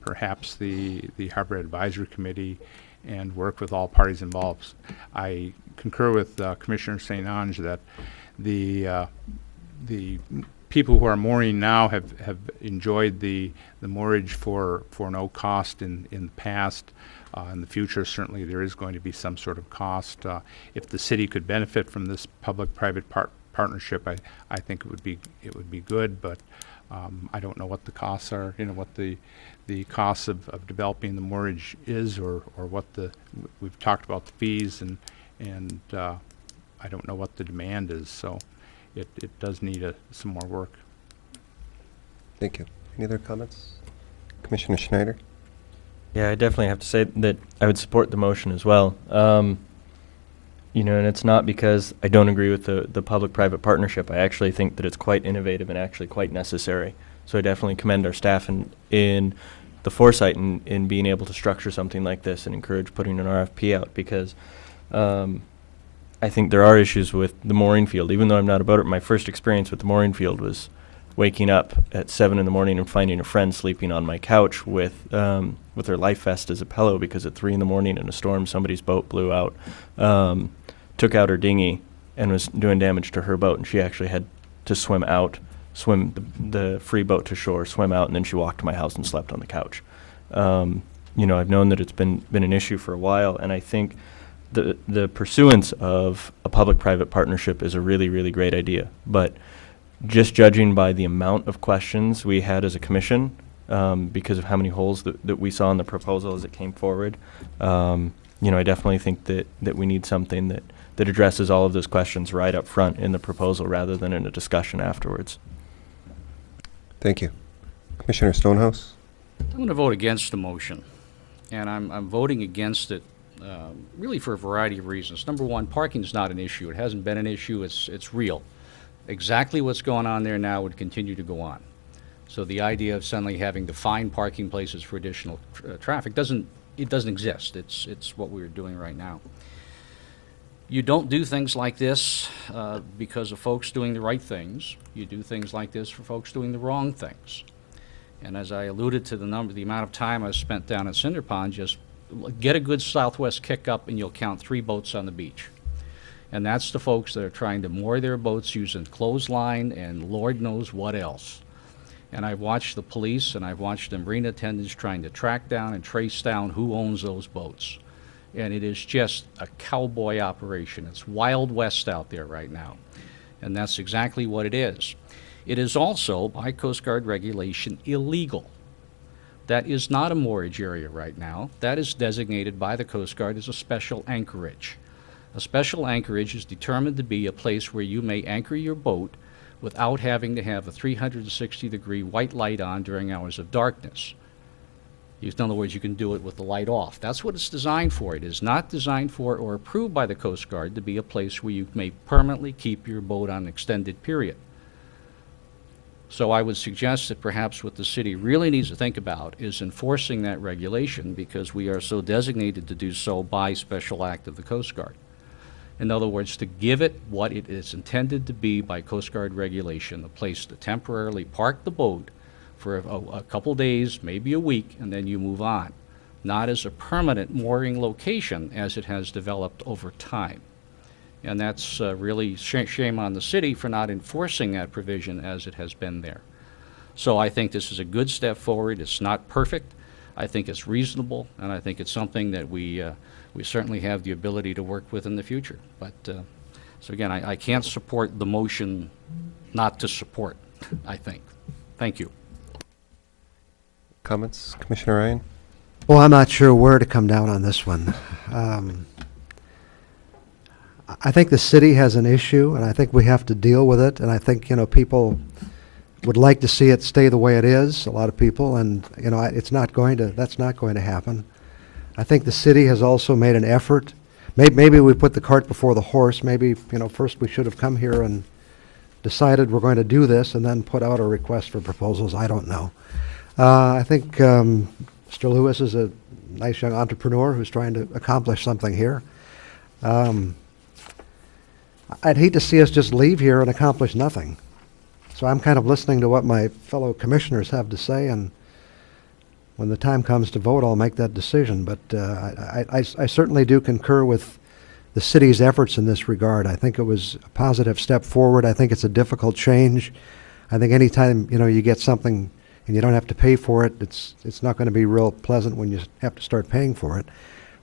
perhaps the Harbor Advisory Committee and work with all parties involved. I concur with Commissioner St. Ange that the people who are mooring now have enjoyed the moorage for no cost in the past. In the future, certainly there is going to be some sort of cost. If the city could benefit from this public-private partnership, I think it would be good, but I don't know what the costs are, what the costs of developing the moorage is, or what we've talked about the fees, and I don't know what the demand is, so it does need some more work. Thank you. Any other comments? Commissioner Schneider? Yeah, I definitely have to say that I would support the motion as well. And it's not because I don't agree with the public-private partnership. I actually think that it's quite innovative and actually quite necessary. So I definitely commend our staff in the foresight in being able to structure something like this and encourage putting an RFP out, because I think there are issues with the mooring field. Even though I'm not a boater, my first experience with the mooring field was waking up at 7 in the morning and finding a friend sleeping on my couch with her life vest as a pillow, because at 3 in the morning in a storm somebody's boat blew out, took out her dinghy and was doing damage to her boat, and she actually had to swim the free boat to shore, swim out, and then she walked to my house and slept on the couch. I've known that it's been an issue for a while, and I think the pursuance of a public-private partnership is a really, really great idea. But just judging by the amount of questions we had as a commission, because of how many holes that we saw in the proposal as it came forward, I definitely think that we need something that addresses all of those questions right up front in the proposal rather than in a discussion afterwards. Thank you. Commissioner Stonehouse? I'm going to vote against the motion, and I'm voting against it really for a variety of reasons. Number one, parking is not an issue. It hasn't been an issue. It's real. Exactly what's going on there now would continue to go on. So the idea of suddenly having to find parking places for additional traffic doesn't exist. It's what we're doing right now. You don't do things like this because of folks doing the right things. You do things like this for folks doing the wrong things. And as I alluded to the amount of time I spent down at Cinder Pond, just get a good southwest kick up and you'll count 3 boats on the beach. And that's the folks that are trying to moor their boats using clothesline and Lord knows what else. And I've watched the police and I've watched the marine attendants trying to track down and trace down who owns those boats. And it is just a cowboy operation. It's Wild West out there right now. And that's exactly what it is. It is also, by Coast Guard regulation, illegal. That is not a moorage area right now. That is designated by the Coast Guard as a special anchorage. A special anchorage is determined to be a place where you may anchor your boat without having to have a 360-degree white light on during hours of darkness. In other words, you can do it with the light off. That's what it's designed for. It is not designed for or approved by the Coast Guard to be a place where you may permanently keep your boat on an extended period. So I would suggest that perhaps what the city really needs to think about is enforcing that regulation, because we are so designated to do so by special act of the Coast Guard. In other words, to give it what it is intended to be by Coast Guard regulation, a place to temporarily park the boat for a couple days, maybe a week, and then you move on. Not as a permanent mooring location as it has developed over time. And that's really shame on the city for not enforcing that provision as it has been there. So I think this is a good step forward. It's not perfect. I think it's reasonable, and I think it's something that we certainly have the ability to work with in the future. But so again, I can't support the motion not to support, I think. Thank you. Comments? Commissioner Ryan? Well, I'm not sure where to come down on this one. I think the city has an issue, and I think we have to deal with it. And I think, people would like to see it stay the way it is, a lot of people, and, that's not going to happen. I think the city has also made an effort. Maybe we put the cart before the horse. Maybe, first we should have come here and decided we're going to do this and then put out a request for proposals. I don't know. I think Mr. Lewis is a nice young entrepreneur who's trying to accomplish something here. I'd hate to see us just leave here and accomplish nothing. So I'm kind of listening to what my fellow commissioners have to say, and when the time comes to vote, I'll make that decision. But I certainly do concur with the city's efforts in this regard. I think it was a positive step forward. I think it's a difficult change. I think anytime, you get something and you don't have to pay for it, it's not going to be real pleasant when you have to start paying for it.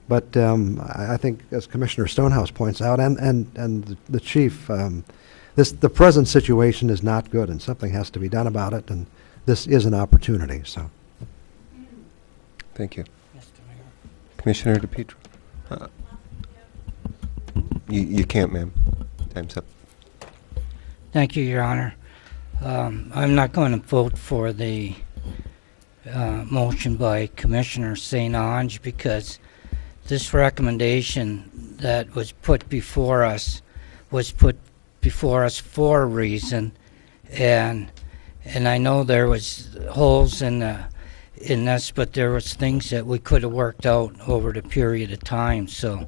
But I think, as Commissioner Stonehouse points out, and the chief, the present situation is not good, and something has to be done about it, and this is an opportunity. So, Thank you. Commissioner DePietro. You can't, ma'am. Time's up. Thank you, Your Honor. I'm not going to vote for the motion by Commissioner St. Ange because this recommendation that was put before us for a reason, and I know there was holes in this, but there was things that we could have worked out over the period of time. So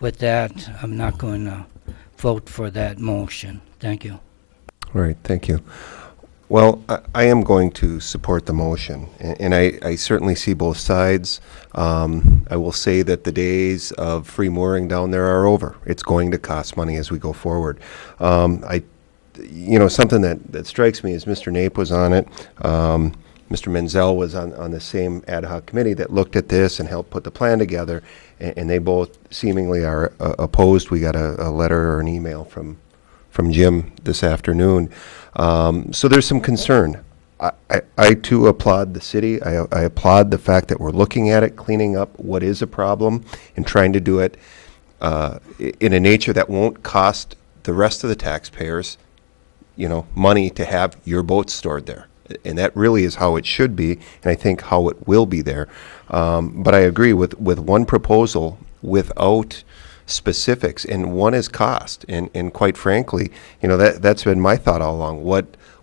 with that, I'm not going to vote for that motion. Thank you. All right, thank you. Well, I am going to support the motion, and I certainly see both sides. I will say that the days of free mooring down there are over. It's going to cost money as we go forward. Something that strikes me is Mr. Nape was on it. Mr. Menzel was on the same ad hoc committee that looked at this and helped put the plan together, and they both seemingly are opposed. We got a letter or an email from Jim this afternoon. So there's some concern. I too applaud the city. I applaud the fact that we're looking at it, cleaning up what is a problem, and trying to do it in a nature that won't cost the rest of the taxpayers, money to have your boats stored there. And that really is how it should be, and I think how it will be there. But I agree with one proposal without specifics, and one is cost. And quite frankly, that's been my thought all along.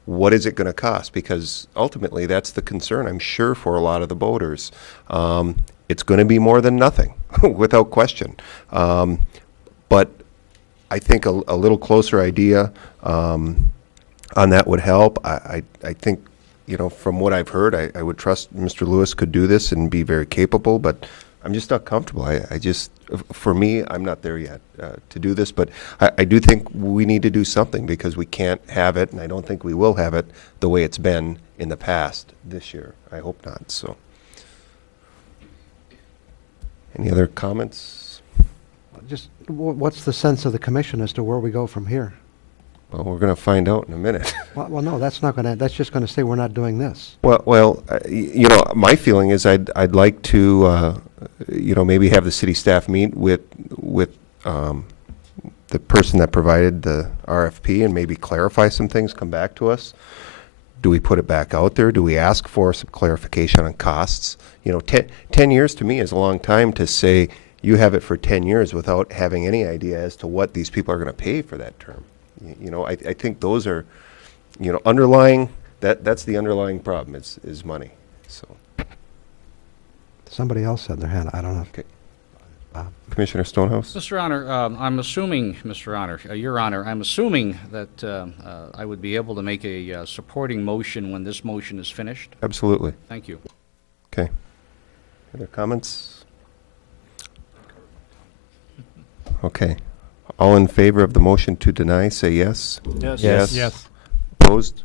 What is it going to cost? Because ultimately, that's the concern, I'm sure, for a lot of the boaters. It's going to be more than nothing, without question. But I think a little closer idea on that would help. I think, from what I've heard, I would trust Mr. Lewis could do this and be very capable, but I'm just not comfortable. For me, I'm not there yet to do this, but I do think we need to do something because we can't have it, and I don't think we will have it the way it's been in the past this year. I hope not. So, any other comments? just what's the sense of the commission as to where we go from here? Well, we're going to find out in a minute. Well, no, that's not going to. That's just going to say we're not doing this. Well, my feeling is I'd like to, maybe have the city staff meet with the person that provided the RFP and maybe clarify some things. Come back to us. Do we put it back out there? Do we ask for some clarification on costs? 10 years to me is a long time to say you have it for 10 years without having any idea as to what these people are going to pay for that term. I think those are, underlying, that's the underlying problem is money. So. Somebody else had their hand. I don't know. Okay. Commissioner Stonehouse? Mr. Honor, I'm assuming, Mr. Honor, Your Honor, I'm assuming that I would be able to make a supporting motion when this motion is finished. Absolutely. Thank you. Okay. Other comments? Okay. All in favor of the motion to deny, say yes. Yes. Yes. Yes. Opposed?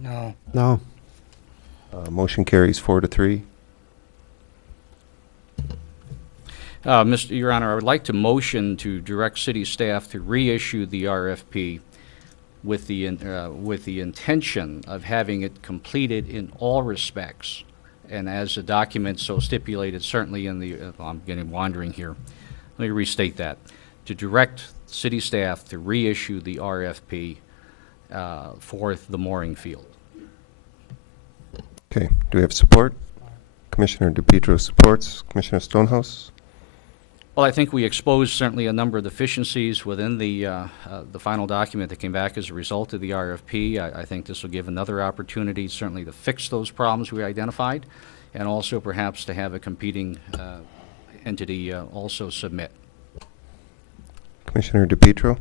No. No. Motion carries 4-3. Your Honor, I would like to motion to direct city staff to reissue the RFP with the intention of having it completed in all respects. And as the document so stipulated, certainly in the, I'm getting wandering here. Let me restate that. To direct city staff to reissue the RFP for the mooring field. Okay. Do we have support? Commissioner DePietro supports. Commissioner Stonehouse? Well, I think we exposed certainly a number of deficiencies within the final document that came back as a result of the RFP. I think this will give another opportunity certainly to fix those problems we identified, and also perhaps to have a competing entity also submit. Commissioner DePietro?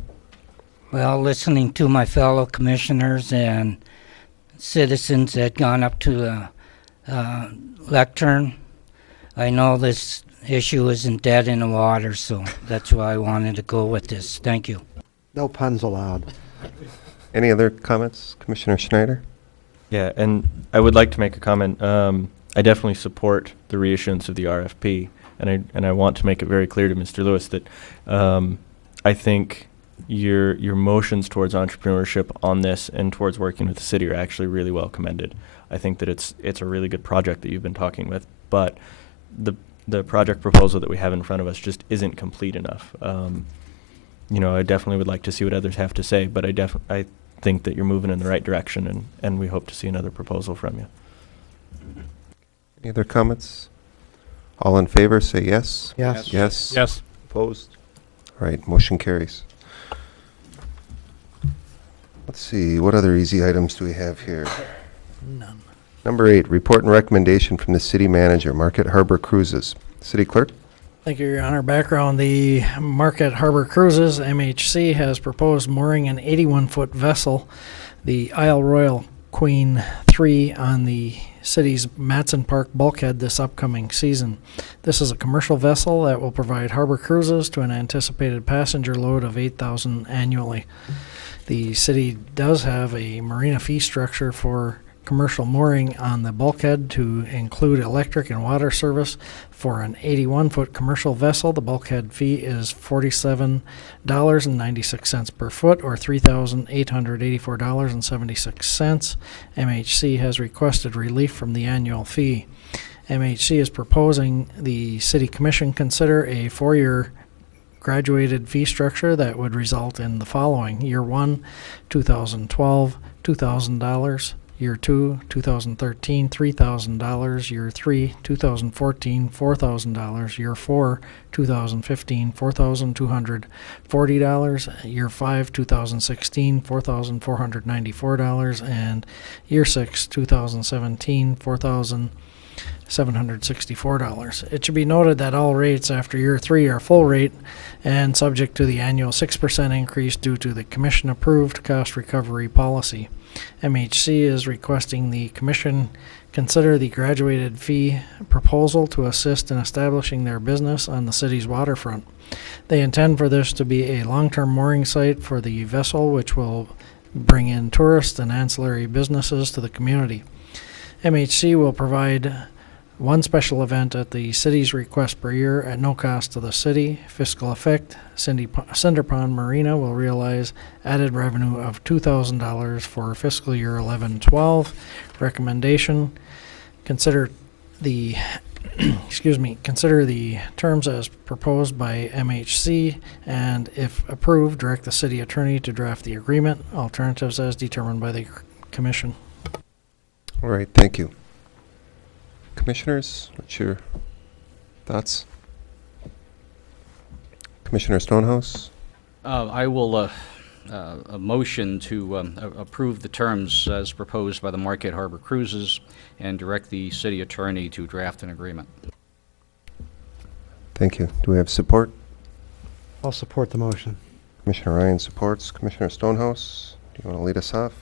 Well, listening to my fellow commissioners and citizens that gone up to the lectern, I know this issue isn't dead in the water, so that's why I wanted to go with this. Thank you. No puns allowed. Any other comments? Commissioner Schneider? Yeah, and I would like to make a comment. I definitely support the reissuance of the RFP, and I want to make it very clear to Mr. Lewis that I think your motions towards entrepreneurship on this and towards working with the city are actually really well commended. I think that it's a really good project that you've been talking with, but the project proposal that we have in front of us just isn't complete enough. You know, I definitely would like to see what others have to say, but I think that you're moving in the right direction, and we hope to see another proposal from you. Any other comments? All in favor, say yes. Yes. Yes. Yes. Opposed? All right, motion carries. Let's see, what other easy items do we have here? None. Number 8, report and recommendation from the city manager, Marquette Harbor Cruises. City clerk? Thank you, Your Honor. Background, the Marquette Harbor Cruises, MHC, has proposed mooring an 81-foot vessel, the Isle Royal Queen 3, on the city's Matson Park bulkhead this upcoming season. This is a commercial vessel that will provide harbor cruises to an anticipated passenger load of 8,000 annually. The city does have a marina fee structure for commercial mooring on the bulkhead to include electric and water service. For an 81-foot commercial vessel, the bulkhead fee is $47.96 per foot, or $3,884.76. MHC has requested relief from the annual fee. MHC is proposing the City Commission consider a 4-year graduated fee structure that would result in the following: year 1, 2012, $2,000. Year 2, 2013, $3,000. Year 3, 2014, $4,000. Year 4, 2015, $4,240. Year 5, 2016, $4,494. And year 6, 2017, $4,764. It should be noted that all rates after year 3 are full rate and subject to the annual 6% increase due to the commission-approved cost recovery policy. MHC is requesting the Commission consider the graduated fee proposal to assist in establishing their business on the city's waterfront. They intend for this to be a long-term mooring site for the vessel, which will bring in tourists and ancillary businesses to the community. MHC will provide one special event at the city's request per year at no cost to the city. Fiscal effect, Cinder Pond Marina will realize added revenue of $2,000 for fiscal year 11-12. Recommendation, consider the consider the terms as proposed by MHC, and if approved, direct the city attorney to draft the agreement. Alternatives as determined by the commission. All right, thank you. Commissioners, what's your thoughts? Commissioner Stonehouse? I will a motion to approve the terms as proposed by the Marquette Harbor Cruises and direct the city attorney to draft an agreement. Thank you. Do we have support? I'll support the motion. Commissioner Ryan supports. Commissioner Stonehouse, do you want to lead us off?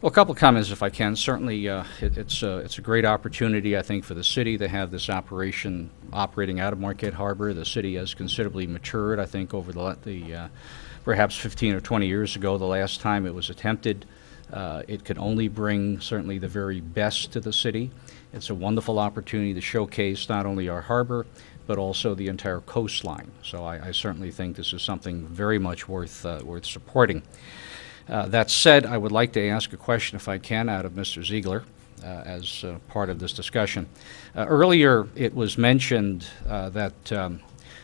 Well, a couple of comments, if I can. Certainly, it's a great opportunity, I think, for the city to have this operation operating out of Marquette Harbor. The city has considerably matured, I think, over the perhaps 15 or 20 years ago, the last time it was attempted. It could only bring certainly the very best to the city. It's a wonderful opportunity to showcase not only our harbor, but also the entire coastline. So I certainly think this is something very much worth supporting. That said, I would like to ask a question, if I can, out of Mr. Ziegler as part of this discussion. Earlier, it was mentioned that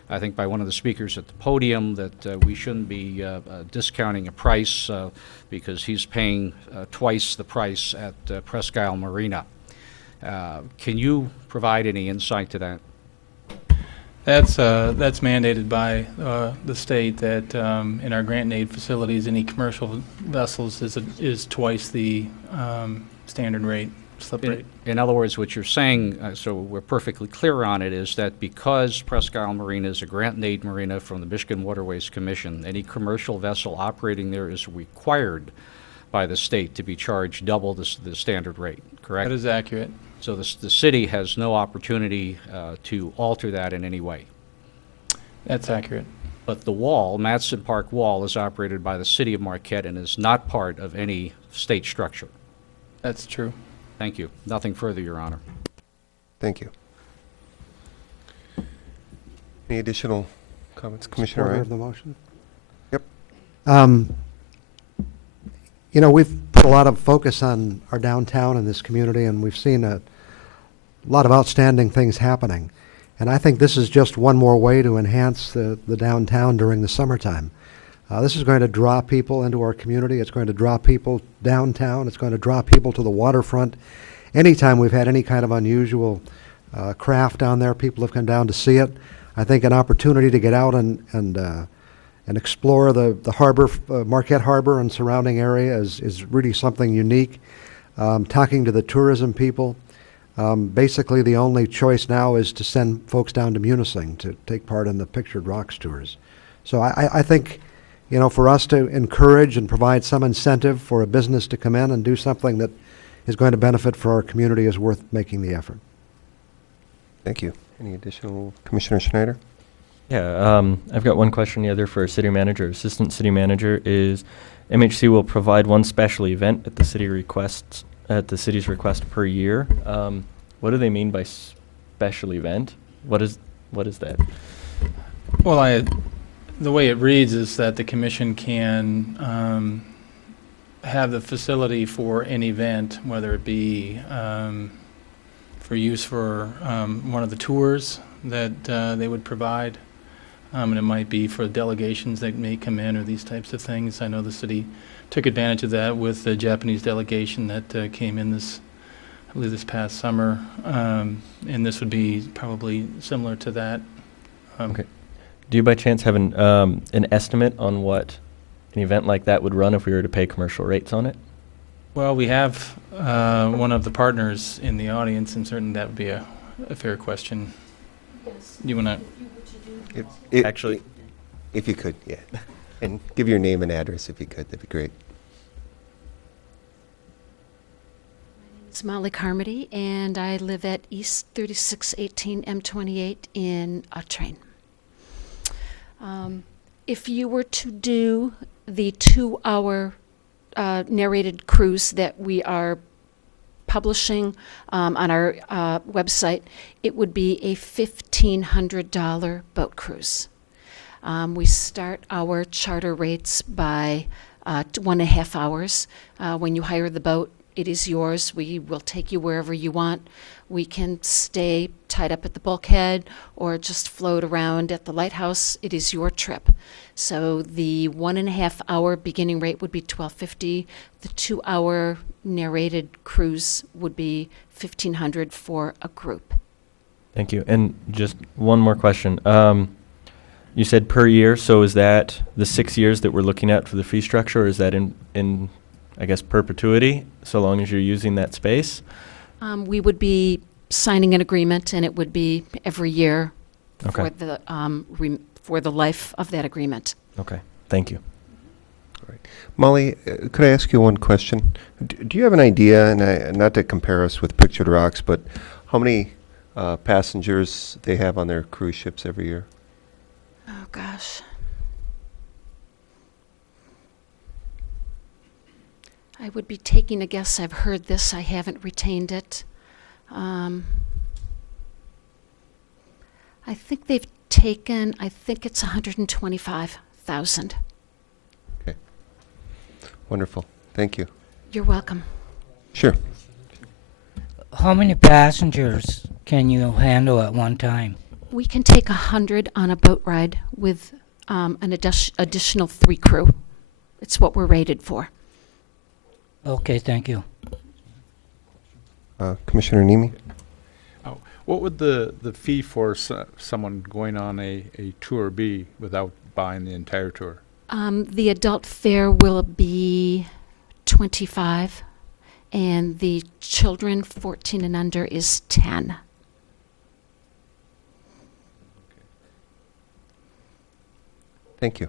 I think by one of the speakers at the podium that we shouldn't be discounting a price because he's paying twice the price at Presque Isle Marina. Can you provide any insight to that? That's mandated by the state that in our grant and aid facilities, any commercial vessels is twice the standard rate, slip rate. In other words, what you're saying, so we're perfectly clear on it, is that because Presque Isle Marina is a grant and aid marina from the Michigan Waterways Commission, any commercial vessel operating there is required by the state to be charged double the standard rate, correct? That is accurate. So the city has no opportunity to alter that in any way. That's accurate. But the wall, Matson Park Wall, is operated by the city of Marquette and is not part of any state structure. That's true. Thank you. Nothing further, Your Honor. Thank you. Any additional comments, Commissioner Supporter Ryan? of the motion? Yep. You know, we've put a lot of focus on our downtown in this community, and we've seen a lot of outstanding things happening. And I think this is just one more way to enhance the downtown during the summertime. This is going to draw people into our community. It's going to draw people downtown. It's going to draw people to the waterfront. Anytime we've had any kind of unusual craft down there, people have come down to see it. I think an opportunity to get out and explore the harbor, Marquette Harbor and surrounding area is really something unique. Talking to the tourism people, basically the only choice now is to send folks down to Munising to take part in the Pictured Rocks tours. So I think, you know, for us to encourage and provide some incentive for a business to come in and do something that is going to benefit for our community is worth making the effort. Thank you. Any additional, Commissioner Schneider? Yeah, I've got one question. The other for city manager, assistant city manager is MHC will provide one special event at the city's request per year. What do they mean by special event? What is that? Well, the way it reads is that the commission can have the facility for an event, whether it be for use for one of the tours that they would provide. And it might be for delegations that may come in or these types of things. I know the city took advantage of that with the Japanese delegation that came in I believe this past summer. And this would be probably similar to that. Okay. Do you by chance have an estimate on what an event like that would run if we were to pay commercial rates on it? Well, we have one of the partners in the audience, and certainly that would be a fair question. Yes. You want to? Actually, if you could, yeah. And give your name and address if you could, that'd be great. It's Molly Carmody, and I live at East 3618 M28 in Train. If you were to do the 2-hour narrated cruise that we are publishing on our website, it would be a $1,500 boat cruise. We start our charter rates by 1.5 hours. When you hire the boat, it is yours. We will take you wherever you want. We can stay tied up at the bulkhead or just float around at the lighthouse. It is your trip. So the 1.5 hour beginning rate would be $1,250. The 2-hour narrated cruise would be $1,500 for a group. Thank you. And just one more question. You said per year, so is that the 6 years that we're looking at for the fee structure, or is that in I guess, perpetuity, so long as you're using that space? We would be signing an agreement, and it would be every year Okay. for the life of that agreement. Okay, thank you. All right. Molly, could I ask you one question? Do you have an idea, and not to compare us with Pictured Rocks, but how many passengers they have on their cruise ships every year? Oh, gosh. I would be taking a guess. I've heard this. I haven't retained it. I think they've taken, I think it's 125,000. Okay. Wonderful. Thank you. You're welcome. Sure. How many passengers can you handle at one time? We can take 100 on a boat ride with an additional 3 crew. It's what we're rated for. Okay, thank you. Commissioner Nemi? Oh, what would the fee for someone going on a tour be without buying the entire tour? The adult fare will be $25, and the children 14 and under is $10. Thank you.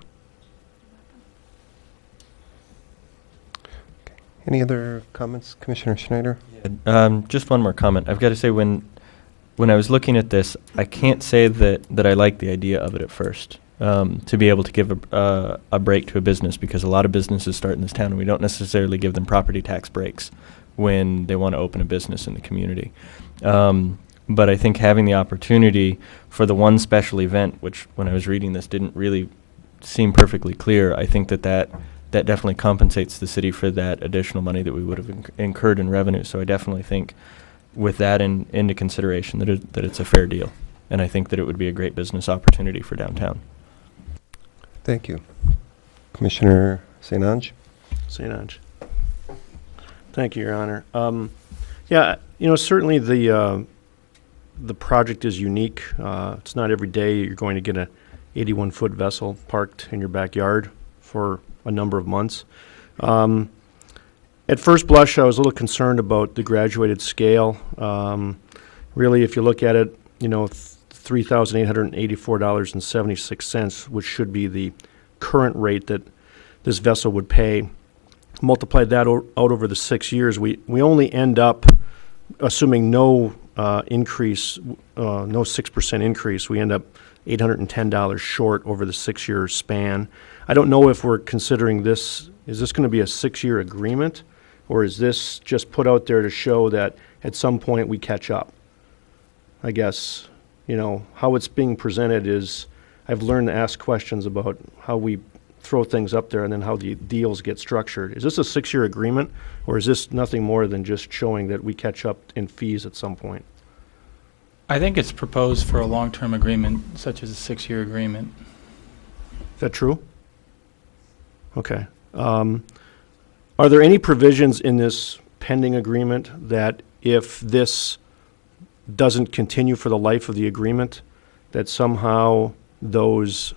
Any other comments, Commissioner Schneider? Just one more comment. I've got to say, when I was looking at this, I can't say that I like the idea of it at first. To be able to give a break to a business, because a lot of businesses start in this town and we don't necessarily give them property tax breaks. when they want to open a business in the community. But I think having the opportunity for the one special event, which when I was reading this didn't really seem perfectly clear, I think that definitely compensates the city for that additional money that we would have incurred in revenue. So I definitely think with that into consideration that it's a fair deal. And I think that it would be a great business opportunity for downtown. Thank you. Commissioner St. Ange? St. Ange. Thank you, Your Honor. Yeah, certainly the project is unique. It's not every day you're going to get a 81-foot vessel parked in your backyard for a number of months. At first blush, I was a little concerned about the graduated scale. Really, if you look at it, $3,884.76, which should be the current rate that this vessel would pay. Multiply that out over the 6 years, we only end up, assuming no increase, no 6% increase, we end up $810 short over the 6-year span. I don't know if we're considering this, is this going to be a 6-year agreement, or is this just put out there to show that at some point we catch up? I guess, how it's being presented is, I've learned to ask questions about how we throw things up there and then how the deals get structured. Is this a 6-year agreement, or is this nothing more than just showing that we catch up in fees at some point? I think it's proposed for a long-term agreement, such as a 6-year agreement. Is that true? Okay. Are there any provisions in this pending agreement that if this doesn't continue for the life of the agreement, that somehow those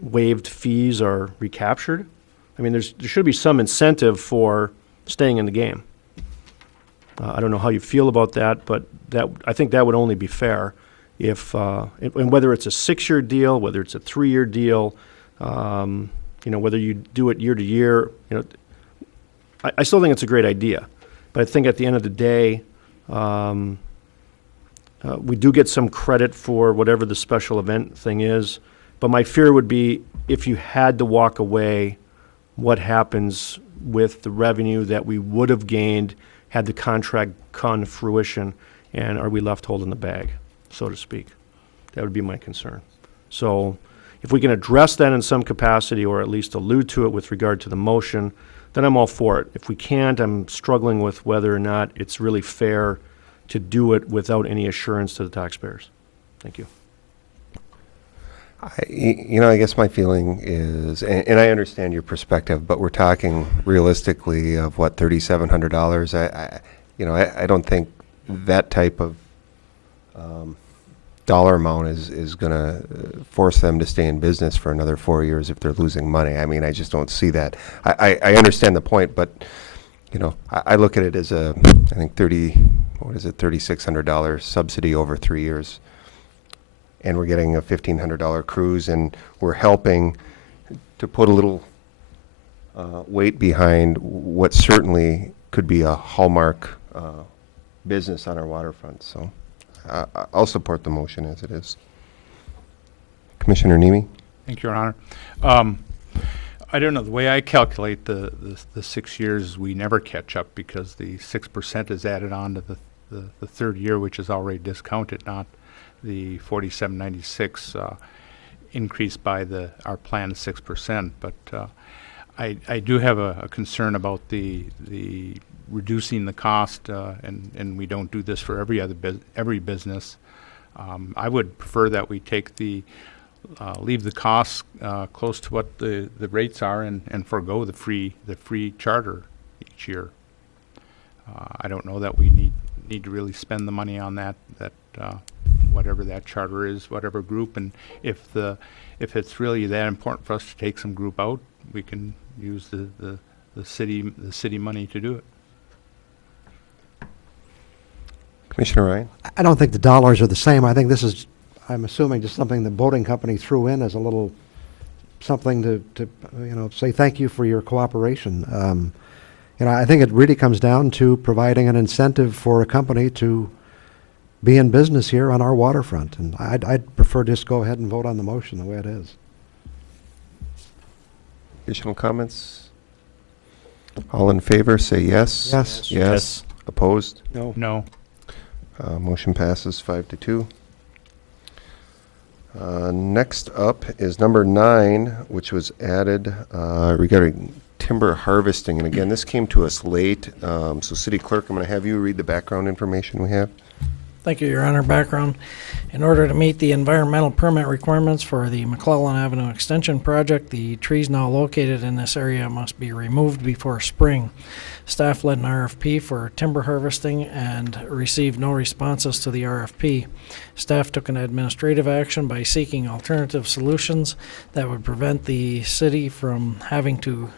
waived fees are recaptured? I mean, there should be some incentive for staying in the game. I don't know how you feel about that, but I think that would only be fair if, and whether it's a 6-year deal, whether it's a 3-year deal, whether you do it year to year, I still think it's a great idea. But I think at the end of the day, we do get some credit for whatever the special event thing is. But my fear would be if you had to walk away, what happens with the revenue that we would have gained had the contract come to fruition, and are we left holding the bag, so to speak? That would be my concern. So if we can address that in some capacity, or at least allude to it with regard to the motion, then I'm all for it. If we can't, I'm struggling with whether or not it's really fair to do it without any assurance to the taxpayers. Thank you. I guess my feeling is, and I understand your perspective, but we're talking realistically of what, $3,700. I don't think that type of dollar amount is going to force them to stay in business for another 4 years if they're losing money. I mean, I just don't see that. I understand the point, but I look at it as I think $3,600 subsidy over 3 years. And we're getting a $1,500 cruise, and we're helping to put a little weight behind what certainly could be a hallmark business on our waterfront. So I'll support the motion as it is. Commissioner Nemi? Thank you, Your Honor. I don't know, the way I calculate the 6 years, we never catch up because the 6% is added on to the third year, which is already discounted, not the 4796 increased by our plan of 6%. But I do have a concern about the reducing the cost, and we don't do this for every business. I would prefer that we take leave the costs close to what the rates are and forego the free charter each year. I don't know that we need to really spend the money on that whatever that charter is, whatever group, and if it's really that important for us to take some group out, we can use the city money to do it. Commissioner Ryan? I don't think the dollars are the same. I think this is, I'm assuming, just something the boating company threw in as a little something to say thank you for your cooperation. I think it really comes down to providing an incentive for a company to be in business here on our waterfront. And I'd prefer just go ahead and vote on the motion the way it is. Additional comments? All in favor, say yes. Yes. Yes. Opposed? No. No. Motion passes 5-2. Next up is number 9, which was added regarding timber harvesting. And again, this came to us late. So City Clerk, I'm going to have you read the background information we have. Thank you, Your Honor. Background. In order to meet the environmental permit requirements for the McClellan Avenue Extension Project, the trees now located in this area must be removed before spring. Staff led an RFP for timber harvesting and received no responses to the RFP. Staff took an administrative action by seeking alternative solutions that would prevent the city from having to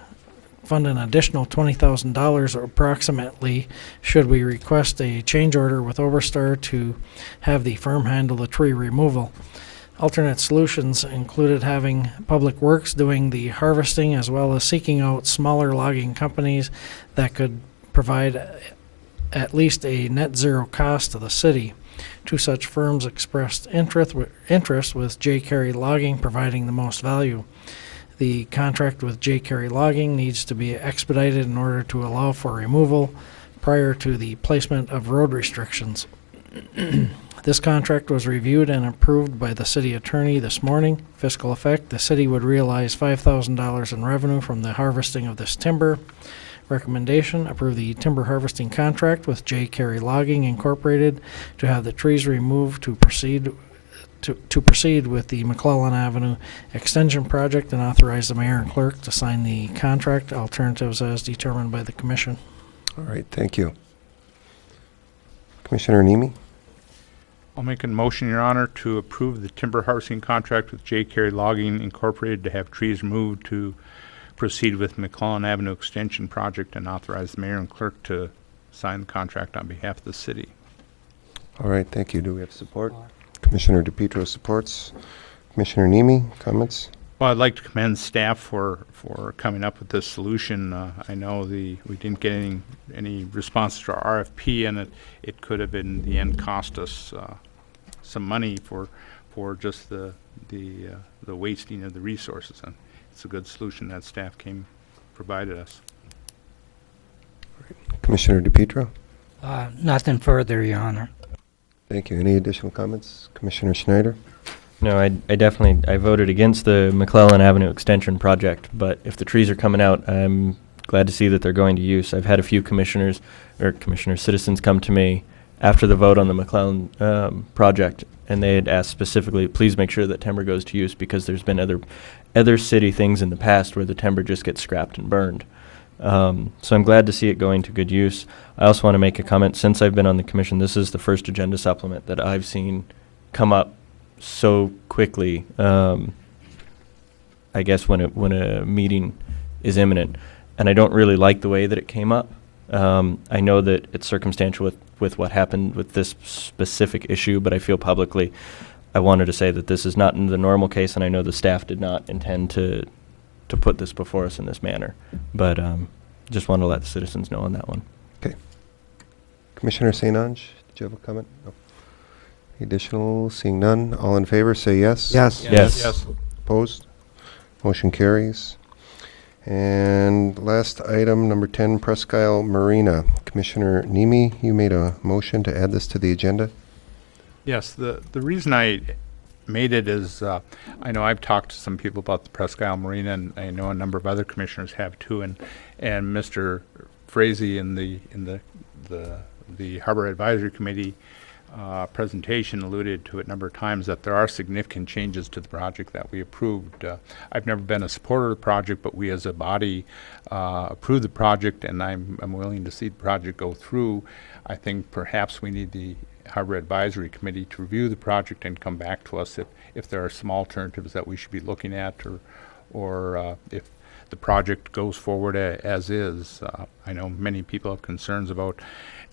fund an additional $20,000 approximately should we request a change order with Overstar to have the firm handle the tree removal. Alternate solutions included having Public Works doing the harvesting as well as seeking out smaller logging companies that could provide at least a net zero cost to the city. Two such firms expressed interest with J. Carey Logging providing the most value. The contract with J. Carey Logging needs to be expedited in order to allow for removal prior to the placement of road restrictions. This contract was reviewed and approved by the city attorney this morning. Fiscal effect, the city would realize $5,000 in revenue from the harvesting of this timber. Recommendation, approve the timber harvesting contract with J. Carey Logging Incorporated to have the trees removed to proceed with the McClellan Avenue Extension Project and authorize the mayor and clerk to sign the contract. Alternatives as determined by the commission. All right, thank you. Commissioner Nemi? I'll make a motion, Your Honor, to approve the timber harvesting contract with J. Carey Logging Incorporated to have trees removed to proceed with McClellan Avenue Extension Project and authorize the mayor and clerk to sign the contract on behalf of the city. All right, thank you. Do we have support? Commissioner DePietro supports. Commissioner Nemi, comments? Well, I'd like to commend staff for coming up with this solution. I know we didn't get any response to our RFP, and it could have in the end cost us some money for just the wasting of the resources. And it's a good solution that staff provided us. Commissioner DePietro? Nothing further, Your Honor. Thank you. Any additional comments? Commissioner Schneider? No, I voted against the McClellan Avenue Extension project, but if the trees are coming out, I'm glad to see that they're going to use. I've had a few citizens come to me after the vote on the McClellan project, and they had asked specifically, please make sure that timber goes to use because there's been other city things in the past where the timber just gets scrapped and burned. So I'm glad to see it going to good use. I also want to make a comment. Since I've been on the commission, this is the first agenda supplement that I've seen come up so quickly, I guess when a meeting is imminent. And I don't really like the way that it came up. I know that it's circumstantial with what happened with this specific issue, but I feel publicly I wanted to say that this is not in the normal case, and I know the staff did not intend to put this before us in this manner. But just want to let the citizens know on that one. Okay. Commissioner St. Ange, did you have a comment? No. Additional? Seeing none. All in favor, say yes. Yes. Yes. Opposed? Motion carries. And last item, number 10, Presque Isle Marina. Commissioner Nemi, you made a motion to add this to the agenda? Yes, the reason I made it is I know I've talked to some people about the Presque Isle Marina, and I know a number of other commissioners have too, and Mr. Frazee in the Harbor Advisory Committee presentation alluded to it a number of times that there are significant changes to the project that we approved. I've never been a supporter of the project, but we as a body approved the project, and I'm willing to see the project go through. I think perhaps we need the Harbor Advisory Committee to review the project and come back to us if there are some alternatives that we should be looking at, or if the project goes forward as is. I know many people have concerns about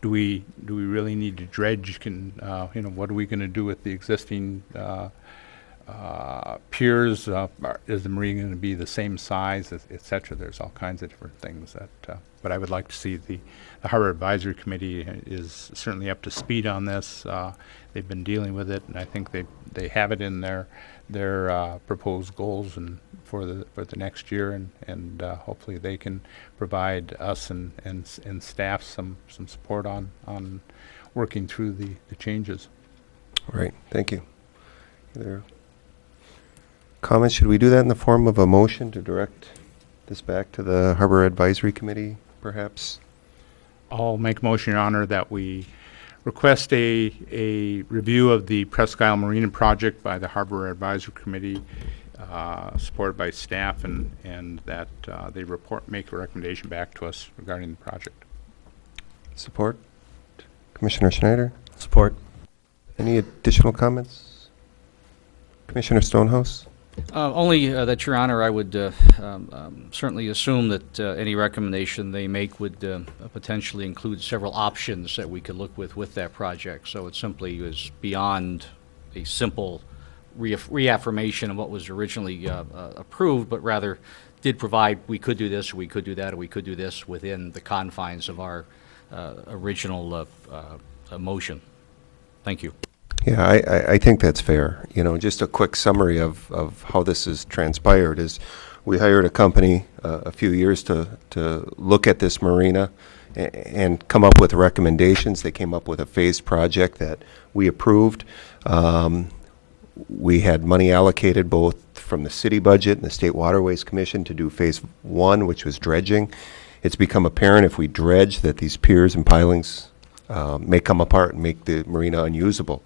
do we really need to dredge? What are we going to do with the existing piers? Is the marina going to be the same size, et cetera? There's all kinds of different things that. But I would like to see the Harbor Advisory Committee is certainly up to speed on this. They've been dealing with it, and I think they have it in their proposed goals and for the next year, and hopefully they can provide us and staff some support on working through the changes. Right, thank you. Either comments, should we do that in the form of a motion to direct this back to the Harbor Advisory Committee, perhaps? I'll make a motion, Your Honor, that we request a review of the Presque Isle Marina project by the Harbor Advisory Committee, supported by staff, and that they make a recommendation back to us regarding the project. Support? Commissioner Schneider? Support. Any additional comments? Commissioner Stonehouse? Only that, Your Honor, I would certainly assume that any recommendation they make would potentially include several options that we could look with that project. So it simply is beyond a simple reaffirmation of what was originally approved, but rather did provide we could do this, or we could do that, or we could do this within the confines of our original motion. Thank you. Yeah, I think that's fair. You know, just a quick summary of how this has transpired is we hired a company a few years to look at this marina and come up with recommendations. They came up with a phased project that we approved. We had money allocated both from the city budget and the State Waterways Commission to do phase 1, which was dredging. It's become apparent if we dredge that these piers and pilings may come apart and make the marina unusable.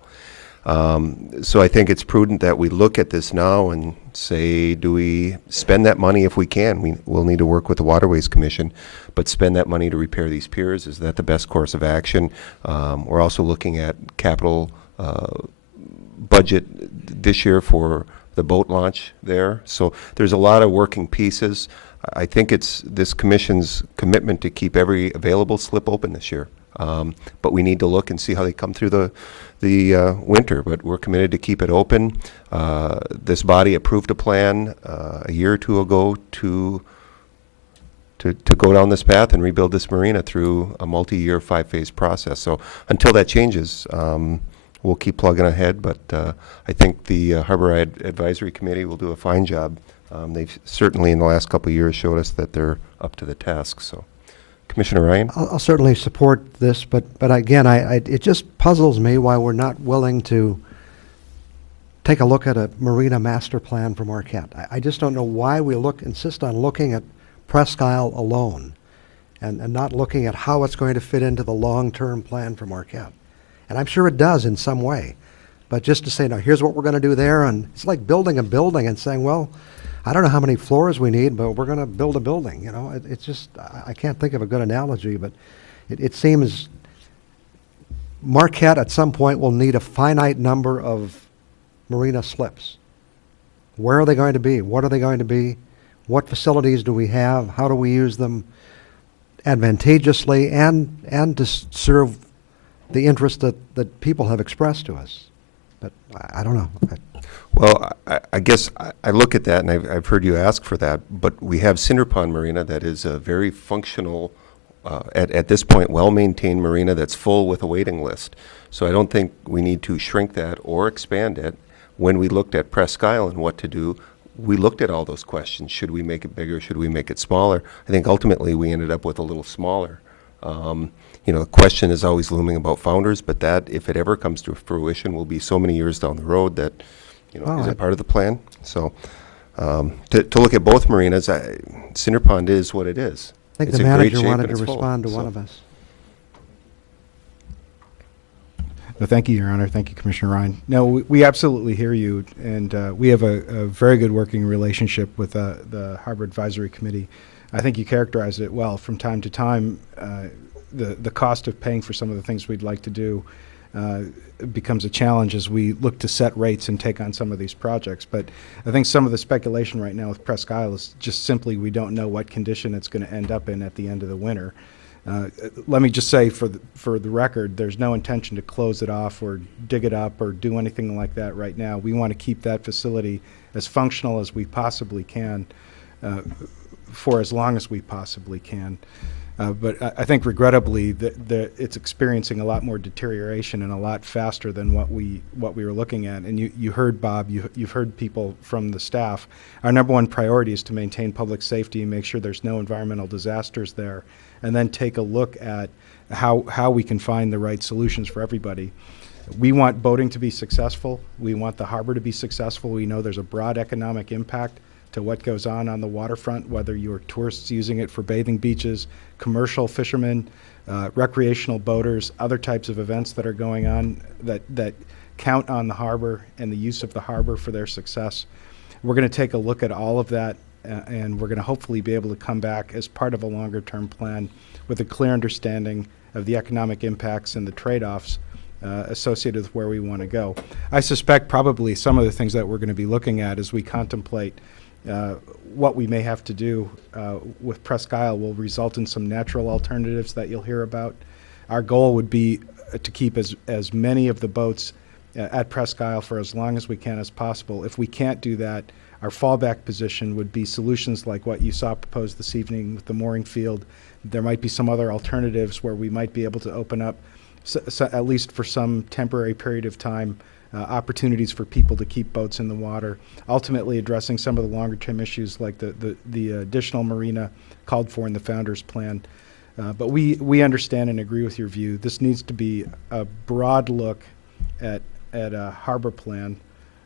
So I think it's prudent that we look at this now and say, do we spend that money if we can? We'll need to work with the Waterways Commission, but spend that money to repair these piers. Is that the best course of action? We're also looking at capital budget this year for the boat launch there. So there's a lot of working pieces. I think it's this commission's commitment to keep every available slip open this year. But we need to look and see how they come through the winter, but we're committed to keep it open. This body approved a plan a year or two ago to go down this path and rebuild this marina through a multi-year 5-phase process. So until that changes, we'll keep plugging ahead, but I think the Harbor Advisory Committee will do a fine job. They've certainly in the last couple of years showed us that they're up to the task. So, Commissioner Ryan? I'll certainly support this, but again, it just puzzles me why we're not willing to take a look at a marina master plan for Marquette. I just don't know why we insist on looking at Presque Isle alone and not looking at how it's going to fit into the long-term plan for Marquette. And I'm sure it does in some way. But just to say, now, here's what we're going to do there, and it's like building a building and saying, well, I don't know how many floors we need, but we're going to build a building. You know, it's just, I can't think of a good analogy, but it seems Marquette at some point will need a finite number of marina slips. Where are they going to be? What are they going to be? What facilities do we have? How do we use them advantageously and to serve the interest that people have expressed to us? But I don't know. Well, I guess I look at that, and I've heard you ask for that, but we have Cinder Pond Marina that is a very functional, at this point, well-maintained marina that's full with a waiting list. So I don't think we need to shrink that or expand it. When we looked at Presque Isle and what to do, we looked at all those questions. Should we make it bigger? Should we make it smaller? I think ultimately we ended up with a little smaller. You know, the question is always looming about Founders, but that, if it ever comes to fruition, will be so many years down the road that, you know, is it part of the plan? So to look at both marinas, Cinder Pond is what it is. I think it's the in great manager shape wanted and to it's full, respond to so. one of us. Well, thank you, Your Honor. Thank you, Commissioner Ryan. No, we absolutely hear you, and we have a very good working relationship with the Harbor Advisory Committee. I think you characterized it well. From time to time, the cost of paying for some of the things we'd like to do becomes a challenge as we look to set rates and take on some of these projects. But I think some of the speculation right now with Presque Isle is just simply we don't know what condition it's going to end up in at the end of the winter. Let me just say for the record, there's no intention to close it off or dig it up or do anything like that right now. We want to keep that facility as functional as we possibly can for as long as we possibly can. But I think regrettably it's experiencing a lot more deterioration and a lot faster than what we were looking at. And you heard, Bob, you've heard people from the staff. Our number one priority is to maintain public safety and make sure there's no environmental disasters there, and then take a look at how we can find the right solutions for everybody. We want boating to be successful. We want the harbor to be successful. We know there's a broad economic impact to what goes on the waterfront, whether you're tourists using it for bathing beaches, commercial fishermen, recreational boaters, other types of events that are going on that count on the harbor and the use of the harbor for their success. We're going to take a look at all of that, and we're going to hopefully be able to come back as part of a longer-term plan with a clear understanding of the economic impacts and the trade-offs associated with where we want to go. I suspect probably some of the things that we're going to be looking at as we contemplate what we may have to do with Presque Isle will result in some natural alternatives that you'll hear about. Our goal would be to keep as many of the boats at Presque Isle for as long as we can as possible. If we can't do that, our fallback position would be solutions like what you saw proposed this evening with the mooring field. There might be some other alternatives where we might be able to open up, at least for some temporary period of time, opportunities for people to keep boats in the water, ultimately addressing some of the longer-term issues like the additional marina called for in the Founders Plan. But we understand and agree with your view. This needs to be a broad look at a harbor plan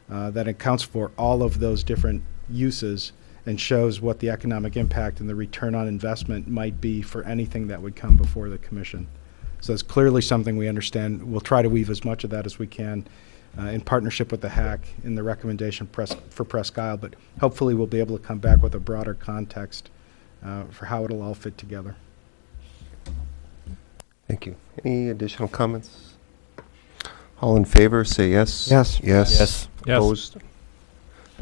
that accounts for all of those different uses and shows what the economic impact and the return on investment might be for anything that would come before the Commission. So it's clearly something we understand. We'll try to weave as much of that as we can in partnership with the HAC in the recommendation for Presque Isle, but hopefully we'll be able to come back with a broader context for how it'll all fit together. Thank you. Any additional comments? All in favor, say yes. Yes. Yes. Yes. Yes. Opposed?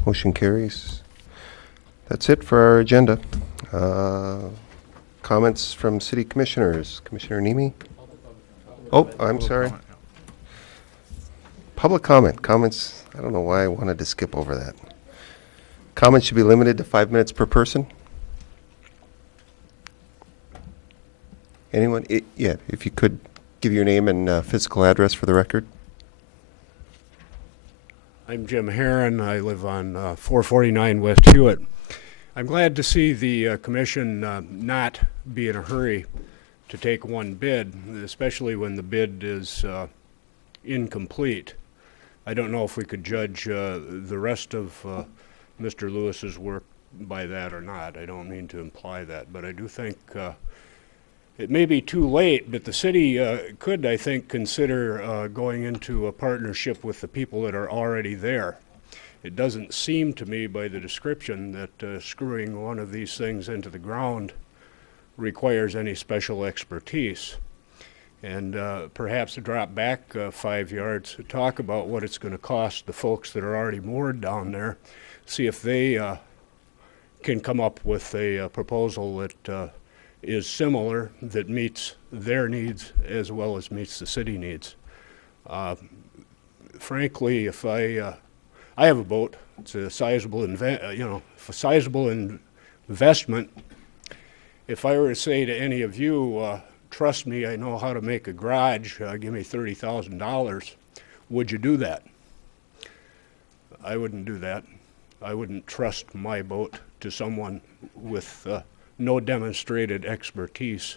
Motion carries. That's it for our agenda. Comments from city commissioners. Commissioner Nemi? Oh, I'm sorry. Public comment. Comments, I don't know why I wanted to skip over that. Comments should be limited to 5 minutes per person. Anyone? Yeah, if you could give your name and physical address for the record. I'm Jim Herron. I live on 449 West Hewitt. I'm glad to see the commission not be in a hurry to take one bid, especially when the bid is incomplete. I don't know if we could judge the rest of Mr. Lewis's work by that or not. I don't mean to imply that, but I do think it may be too late, but the city could, I think, consider going into a partnership with the people that are already there. It doesn't seem to me by the description that screwing one of these things into the ground requires any special expertise. And perhaps to drop back 5 yards to talk about what it's going to cost the folks that are already moored down there, see if they can come up with a proposal that is similar, that meets their needs as well as meets the city needs. Frankly, if I have a boat, it's a sizable investment. If I were to say to any of you, trust me, I know how to make a garage, give me $30,000, would you do that? I wouldn't do that. I wouldn't trust my boat to someone with no demonstrated expertise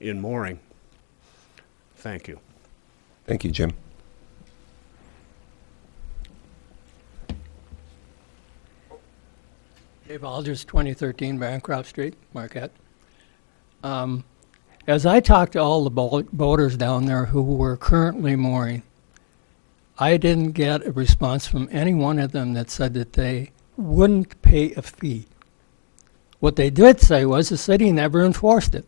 in mooring. Thank you. Thank you, Jim. Dave Alders, 2013 Bancroft Street, Marquette. As I talked to all the boaters down there who were currently mooring, I didn't get a response from any one of them that said that they wouldn't pay a fee. What they did say was the city never enforced it.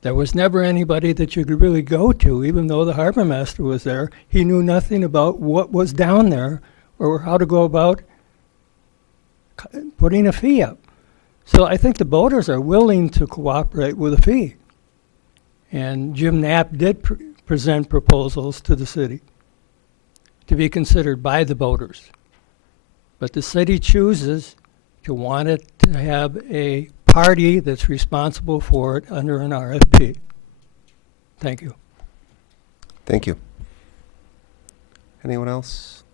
There was never anybody that you could really go to, even though the harbor master was there. He knew nothing about what was down there or how to go about putting a fee up. So I think the boaters are willing to cooperate with a fee. And Jim Knapp did present proposals to the city to be considered by the boaters. But the city chooses to want it to have a party that's responsible for it under an RFP. Thank you. Thank you. Anyone else?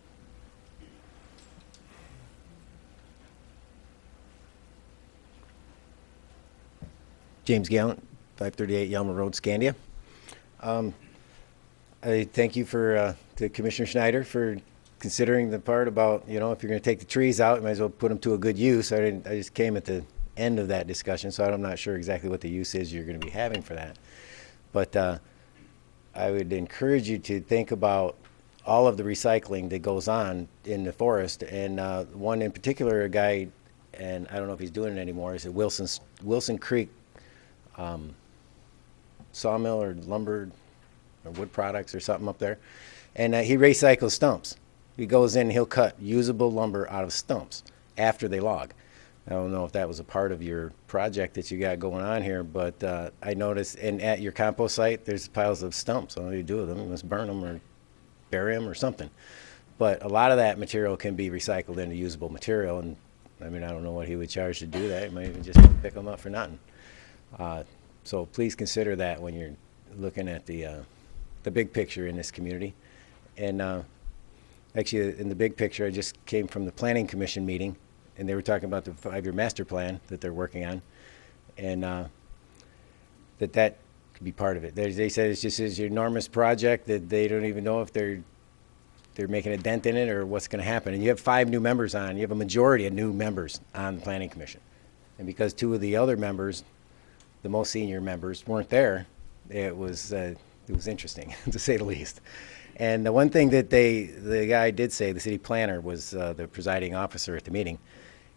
James Gallant, 538 Yelmer Road, Scandia. I thank you to Commissioner Schneider for considering the part about, you know, if you're going to take the trees out, you might as well put them to a good use. I just came at the end of that discussion, so I'm not sure exactly what the use is you're going to be having for that. But I would encourage you to think about all of the recycling that goes on in the forest. And one in particular, a guy, and I don't know if he's doing it anymore, is at Wilson Creek sawmill or lumber or wood products or something up there. And he recycles stumps. He goes in and he'll cut usable lumber out of stumps after they log. I don't know if that was a part of your project that you got going on here, but I noticed, and at your compost site, there's piles of stumps. All you do with them, you must burn them or bury them or something. But a lot of that material can be recycled into usable material, and I mean, I don't know what he would charge to do that. He might even just pick them up for nothing. So please consider that when you're looking at the big picture in this community. And actually, in the big picture, I just came from the Planning Commission meeting, and they were talking about the 5-year master plan that they're working on, and that could be part of it. They said it's just an enormous project that they don't even know if they're making a dent in it or what's going to happen. And you have 5 new members on. You have a majority of new members on the Planning Commission. And because 2 of the other members, the most senior members, weren't there, it was interesting, to say the least. And the one thing that the guy did say, the city planner was the presiding officer at the meeting.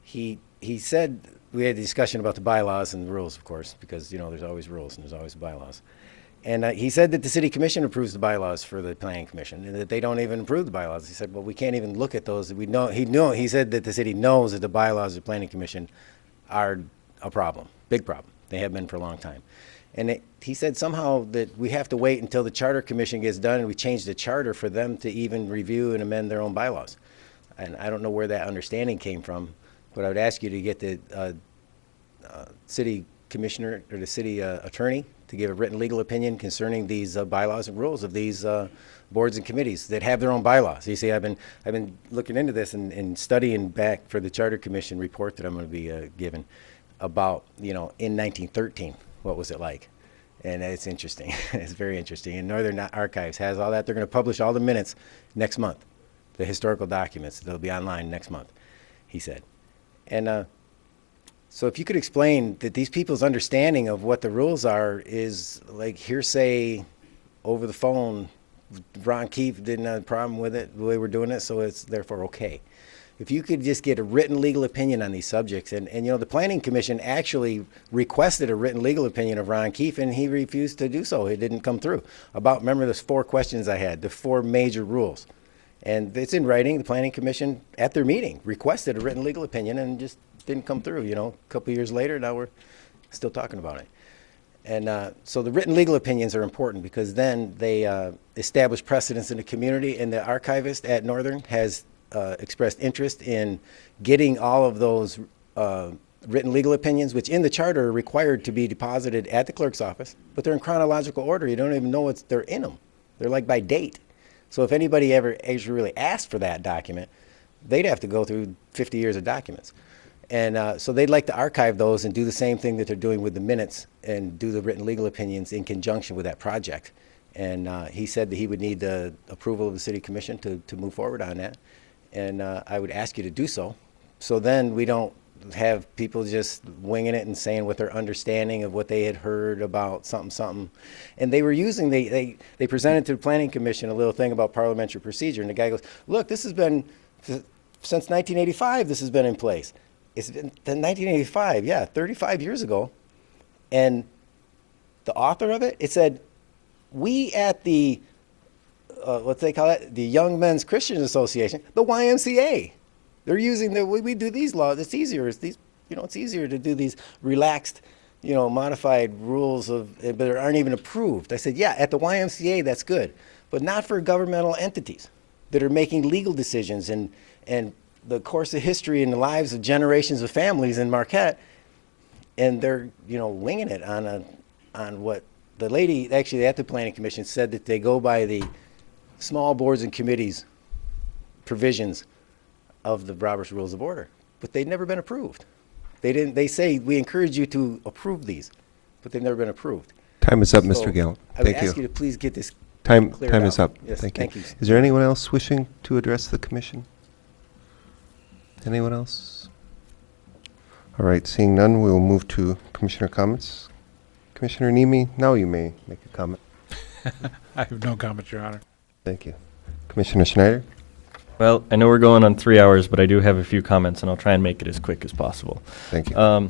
He said, we had a discussion about the bylaws and the rules, of course, because, you know, there's always rules and there's always bylaws. And he said that the city commission approves the bylaws for the planning commission, and that they don't even approve the bylaws. He said, well, we can't even look at those. He said that the city knows that the bylaws of the planning commission are a problem, big problem. They have been for a long time. And he said somehow that we have to wait until the charter commission gets done and we change the charter for them to even review and amend their own bylaws. And I don't know where that understanding came from, but I would ask you to get the city commissioner or the city attorney to give a written legal opinion concerning these bylaws and rules of these boards and committees that have their own bylaws. You see, I've been looking into this and studying back for the Charter Commission report that I'm going to be given about, you know, in 1913, what was it like? And it's interesting. It's very interesting. And Northern Archives has all that. They're going to publish all the minutes next month, the historical documents. They'll be online next month, he said. And so if you could explain that these people's understanding of what the rules are is like hearsay over the phone. Ron Keefe didn't have a problem with it, the way we're doing it, so it's therefore okay. If you could just get a written legal opinion on these subjects, and you know, the Planning Commission actually requested a written legal opinion of Ron Keefe, and he refused to do so. It didn't come through. Remember those 4 questions I had, the 4 major rules. And it's in writing. The Planning Commission, at their meeting, requested a written legal opinion and just didn't come through. You know, a couple of years later, now we're still talking about it. And so the written legal opinions are important because then they establish precedents in the community, and the archivist at Northern has expressed interest in getting all of those written legal opinions, which in the charter are required to be deposited at the clerk's office, but they're in chronological order. You don't even know they're in them. They're like by date. So if anybody ever actually really asked for that document, they'd have to go through 50 years of documents. And so they'd like to archive those and do the same thing that they're doing with the minutes and do the written legal opinions in conjunction with that project. And he said that he would need the approval of the city commission to move forward on that. And I would ask you to do so. So then we don't have people just winging it and saying what their understanding of what they had heard about something. And they were using, they presented to the Planning Commission a little thing about parliamentary procedure. And the guy goes, look, this has been, since 1985, this has been in place. It's been 1985, yeah, 35 years ago. And the author of it, it said, we at the, what they call it, the Young Men's Christian Association, the YMCA. They're using the way we do these laws. It's easier. It's these, you know, it's easier to do these relaxed, you know, modified rules but they aren't even approved. I said, yeah, at the YMCA, that's good, but not for governmental entities that are making legal decisions and the course of history and the lives of generations of families in Marquette and they're, you know, winging it on what the lady actually at the planning commission said, that they go by the small boards and committees provisions of the Robert's Rules of Order, but they've never been approved. They say we encourage you to approve these, but they've never been approved. Time is up, So Mr. Gallant. I would Thank you. ask you to please get this Time cleared is out. up. Yes, Thank you. thank you. Is there anyone else wishing to address the commission? Anyone else? All right, seeing none, we will move to commissioner comments. Commissioner Nemi, now you may make a comment. I have no comment, Your Honor. Thank you. Commissioner Schneider? Well, I know we're going on 3 hours, but I do have a few comments, and I'll try and make it as quick as possible. Thank you.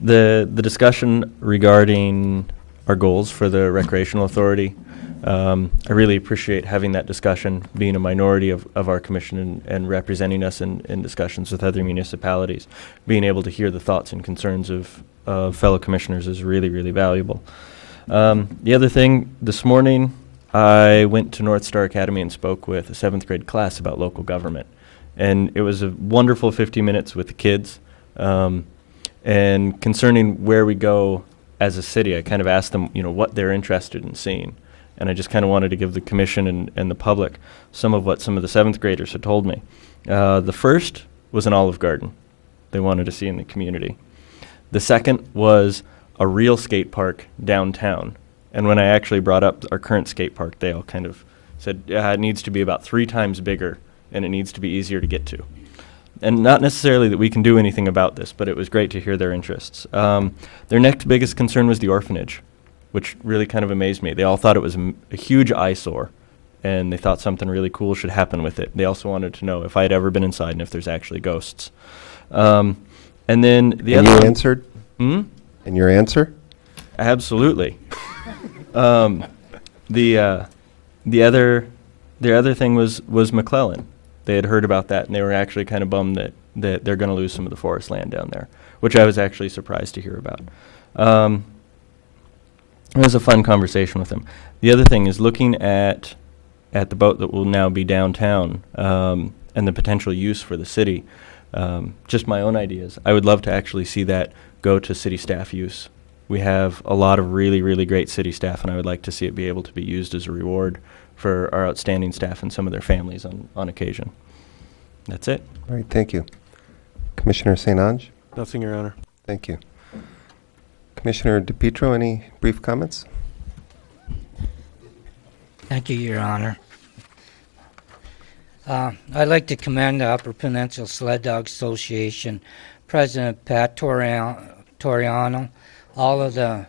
The discussion regarding our goals for the Recreational Authority, I really appreciate having that discussion, being a minority of our commission and representing us in discussions with other municipalities. Being able to hear the thoughts and concerns of fellow commissioners is really, really valuable. The other thing, this morning, I went to North Star Academy and spoke with a 7th grade class about local government. And it was a wonderful 50 minutes with the kids. And concerning where we go as a city, I kind of asked them, you know, what they're interested in seeing. And I just kind of wanted to give the commission and the public some of what some of the 7th graders had told me. The first was an Olive Garden they wanted to see in the community. The second was a real skate park downtown. And when I actually brought up our current skate park, they all kind of said, yeah, it needs to be about 3 times bigger and it needs to be easier to get to. And not necessarily that we can do anything about this, but it was great to hear their interests. Their next biggest concern was the orphanage, which really kind of amazed me. They all thought it was a huge eyesore, and they thought something really cool should happen with it. They also wanted to know if I had ever been inside and if there's actually ghosts. And then the other... And you answered? Hmm? And your answer? Absolutely. The other thing was McClellan. They had heard about that, and they were actually kind of bummed that they're going to lose some of the forest land down there, which I was actually surprised to hear about. It was a fun conversation with them. The other thing is looking at the boat that will now be downtown and the potential use for the city. Just my own ideas. I would love to actually see that go to city staff use. We have a lot of really, really great city staff, and I would like to see it be able to be used as a reward for our outstanding staff and some of their families on occasion. That's it. All right, thank you. Commissioner St. Ange? Nothing, Your Honor. Thank you. Commissioner DePietro, any brief comments? Thank you, Your Honor. I'd like to commend the Upper Peninsula Sled Dog Association, President Pat Toriano, all of the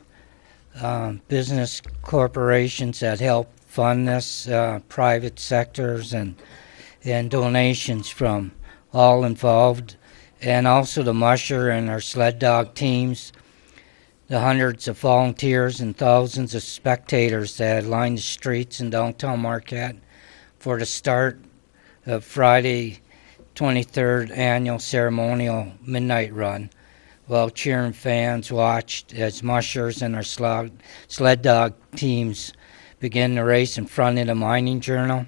business corporations that help fund this, private sectors and donations from all involved, and also the musher and our sled dog teams, the hundreds of volunteers and thousands of spectators that line the streets in downtown Marquette for the start of Friday 23rd annual ceremonial midnight run, while cheering fans watched as mushers and our sled dog teams began the race in front of the Mining Journal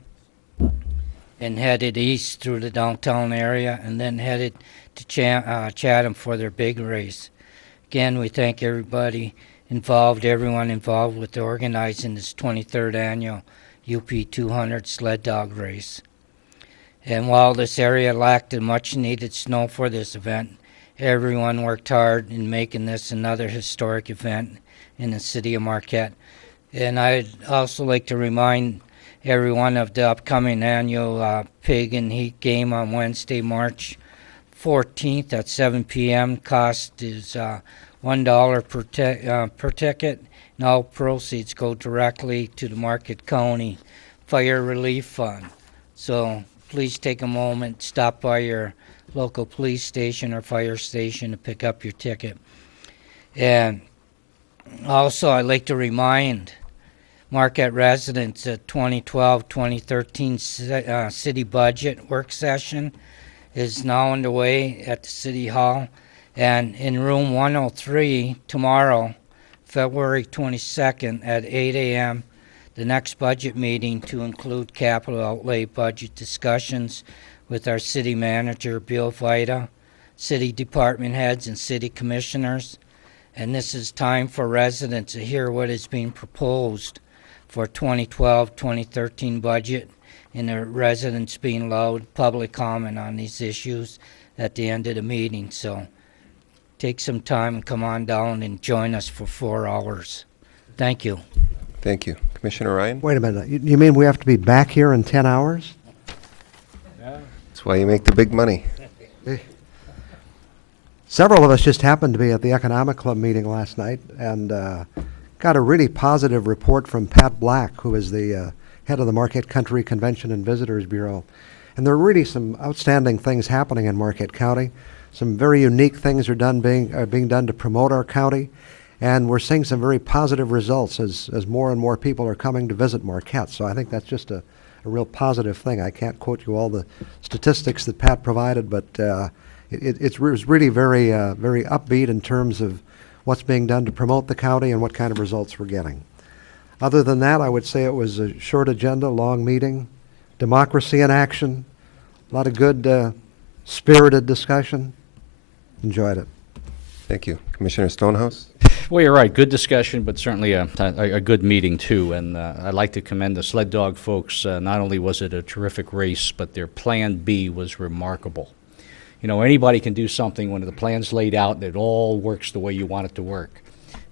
and headed east through the downtown area and then headed to Chatham for their big race. Again, we thank everyone involved with organizing this 23rd annual UP 200 sled dog race. And while this area lacked the much needed snow for this event, everyone worked hard in making this another historic event in the city of Marquette. And I'd also like to remind everyone of the upcoming annual Pig and Heat game on Wednesday, March 14th at 7 p.m. Cost is $1 per ticket, and all proceeds go directly to the Marquette County Fire Relief Fund. So please take a moment, stop by your local police station or fire station to pick up your ticket. And also, I'd like to remind Marquette residents that 2012-2013 city budget work session is now underway at the City Hall. And in room 103 tomorrow, February 22nd at 8 a.m., the next budget meeting to include capital outlay budget discussions with our city manager, Bill Vita, city department heads, and city commissioners. and this is time for residents to hear what is being proposed for 2012-2013 budget, and the residents being allowed public comment on these issues at the end of the meeting. So take some time and come on down and join us for 4 hours. Thank you. Thank you. Commissioner Ryan? Wait a minute. You mean we have to be back here in 10 hours? That's why you make the big money. Several of us just happened to be at the Economic Club meeting last night and got a really positive report from Pat Black, who is the head of the Marquette Country Convention and Visitors Bureau. And there are really some outstanding things happening in Marquette County. Some very unique things are being done to promote our county. And we're seeing some very positive results as more and more people are coming to visit Marquette. So I think that's just a real positive thing. I can't quote you all the statistics that Pat provided, but it was really very upbeat in terms of what's being done to promote the county and what kind of results we're getting. Other than that, I would say it was a short agenda, long meeting, democracy in action, a lot of good spirited discussion. Enjoyed it. Thank you. Commissioner Stonehouse? Well, you're right. Good discussion, but certainly a good meeting, too. And I'd like to commend the sled dog folks. Not only was it a terrific race, but their Plan B was remarkable. You know, anybody can do something when the plan's laid out and it all works the way you want it to work.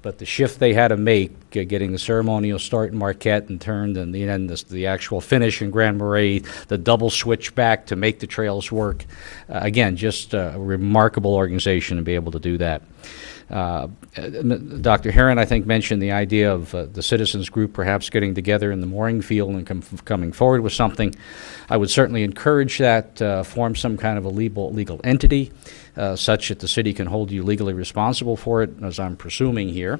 But the shift they had to make, getting the ceremonial start in Marquette and turned, and then the actual finish in Grand Marais, the double switch back to make the trails work. Again, just a remarkable organization to be able to do that. Dr. Herron, I think, mentioned the idea of the citizens group perhaps getting together in the mooring field and coming forward with something. I would certainly encourage that, form some kind of a legal entity such that the city can hold you legally responsible for it, as I'm presuming here,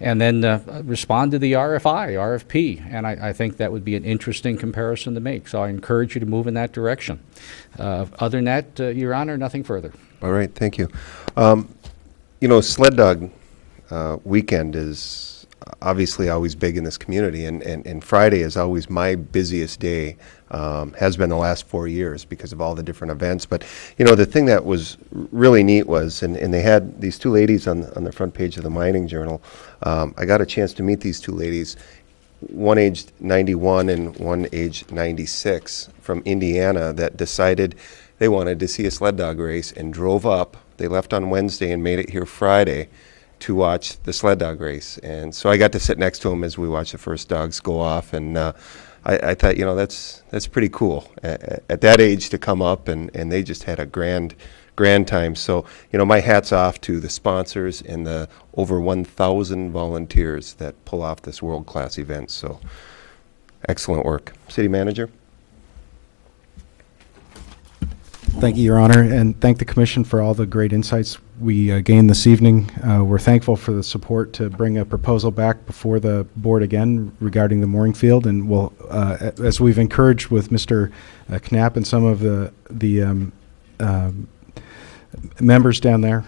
and then respond to the RFP. And I think that would be an interesting comparison to make. So I encourage you to move in that direction. Other than that, Your Honor, nothing further. All right, thank you. You know, Sled Dog weekend is obviously always big in this community, and Friday is always my busiest day, has been the last 4 years because of all the different events. But, you know, the thing that was really neat was, and they had these two ladies on the front page of the Mining Journal. I got a chance to meet these two ladies, one aged 91 and one aged 96 from Indiana, that decided they wanted to see a sled dog race and drove up. They left on Wednesday and made it here Friday to watch the sled dog race. And so I got to sit next to them as we watched the first dogs go off. And I thought, you know, that's pretty cool at that age to come up, and they just had a grand time. So, you know, my hat's off to the sponsors and the over 1,000 volunteers that pull off this world-class event. So excellent work. City Manager? Thank you, Your Honor, and thank the Commission for all the great insights we gained this evening. We're thankful for the support to bring a proposal back before the board again regarding the mooring field, and we'll, as we've encouraged with Mr. Knapp and some of the members down there,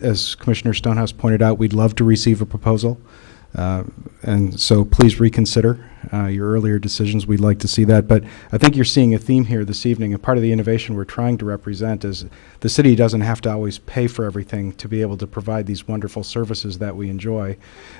as Commissioner Stonehouse pointed out, we'd love to receive a proposal. And so please reconsider your earlier decisions. We'd like to see that. But I think you're seeing a theme here this evening, and part of the innovation we're trying to represent is the city doesn't have to always pay for everything to be able to provide these wonderful services that we enjoy.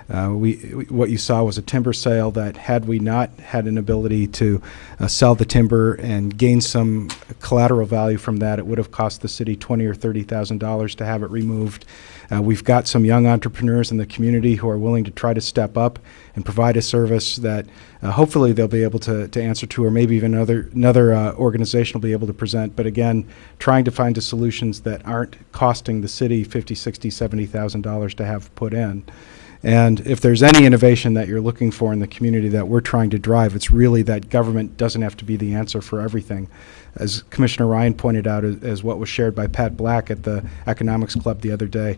What you saw was a timber sale that, had we not had an ability to sell the timber and gain some collateral value from that, it would have cost the city $20,000 or $30,000 to have it removed. We've got some young entrepreneurs in the community who are willing to try to step up and provide a service that hopefully they'll be able to answer to, or maybe even another organization will be able to present. But again, trying to find the solutions that aren't costing the city $50,000, $60,000, $70,000 to have put in. And if there's any innovation that you're looking for in the community that we're trying to drive, it's really that government doesn't have to be the answer for everything. As Commissioner Ryan pointed out, as what was shared by Pat Black at the Economics Club the other day,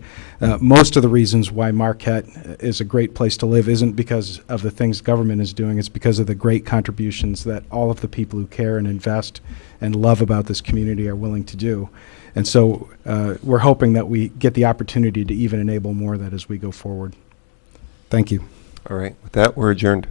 most of the reasons why Marquette is a great place to live isn't because of the things government is doing. It's because of the great contributions that all of the people who care and invest and love about this community are willing to do. And so we're hoping that we get the opportunity to even enable more of that as we go forward. Thank you. All right. With that, we're adjourned.